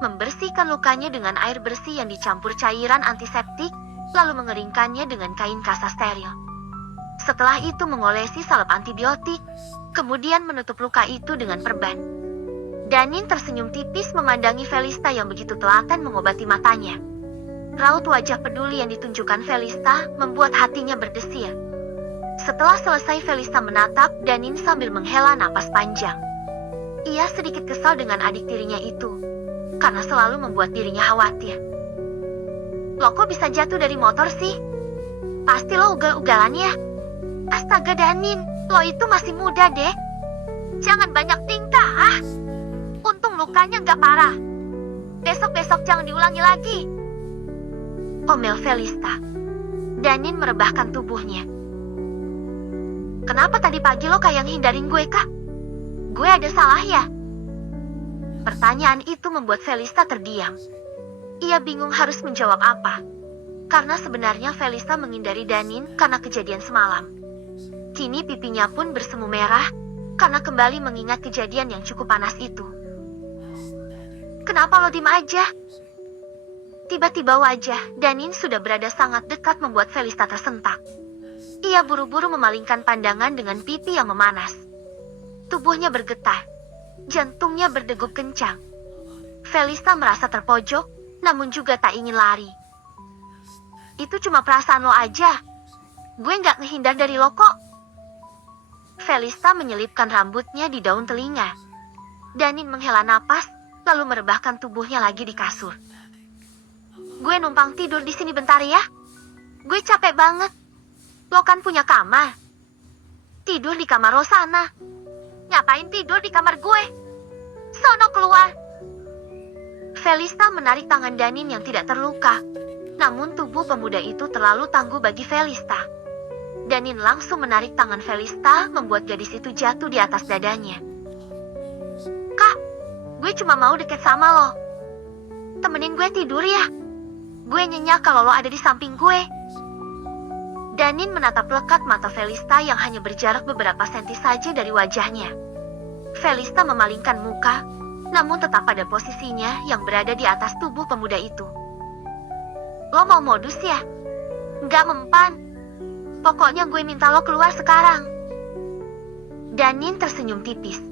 membersihkan lukanya dengan air bersih yang dicampur cairan antiseptik, lalu mengeringkannya dengan kain kasa steril. Setelah itu mengolesi salep antibiotik, kemudian menutup luka itu dengan perban. Danin tersenyum tipis memandangi Felista yang begitu telaten mengobati matanya. Raut wajah peduli yang ditunjukkan Felista membuat hatinya berdesir. Setelah selesai Felista menatap Danin sambil menghela napas panjang. Ia sedikit kesal dengan adik tirinya itu, karena selalu membuat dirinya khawatir. "Lo kok bisa jatuh dari motor sih? Pasti lo ugal-ugalan ya? Astaga Danin, lo itu masih muda deh. Jangan banyak tingkah ah. Untung lukanya nggak parah. Besok-besok jangan diulangi lagi." Omel Felista. Danin merebahkan tubuhnya. "Kenapa tadi pagi lo kayak hindarin gue, Kak? Gue ada salah ya?" Pertanyaan itu membuat Felista terdiam. Ia bingung harus menjawab apa, karena sebenarnya Felista menghindari Danin karena kejadian semalam. Kini pipinya pun bersemu merah, karena kembali mengingat kejadian yang cukup panas itu. "Kenapa lo diem aja?" Tiba-tiba wajah Danin sudah berada sangat dekat membuat Felista tersentak. Ia buru-buru memalingkan pandangan dengan pipi yang memanas. Tubuhnya bergetar, jantungnya berdegup kencang. Felista merasa terpojok, namun juga tak ingin lari. "Itu cuma perasaan lo aja. Gue nggak ngehindar dari lo kok." Felista menyelipkan rambutnya di daun telinga. Danin menghela napas, lalu merebahkan tubuhnya lagi di kasur. "Gue numpang tidur di sini bentar ya. Gue capek banget. Lo kan punya kamar. Tidur di kamar lo sana. Ngapain tidur di kamar gue? Sono keluar." Felista menarik tangan Danin yang tidak terluka. Namun tubuh pemuda itu terlalu tangguh bagi Felista. Danin langsung menarik tangan Felista membuat gadis itu jatuh di atas dadanya. "Kak, gue cuma mau deket sama lo. Temenin gue tidur ya. Gue nyenyak kalau lo ada di samping gue." Danin menatap lekat mata Felista yang hanya berjarak beberapa senti saja dari wajahnya. Felista memalingkan muka, namun tetap pada posisinya yang berada di atas tubuh pemuda itu. "Lo mau modus ya? Nggak mempan. Pokoknya gue minta lo keluar sekarang." Danin tersenyum tipis.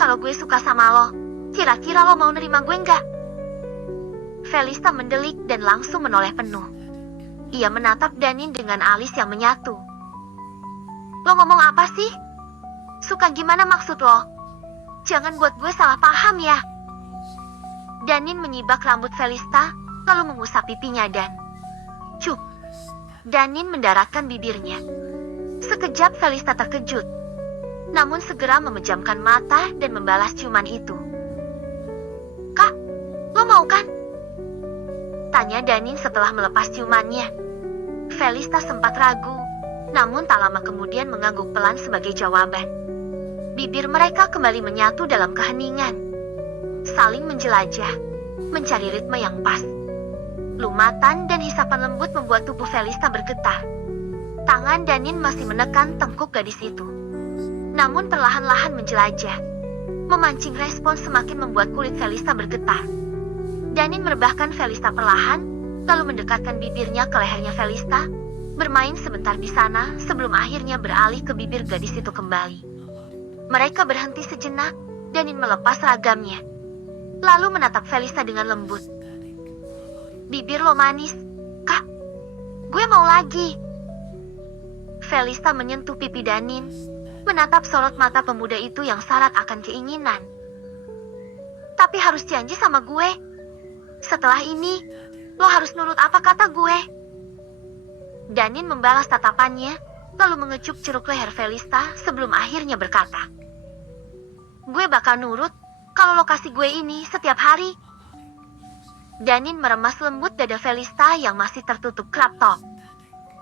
"Kalau gue suka sama lo, kira-kira lo mau nerima gue nggak?" Felista mendelik dan langsung menoleh penuh. Ia menatap Danin dengan alis yang menyatu. "Lo ngomong apa sih? Suka gimana maksud lo? Jangan buat gue salah paham ya." Danin menyibak rambut Felista, lalu mengusap pipinya dan... Cuk! Danin mendaratkan bibirnya. Sekejap Felista terkejut, namun segera memejamkan mata dan membalas ciuman itu. "Kak, lo mau kan?" tanya Danin setelah melepas ciumannya. Felista sempat ragu, namun tak lama kemudian mengangguk pelan sebagai jawaban. Bibir mereka kembali menyatu dalam keheningan, saling menjelajah, mencari ritme yang pas. Lumatan dan hisapan lembut membuat tubuh Felista bergetar. Tangan Danin masih menekan tengkuk gadis itu, namun perlahan-lahan menjelajah, memancing respon semakin membuat kulit Felista bergetar. Danin merebahkan Felista perlahan, lalu mendekatkan bibirnya ke lehernya Felista, bermain sebentar di sana sebelum akhirnya beralih ke bibir gadis itu kembali. Mereka berhenti sejenak, Danin melepas seragamnya. Lalu menatap Felista dengan lembut. Bibir lo manis. Kak, gue mau lagi. Felista menyentuh pipi Danin, menatap sorot mata pemuda itu yang syarat akan keinginan. Tapi harus janji sama gue. Setelah ini, lo harus nurut apa kata gue. Danin membalas tatapannya, lalu mengecup ceruk leher Felista sebelum akhirnya berkata, gue bakal nurut kalau lo kasih gue ini setiap hari. Danin meremas lembut dada Felista yang masih tertutup crop top.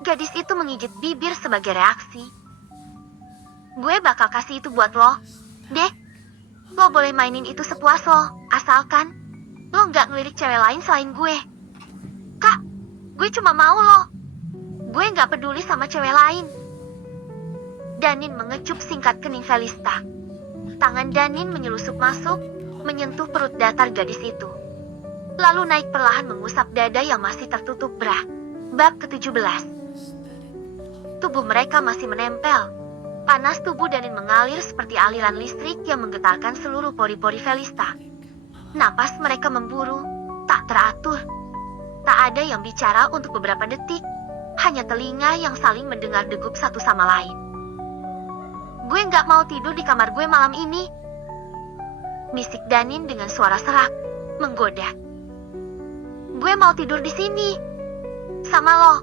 Gadis itu menggigit bibir sebagai reaksi. Gue bakal kasih itu buat lo, deh. Lo boleh mainin itu sepuas lo, asalkan lo nggak ngelirik cewek lain selain gue. Kak, gue cuma mau lo. Gue nggak peduli sama cewek lain. Danin mengecup singkat kening Felista. Tangan Danin menyelusup masuk, menyentuh perut datar gadis itu. Lalu naik perlahan mengusap dada yang masih tertutup bra. Bab ke-17. Tubuh mereka masih menempel. Panas tubuh Danin mengalir seperti aliran listrik yang menggetarkan seluruh pori-pori Felista. Napas mereka memburu, tak teratur. Tak ada yang bicara untuk beberapa detik, hanya telinga yang saling mendengar degup satu sama lain. Gue nggak mau tidur di kamar gue malam ini, bisik Danin dengan suara serak, menggoda. Gue mau tidur di sini, sama lo.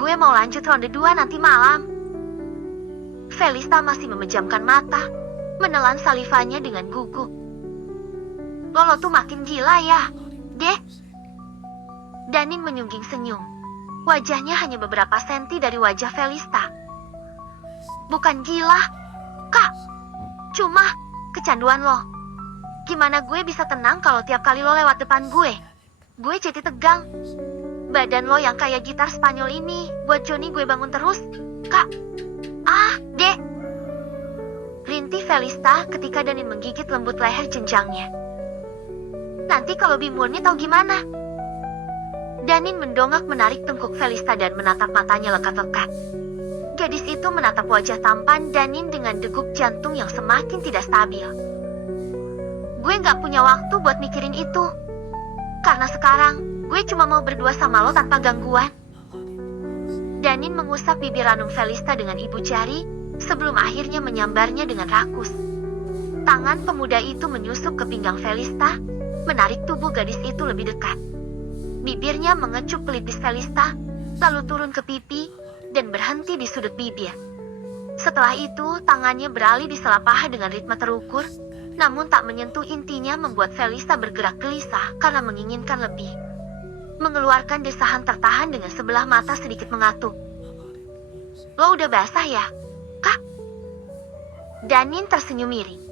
Gue mau lanjut ronde 2 nanti malam. Felista masih memejamkan mata, menelan salivanya dengan gugup. Lo tuh makin gila ya, deh. Danin menyungging senyum. Wajahnya hanya beberapa senti dari wajah Felista. Bukan gila, Kak. Cuma kecanduan lo. Gimana gue bisa tenang kalau tiap kali lo lewat depan gue? Gue jadi tegang. Badan lo yang kayak gitar Spanyol ini buat Johnny gue bangun terus, Kak. Ah, dek. Rintih Felista ketika Danin menggigit lembut leher jenjangnya. Nanti kalau Bimurni tahu gimana? Danin mendongak menarik tengkuk Felista dan menatap matanya lekat-lekat. Gadis itu menatap wajah tampan Danin dengan degup jantung yang semakin tidak stabil. Gue nggak punya waktu buat mikirin itu. Karena sekarang, gue cuma mau berdua sama lo tanpa gangguan. Danin mengusap bibir ranum Felista dengan ibu jari, sebelum akhirnya menyambarnya dengan rakus. Tangan pemuda itu menyusup ke pinggang Felista, menarik tubuh gadis itu lebih dekat. Bibirnya mengecup pelipis Felista, lalu turun ke pipi, dan berhenti di sudut bibir. Setelah itu, tangannya beralih di sela paha dengan ritme terukur, namun tak menyentuh intinya membuat Felista bergerak gelisah karena menginginkan lebih. Mengeluarkan desahan tertahan dengan sebelah mata sedikit mengatup. Lo udah basah ya, Kak? Danin tersenyum miring.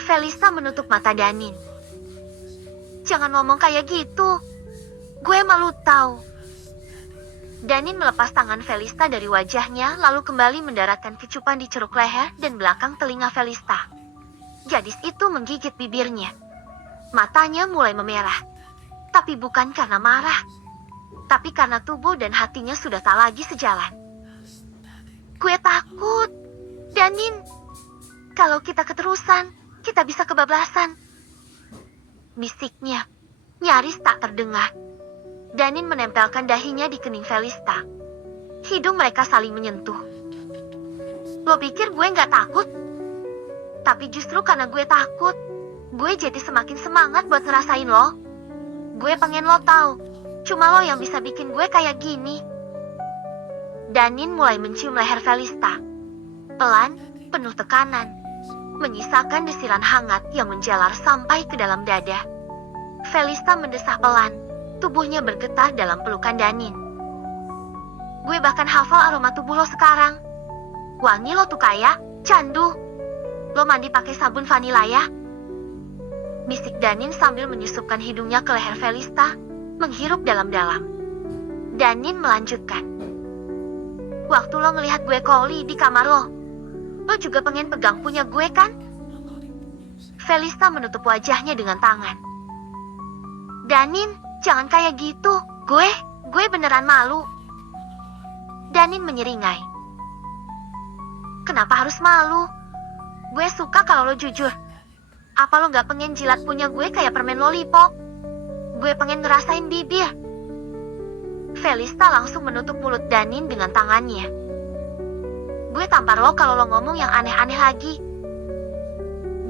Felista menutup mata Danin. Jangan ngomong kayak gitu. Gue malu tahu. Danin melepas tangan Felista dari wajahnya lalu kembali mendaratkan kecupan di ceruk leher dan belakang telinga Felista. Gadis itu menggigit bibirnya. Matanya mulai memerah. Tapi bukan karena marah, tapi karena tubuh dan hatinya sudah tak lagi sejalan. Gue takut, Danin. Kalau kita keterusan, kita bisa kebablasan. Bisiknya, nyaris tak terdengar. Danin menempelkan dahinya di kening Felista. Hidung mereka saling menyentuh. Lo pikir gue nggak takut? Tapi justru karena gue takut, gue jadi semakin semangat buat ngerasain lo. Gue pengen lo tahu, cuma lo yang bisa bikin gue kayak gini. Danin mulai mencium leher Felista. Pelan, penuh tekanan. Menyisakan desiran hangat yang menjalar sampai ke dalam dada. Felista mendesah pelan, tubuhnya bergetar dalam pelukan Danin. Gue bahkan hafal aroma tubuh lo sekarang. Wangi lo tuh kayak candu. Lo mandi pakai sabun vanila ya? Bisik Danin sambil menyusupkan hidungnya ke leher Felista, menghirup dalam-dalam. Danin melanjutkan. Waktu lo ngelihat gue koli di kamar lo juga pengen pegang punya gue kan? Felista menutup wajahnya dengan tangan. Danin, jangan kayak gitu. Gue beneran malu. Danin menyeringai. Kenapa harus malu? Gue suka kalau lo jujur. Apa lo gak pengen jilat punya gue kayak permen lollipop? Gue pengen ngerasain bibir. Felista langsung menutup mulut Danin dengan tangannya. Gue tampar lo kalau lo ngomong yang aneh-aneh lagi.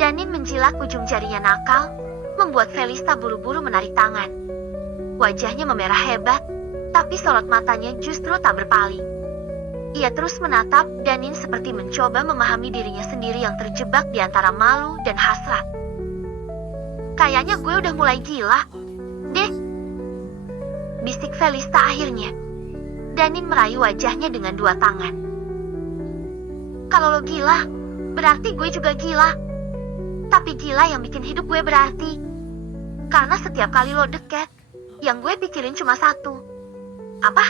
Danin menjilat ujung jarinya nakal, membuat Felista buru-buru menarik tangan. Wajahnya memerah hebat, tapi sorot matanya justru tak berpaling. Ia terus menatap Danin seperti mencoba memahami dirinya sendiri yang terjebak di antara malu dan hasrat. Kayaknya gue udah mulai gila, deh. Bisik Felista akhirnya. Danin merayu wajahnya dengan dua tangan. Kalau lo gila, berarti gue juga gila. Tapi gila yang bikin hidup gue berarti. Karena setiap kali lo deket, yang gue pikirin cuma satu. Apa?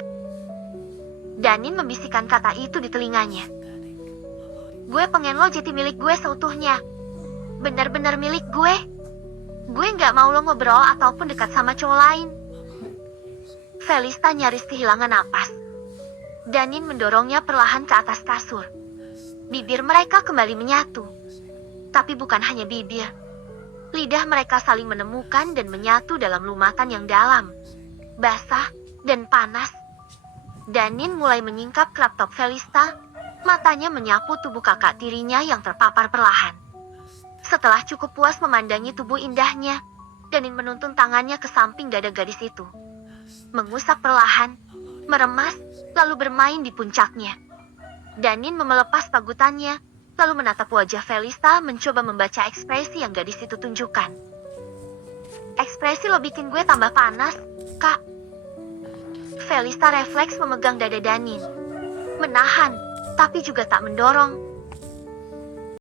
Danin membisikkan kata itu di telinganya. Gue pengen lo jadi milik gue seutuhnya. Benar-benar milik gue. Gue gak mau lo ngobrol ataupun dekat sama cowok lain. Felista nyaris kehilangan napas. Danin mendorongnya perlahan ke atas kasur. Bibir mereka kembali menyatu. Tapi bukan hanya bibir. Lidah mereka saling menemukan dan menyatu dalam lumatan yang dalam, basah, dan panas. Danin mulai menyingkap crop top Felista, matanya menyapu tubuh kakak tirinya yang terpapar perlahan. Setelah cukup puas memandangi tubuh indahnya, Danin menuntun tangannya ke samping dada gadis itu. Mengusap perlahan, meremas, lalu bermain di puncaknya. Danin melepas pagutannya, lalu menatap wajah Felista mencoba membaca ekspresi yang gadis itu tunjukkan. Ekspresi lo bikin gue tambah panas, Kak. Felista refleks memegang dada Danin. Menahan, tapi juga tak mendorong,